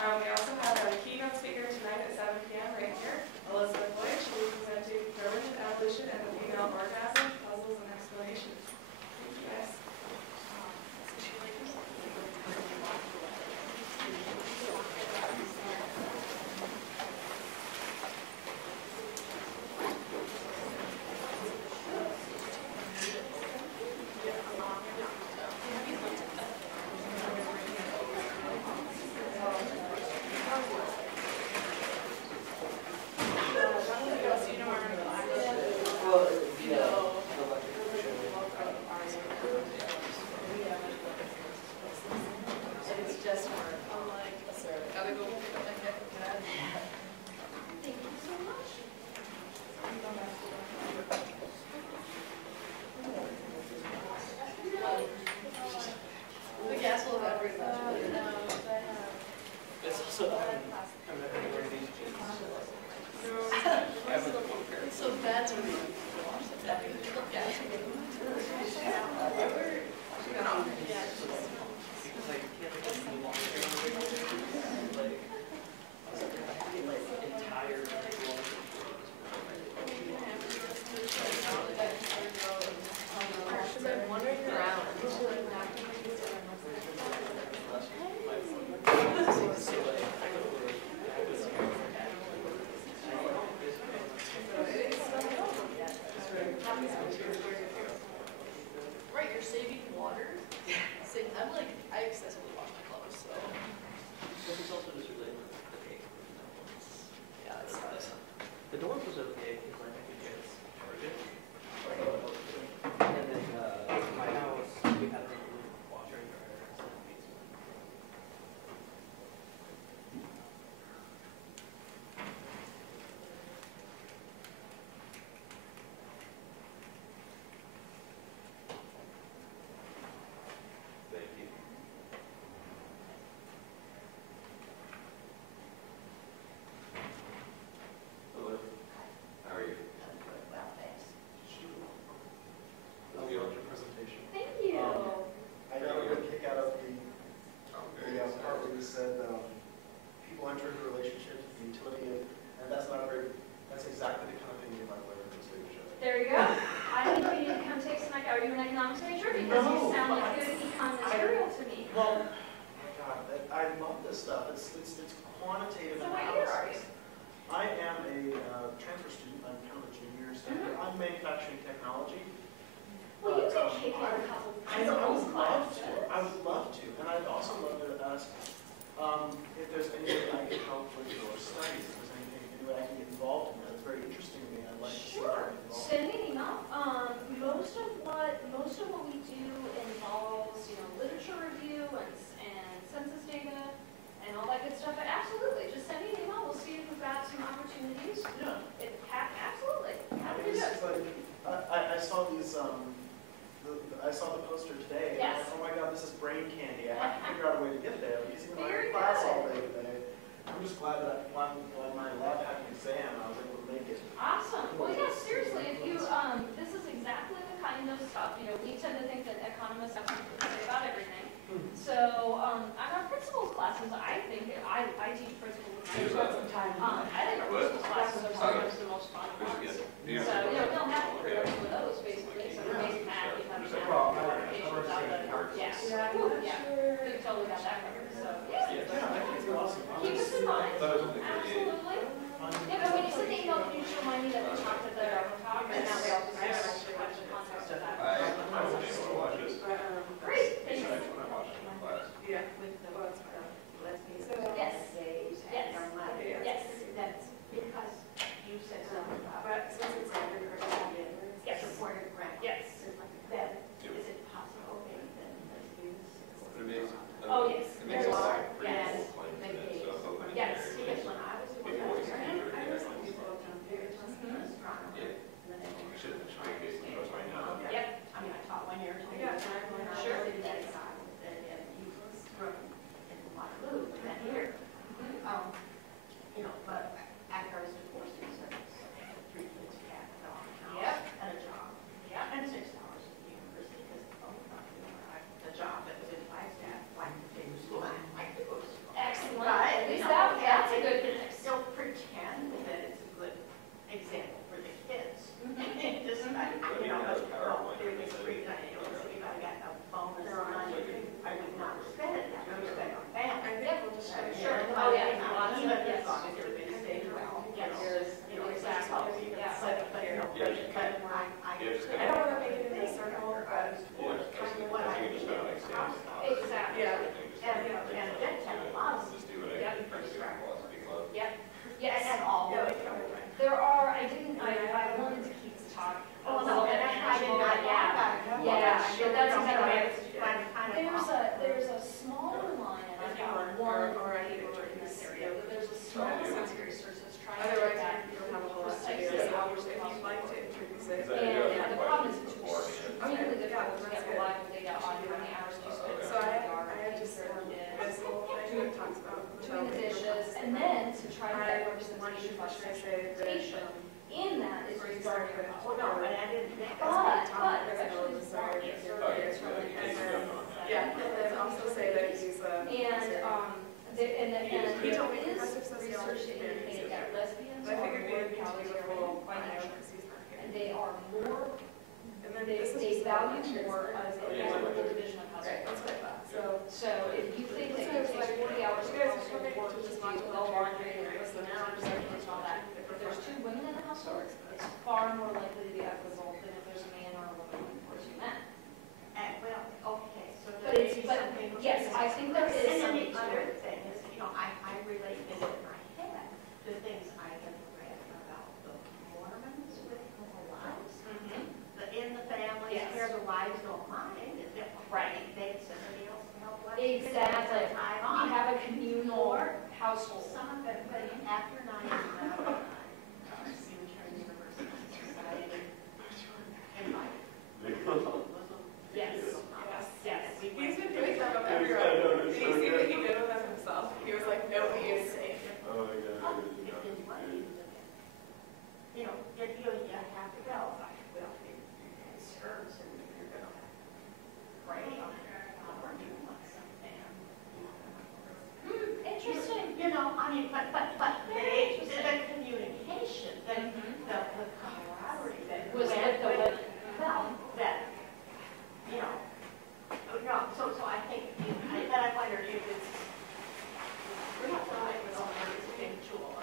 We also have a keynote speaker tonight at 7 p.m. right here, Elisabeth Lloyd. She will be presenting Darwinian Evolution and the Female Orgasm, Puzzles and Explanations. Thank you guys. most of what we do involves, literature review and census data and all that good stuff. But absolutely, just send me an email. We'll see if we've got some opportunities. Yeah. Absolutely. Happy to do It's it. like, I saw these, I saw the poster today. Yes. And I'm like, oh my God, this is brain candy. I have to figure out a way to get there. But using my Very class good. all day today. I'm just glad that when my lab had an exam, I was able to make it. Awesome. Well, yeah, seriously, if you, this is exactly the kind of stuff, we tend to think that economists have something to say about everything. So, on our principles classes, I think, I teach principles classes. I think our principles classes are sometimes the most fun ones. So, you don't have to worry with those, basically. So, basic math, you have to have applications out of the, yeah. You totally got that covered. So, keep us in mind. Absolutely. Yeah, but when you send the email, can you just remind me that we talked at the talk, and now we also actually have the context of that. Great, thank you. Yeah. Yes. Yes. That's because you said something about. But since it's Yes. Supportive grant. Yes. Then, is it possible maybe then lesbians? Oh, yes. There are, yes. Yes. Because when I was in the Yep. I mean, I taught 1 year, 2 Yeah. years. Sure. And you grew in Waterloo, and then here. But after I was divorced, it was 3 kids, cat, a dog, house, Yep. and a job. Yep. And 6 hours at the university, because the job that was in Flagstaff, like to go to school, I like to go to school. Excellent. Right? At least that's a good thing. Don't pretend that it's a good example for the kids. Just, it was free, if I got a bonus or money, I would not spend it, I would spend it on family. Sure. Oh, yeah. Even as Yes. long as everybody stays well. Yes. Exactly. Yeah. I don't want to make it in a circle, but What I did. Exactly. yeah. And that kind of loves us. Yep. Yep. And Yes. then all the way through. There are, I wanted to keep the talk. Oh, no, and I did not, Yeah, that's exactly. right. There's a smaller line, and I've got one paper in this area, but there's a smaller line of research that's trying to Otherwise, look at you don't have a whole lot to do. precisely So hours if you'd like to introduce it. and the problem is it's extremely difficult to get reliable data on how many hours you spend. So I have just this whole thing that talks about doing the dishes, and then to try to get representation by sexualization. In that is regarding your Well, no, and I didn't think. but there actually is market surveys from the yeah, and then also say that he's and there is he told me research professor to sociology indicate that lesbians I are figured more maybe calories do a are full quite bio natural, because he's not here. and they are more And then they this is just value lectures. more of a division of Right, household. that's what I thought. So if you think that it takes 40 hours of household work to do the laundry and the and all that, if there's 2 women in the household, it's far more likely to be equitable than if there's a man or a woman or 2 men. Well, okay, so But there it's, may be but something. yes, I think there is And then something the to other it. thing is, I relate this in my head to things I have read about the Mormons with the wives. In the families Yes. where the wives don't mind, if they're Right. they get somebody else to help. Exactly. We We have a communal household. Some of it, but after 9/11, Unitarian Universal Society invited. Yes. Yes. He's been doing that with everyone. Did you see what he did with them himself? He was like, no, he is safe. Oh my God. You have to go. Well, it serves and you're going to pray on it. Or you want something. Interesting. I mean, but the communication, the camaraderie that Was with the women. Well, that, so I think, but I wonder if it's, we're not talking about it's a big tool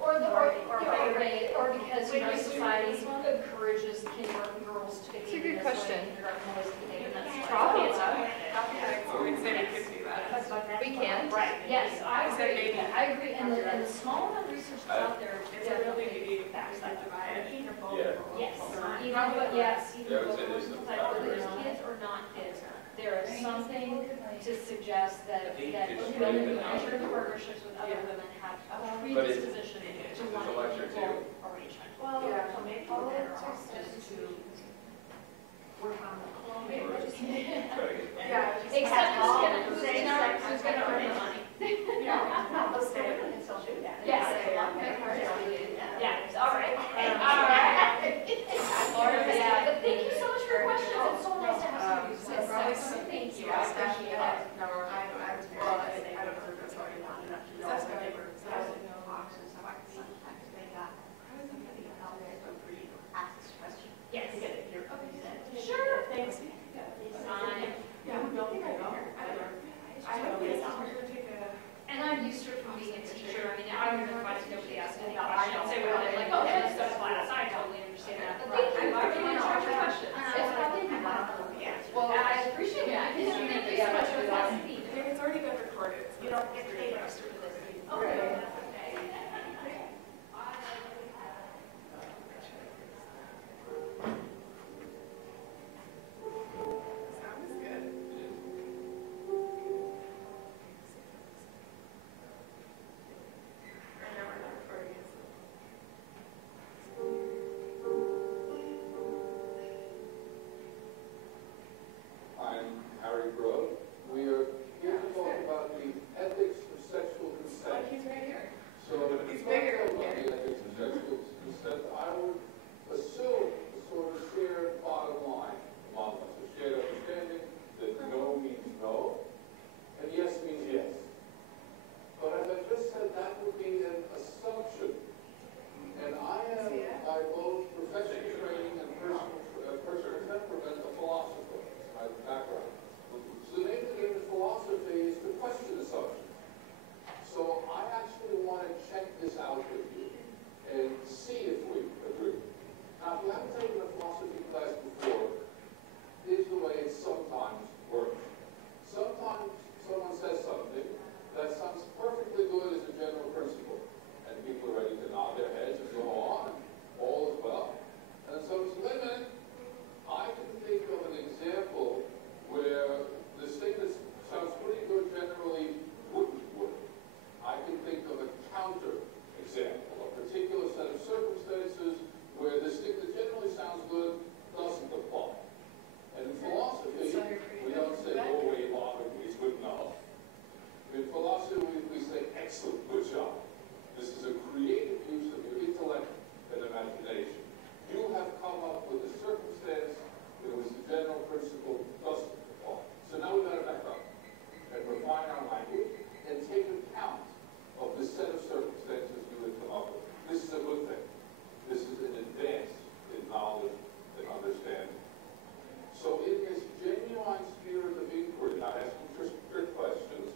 or because society encourages kindergarten girls to get That's a good question. Probably. We can say we could do that. We can. Right. Yes, I I said agree. maybe. I agree. And the small amount of research that's out there It's a really definitely big backs that up. divide. either both. Yes. Either No, but yes, Yeah, I would say there's some whether it's kids or not kids, there is something to suggest that women who enter into partnerships with other women have a predisposition to want to involve arrangement. Well, Yeah. so maybe All better it's off just just to work on the Yeah, except who's gonna earn the money. Yeah, let's say we can still do that. Yes. Yeah, all right. All right. Yeah. Thank you so much for your questions. It's so nice to have some. Thank you. I appreciate it. No, I don't know if it's already not enough to know when they were talks and stuff. Sometimes they got somebody out there for you to ask this question. Yes. To get it here. Sure. Thanks. Fine. Yeah, we don't know. I don't know. And I'm used to it from being a teacher. I mean, I would have advised nobody asked any questions. They would have been like, okay, let's go to class. I totally understand that. But thank you for being in charge of questions. Well, I appreciate it. Thank you so much for that. It's already been recorded. You don't get paid extra for this. Okay. We are here to talk about the ethics of sexual consent. He's right here. So, He's bigger. about the ethics of sexual consent, I would assume a sort of shared bottom line among us, a shared understanding that no means no, and yes means yes. But as I just said, that would be an assumption. And I am, by both professional training and personal temperament, a philosopher, my background. So the name of the game in philosophy is to question assumptions. So I actually want to check this out with you and see if we agree. Now, if you haven't taken a philosophy class before, here's the way it sometimes works. Sometimes someone says something that sounds perfectly good as a general principle, and people are ready to nod their heads and go on, and all is well. And then someone says, wait a minute, I can think of an example where this thing that sounds pretty good generally wouldn't work. I can think of a counter example, a particular set of circumstances where this thing that generally sounds good doesn't apply. And in philosophy, we don't say, go away, Bob, it's good enough. In philosophy, we say, excellent, good job. This is a creative use of your intellect and imagination. You have come up with a circumstance in which the general principle doesn't apply. So now we've got to back up and refine our language and take account of the set of circumstances you would come up with. This is a good thing. This is an advance in knowledge and understanding. So in this genuine spirit of inquiry, not asking for strict questions,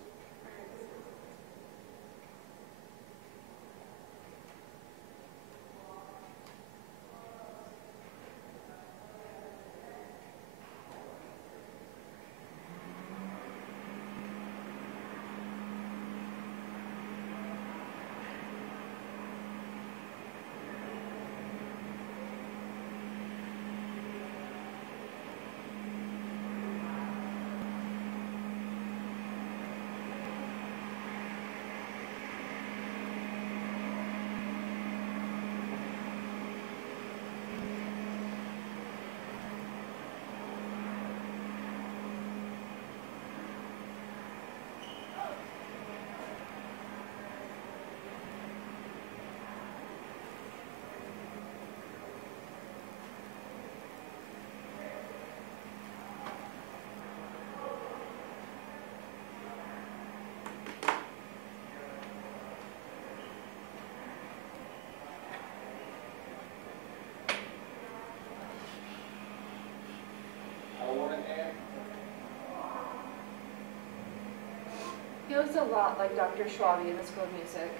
He looks a lot like Dr. Schwabi in the School of Music.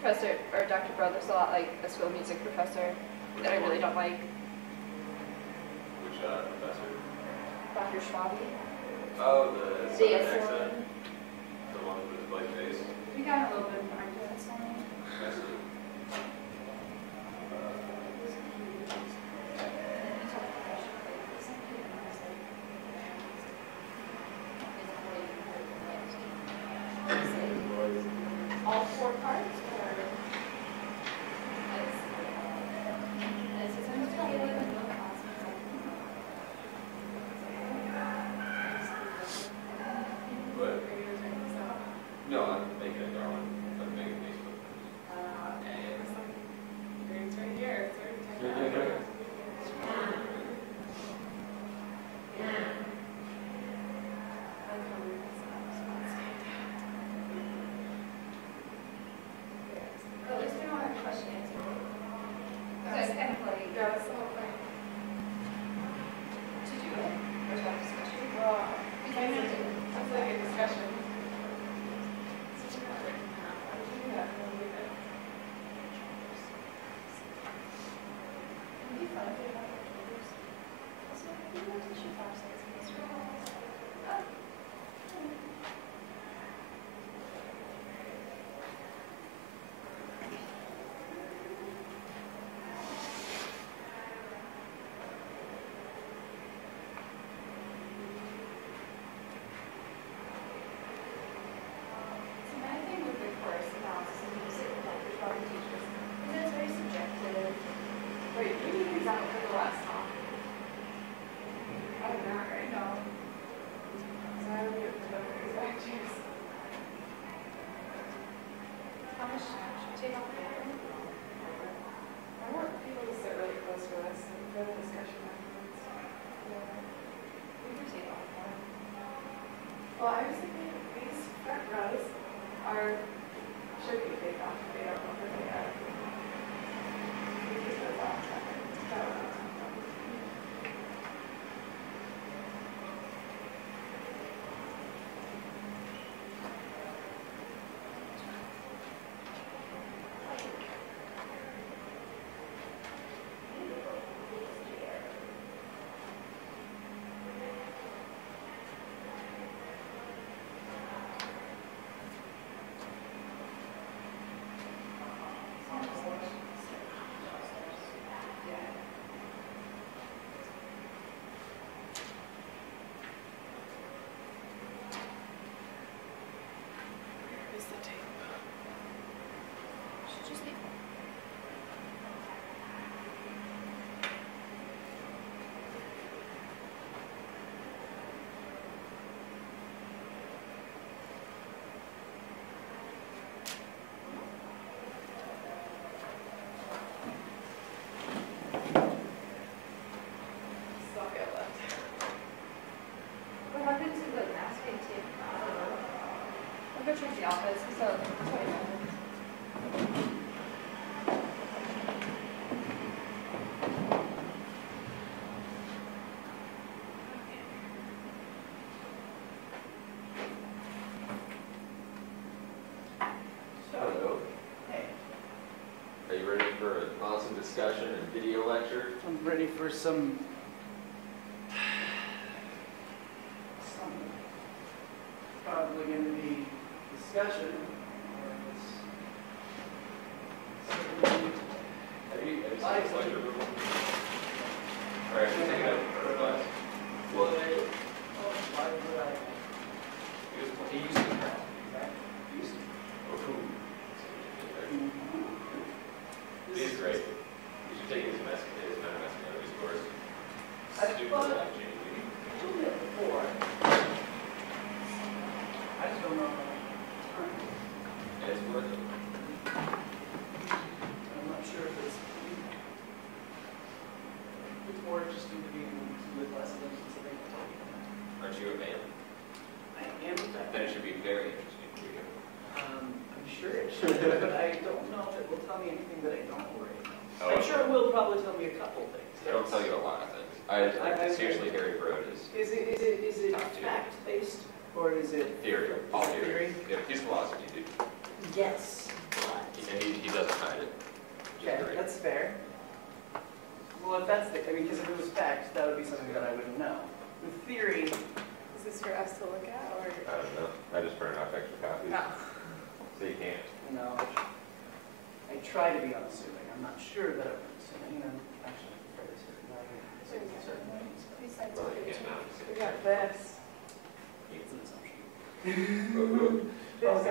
Professor, or Dr. Broad looks a lot like a School of Music professor that I really don't like. Which professor? Dr. Schwabi. Oh, the DS1. The one with the white face. We got a little bit of practice on it. Well, I was thinking these front rows should be big off. They don't know that they are. These rows off. I'll go check the office. So, Hello. Hey. Are you ready for an awesome discussion and video lecture? I'm ready for some probably going to be discussion. Have you seen this lecture before? All right, we're taking it for a class. Well, why would I? he used to crowd. He used to. He's great. You should take his masculinity course. Students like Jane. You told me that before. I just don't know how much time. It's worth it. I'm not sure if it's more interesting to be with less than specific. Aren't you a man? I am. Then it should be very interesting to you. I'm sure it should, but I don't know if it will tell me anything that I don't already know. Oh, I'm sure it will probably tell me a couple things. It'll tell you a lot of things. Seriously, Harry Broad is Is it top tier. fact-based, or is it Theory. all theory? Yeah, he's philosophy, dude. Yes. And he doesn't hide it. Which is Okay, great. that's fair. Well, if that's the, I mean, because if it was fact, that would be something that I wouldn't know. With theory, Is this for us to look at, or? I don't know. I just printed off extra copies. No. So you can't. you know, I try to be unassuming. I'm not sure that I'm unassuming, and actually, I'm fairly certain that I am certain things. Well, you can't now. We got this. It's an assumption. Oh,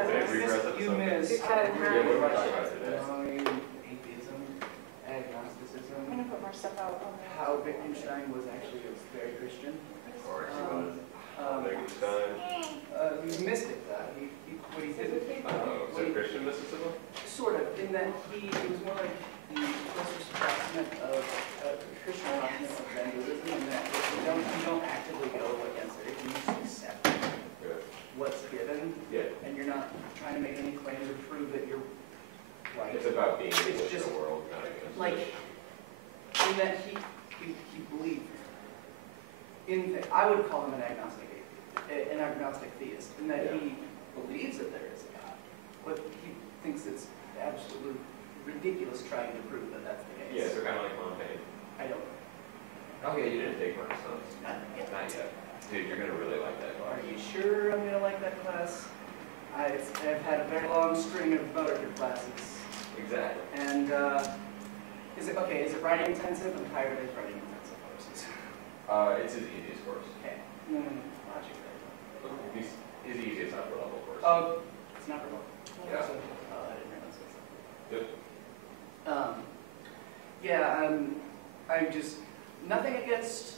You missed. Yeah, what are we talking about today? Atheism, agnosticism. I'm gonna put more stuff out on there. How Wittgenstein was actually very Christian. Of course he was. Wittgenstein. You missed it, what he did. Was it Christian mysticism? Sort of, in that it was more like the closest approximate of Christian approximate of Hinduism, in that you don't actively go against it. You just accept what's given, and you're not trying to make any claims or prove that you're right. It's about being in It's just the world, not against like in that he believed in. I would call him an agnostic theist, in that he believes that there is a God, but he thinks it's absolutely ridiculous trying to prove that that's the case. Yeah, so kind of like Montaigne. I don't. Oh yeah, you didn't take Renaissance. Not yet. Dude, you're gonna really like that class. Are you sure I'm gonna like that class? I've had a very long string of literature classes. Exactly. And is it okay? Is it writing intensive? I'm tired of writing intensive courses. It's his easiest course. Okay. Logic there. His easiest upper level course. Oh, it's not remote. Yeah. So, I didn't realize Yep. Yeah, I just, nothing against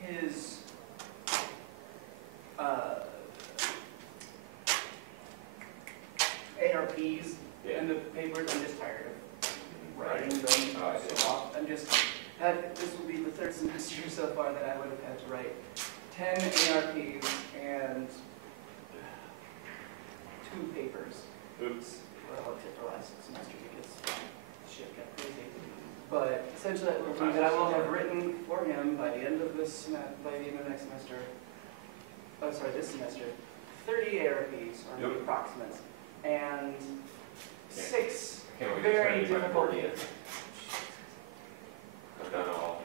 his ARPs and the papers. I'm just tired of writing them so often. This will be the third semester so far that I would have had to write 10 ARPs and Oops. Well, except for last semester because shit got crazy. But essentially, that will be that I will have written for him by the end of this by the end of next semester. Oh, sorry, this semester. 30 ARPs or approximates, and 6 very difficult. I've done all.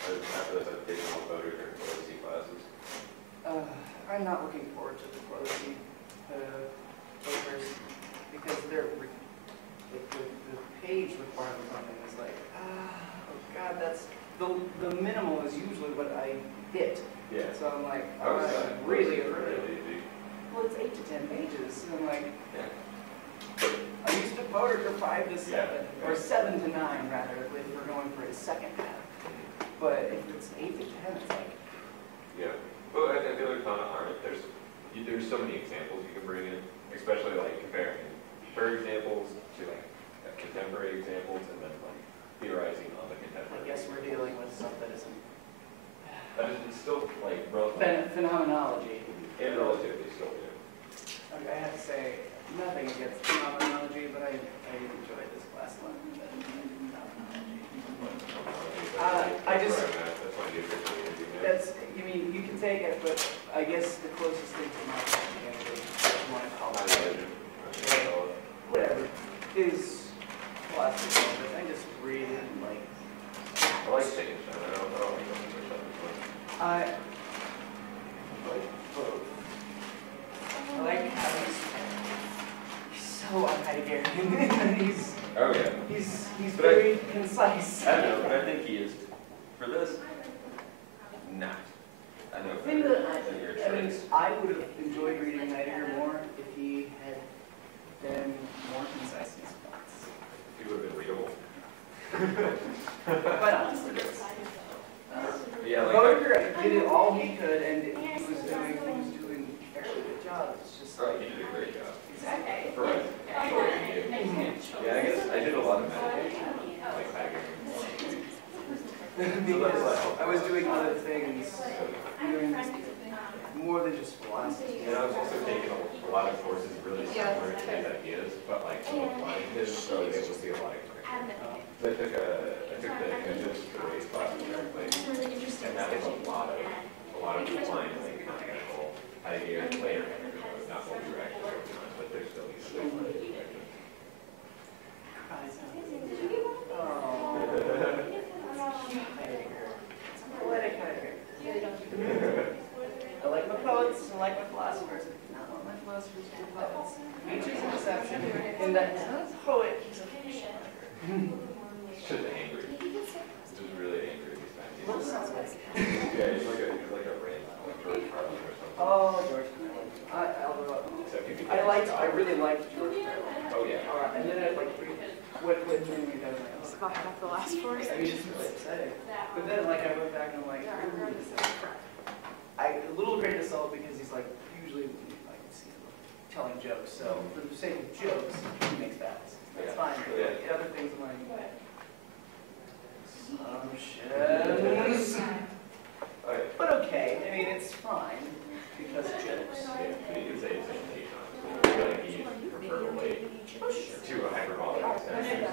After this, I've taken all photo literacy classes. I'm not looking forward to the literacy papers because they're like the page requirement on them is like, oh god, that's the minimal is usually what I hit. Yeah. So I'm like, I was really afraid. Well, it's 8 to 10 pages, and I'm like, I used to vote for 5 to 7, or 7 to 9 rather, if we're going for a second half. But if it's 8 to 10, it's like. Yeah. Well, I feel like on art, there's so many examples you can bring in, especially like comparing her examples to like contemporary examples, and then like theorizing on the contemporary. I guess we're dealing with stuff that isn't. But it's still like relative. Phenomenology. And relatively still new. I have to say, nothing against phenomenology, but I enjoyed this class a lot better than phenomenology. I just. That's. You mean you can take it, but I guess the closest thing to my Christianity, if you want to call it, whatever, is classical. But I just read it and like. I like taking stuff. I don't like going for stuff. I like both. I like how he's so Heideggerian. He's oh yeah. He's very concise. I don't know, but I think he is for this. Not. I know. I mean, I would have enjoyed reading Heidegger more if he had been more concise in his thoughts. He would have been readable. But honestly, yeah, like Heidegger did all he could, and he was doing a fairly good job. It's just like he did a great job. Exactly. For us. Yeah, I guess I did a lot of meditation, like Heidegger. Because I was doing other things, doing more than just philosophy. And I was also taking a lot of courses really similar to his ideas, but like applying his, so I was able to see a lot of connections. So I took the images to race class directly, and that was a lot of applying like non-medical ideas later, not what we were actually working on, but there's still these connections. Poetic Heidegger. I like my poets, I like my philosophers, not all my philosophers do poets. Nietzsche's an exception in that he's not a poet, he's a fiction writer. It's just angry. It's just really angry these times. What sounds like? Yeah, he's like a rant, like George Carlin or something. Oh, George Carlin. I really liked George Carlin. Oh yeah. And then I like what thing he does now. About half the last four. I mean, it's really upsetting. But then, like, I went back and I'm like, a little great to solve because he's like usually like telling jokes. So for the sake of jokes, he makes battles. That's fine. But like, other things I'm like, assumptions. But okay. I mean, it's fine because jokes. Yeah, but you could say the same thing. Like he prefer to wait to a hyperbolic extent.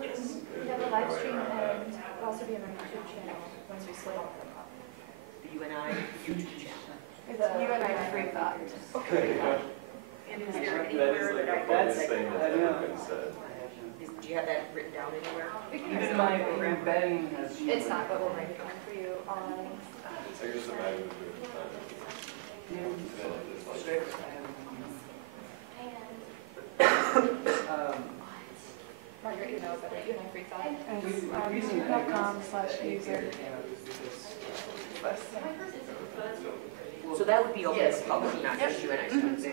Yes. We have a live stream and it'll also be on our YouTube channel once we split off them up. The UNI YouTube channel. It's UNI Free Thought. Okay. And is there anywhere that I That's the thing that's ever been said. Do you have that written down anywhere? Even Ben has. It's not, but we'll make it one for you on. I can just imagine it doing Margaret, you know about it. UNI Free Thought. And YouTube.com/user. So that would be open to public, not just UNI students.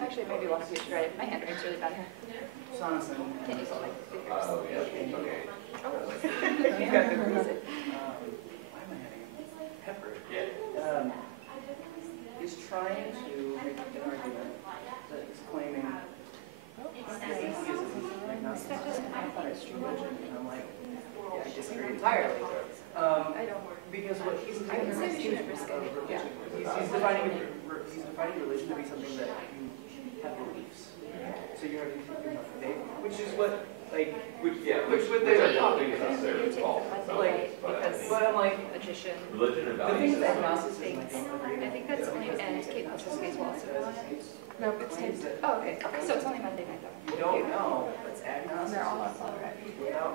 Actually, maybe once you should write it. My handwriting's really bad here. Sonson. Can you spell my fingers? Oh, yeah. Okay. You got the music. Why am I having Pepper? Yeah. Is trying to make an argument that is claiming atheism, like not religion, and I'm like, yeah, I disagree entirely. Because what he's defining he's defining religion to be something that you have beliefs. So you're having faith, which is what, like, which what they're talking about. Like, but I'm like, religion and the things values. that agnosticism, I think that's only, and Kate Bush's case will also go on it. No, it's taped. Oh, okay. So it's only Monday night though. you don't know, it's agnosticism. They're all up already. Without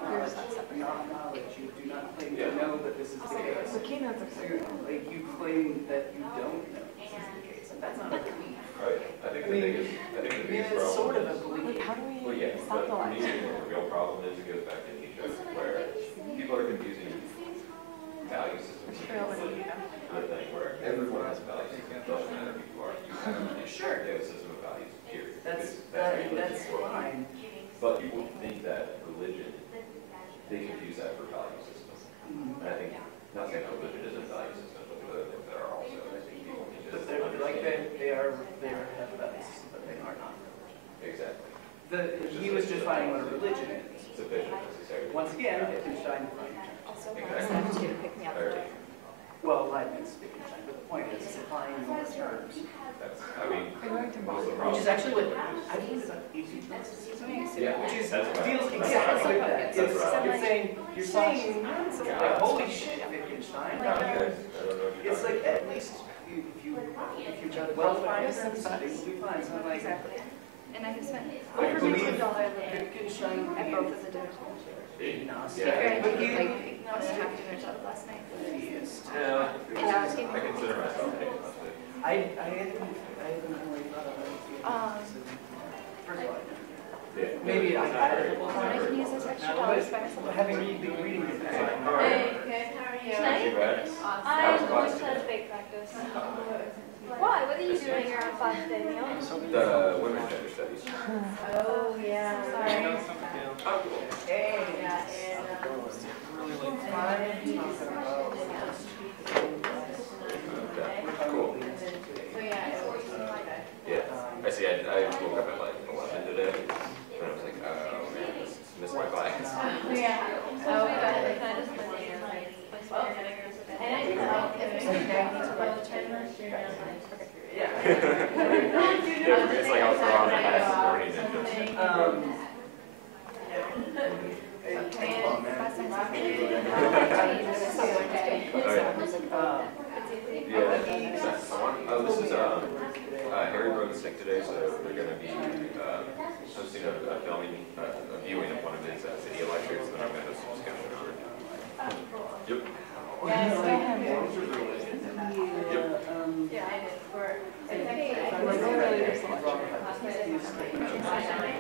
knowledge, you do not claim to know that this is the case. The keynotes are so good. Like, you claim that you don't know this is the case, and that's not a belief. Right. I think the biggest it's problem sort of a is, belief. How do we well, yeah, stop but the for me, light? the real problem is it goes back to Nietzsche, where people are confusing value systems with religion. The thing where everyone has a value system, it doesn't matter who you are, you have a system of values, period. That's fine. But people think that religion, they confuse that for value systems. And I think, not saying that religion isn't a value system, but the other things that are also, I think people need to They have a value system, but they are not religion. Exactly. He was defining what a religion is. Sufficient, necessary. Once again, Wittgenstein defined terms. Also, Exactly. to pick me up. Well, Leibniz, Wittgenstein, but the point is defining your terms. That's, I mean, most of the problem. Which is actually what I think is an easy mysticism. Yeah, which is that's what deals exactly with that. You're saying like, holy shit, Wittgenstein. It's like at least if you well defined sense, it will be fine. So I'm like, Exactly. And I have spent I over believe $2 Wittgenstein at both of the dinners. agnostic. I did get like almost half dinners out last night. Yeah, I consider myself agnostic. I haven't really thought of it. First of all, maybe I had it a couple I can use times. those extra dollars by myself. Having been reading it, Hey, good. How are you? Tonight? I'm just at big practice. Why? What are you doing here on 5 today, Neil? The women's gender studies. Oh, yeah. Sorry. Hey. Cool. So, yeah. Yeah. I see. I woke up at like 11 today, and I was like, oh man, I missed my class. Yeah. Oh, good. Kind of Yeah, it's like I'll throw on the class morning and just. This is Harry Brogan's sick today, so they're going to be hosting a filming, a viewing of one of his video lectures, and then I'm going to host a discussion on it. Yep.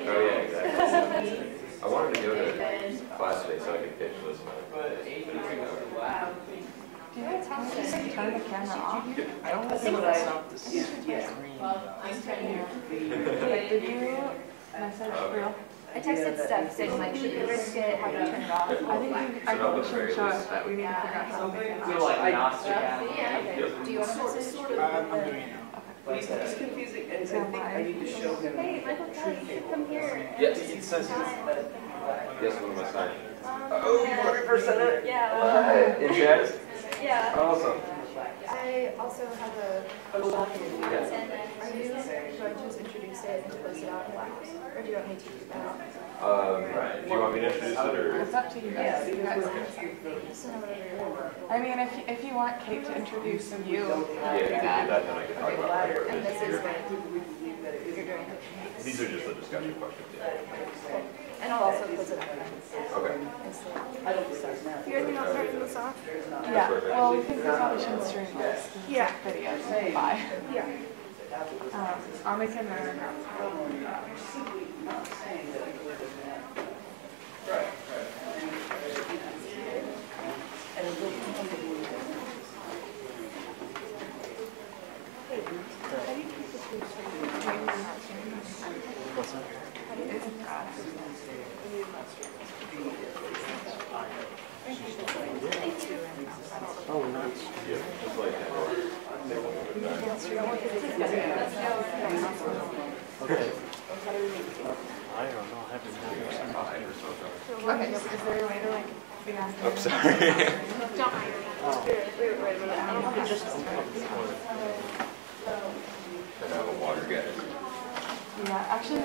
Oh yeah, exactly. I wanted to go to class today so I could pitch this, but Do you guys have to turn the camera off? I don't think that Did you message real? I texted Steph saying like, should we risk it? How do we turn it off? I think I probably should show us, but we need to figure out how to make it. We're like agnostic. Do you want to message? I'm doing it now. It's confusing, and I think I need to show him. Hey, Michael, come here. yes, it says yes. What am I signing? Oh, you 100%? Yeah. In chat? Yeah. Awesome. I also have a question. Yes. Are you going to just introduce it and close it out in class? Or do you want me to do that? Do you want me to introduce it or? It's up to you guys. You guys I mean, if you want Kate to introduce you, Yeah, if you do that, then I can talk about it. And this is what you're doing. These are just the discussion questions. Yeah. And I'll also close it out. Okay. You guys are not turning this off? yeah. Well, we think we probably shouldn't stream this. Yeah. Video. Bye. Yeah. I'll make a note. Oh, nuts. Yeah, just like that. Okay. I don't know. I haven't done this. Okay, is there a way to like be asked? I'm sorry. Don't mind. Just Yeah, actually,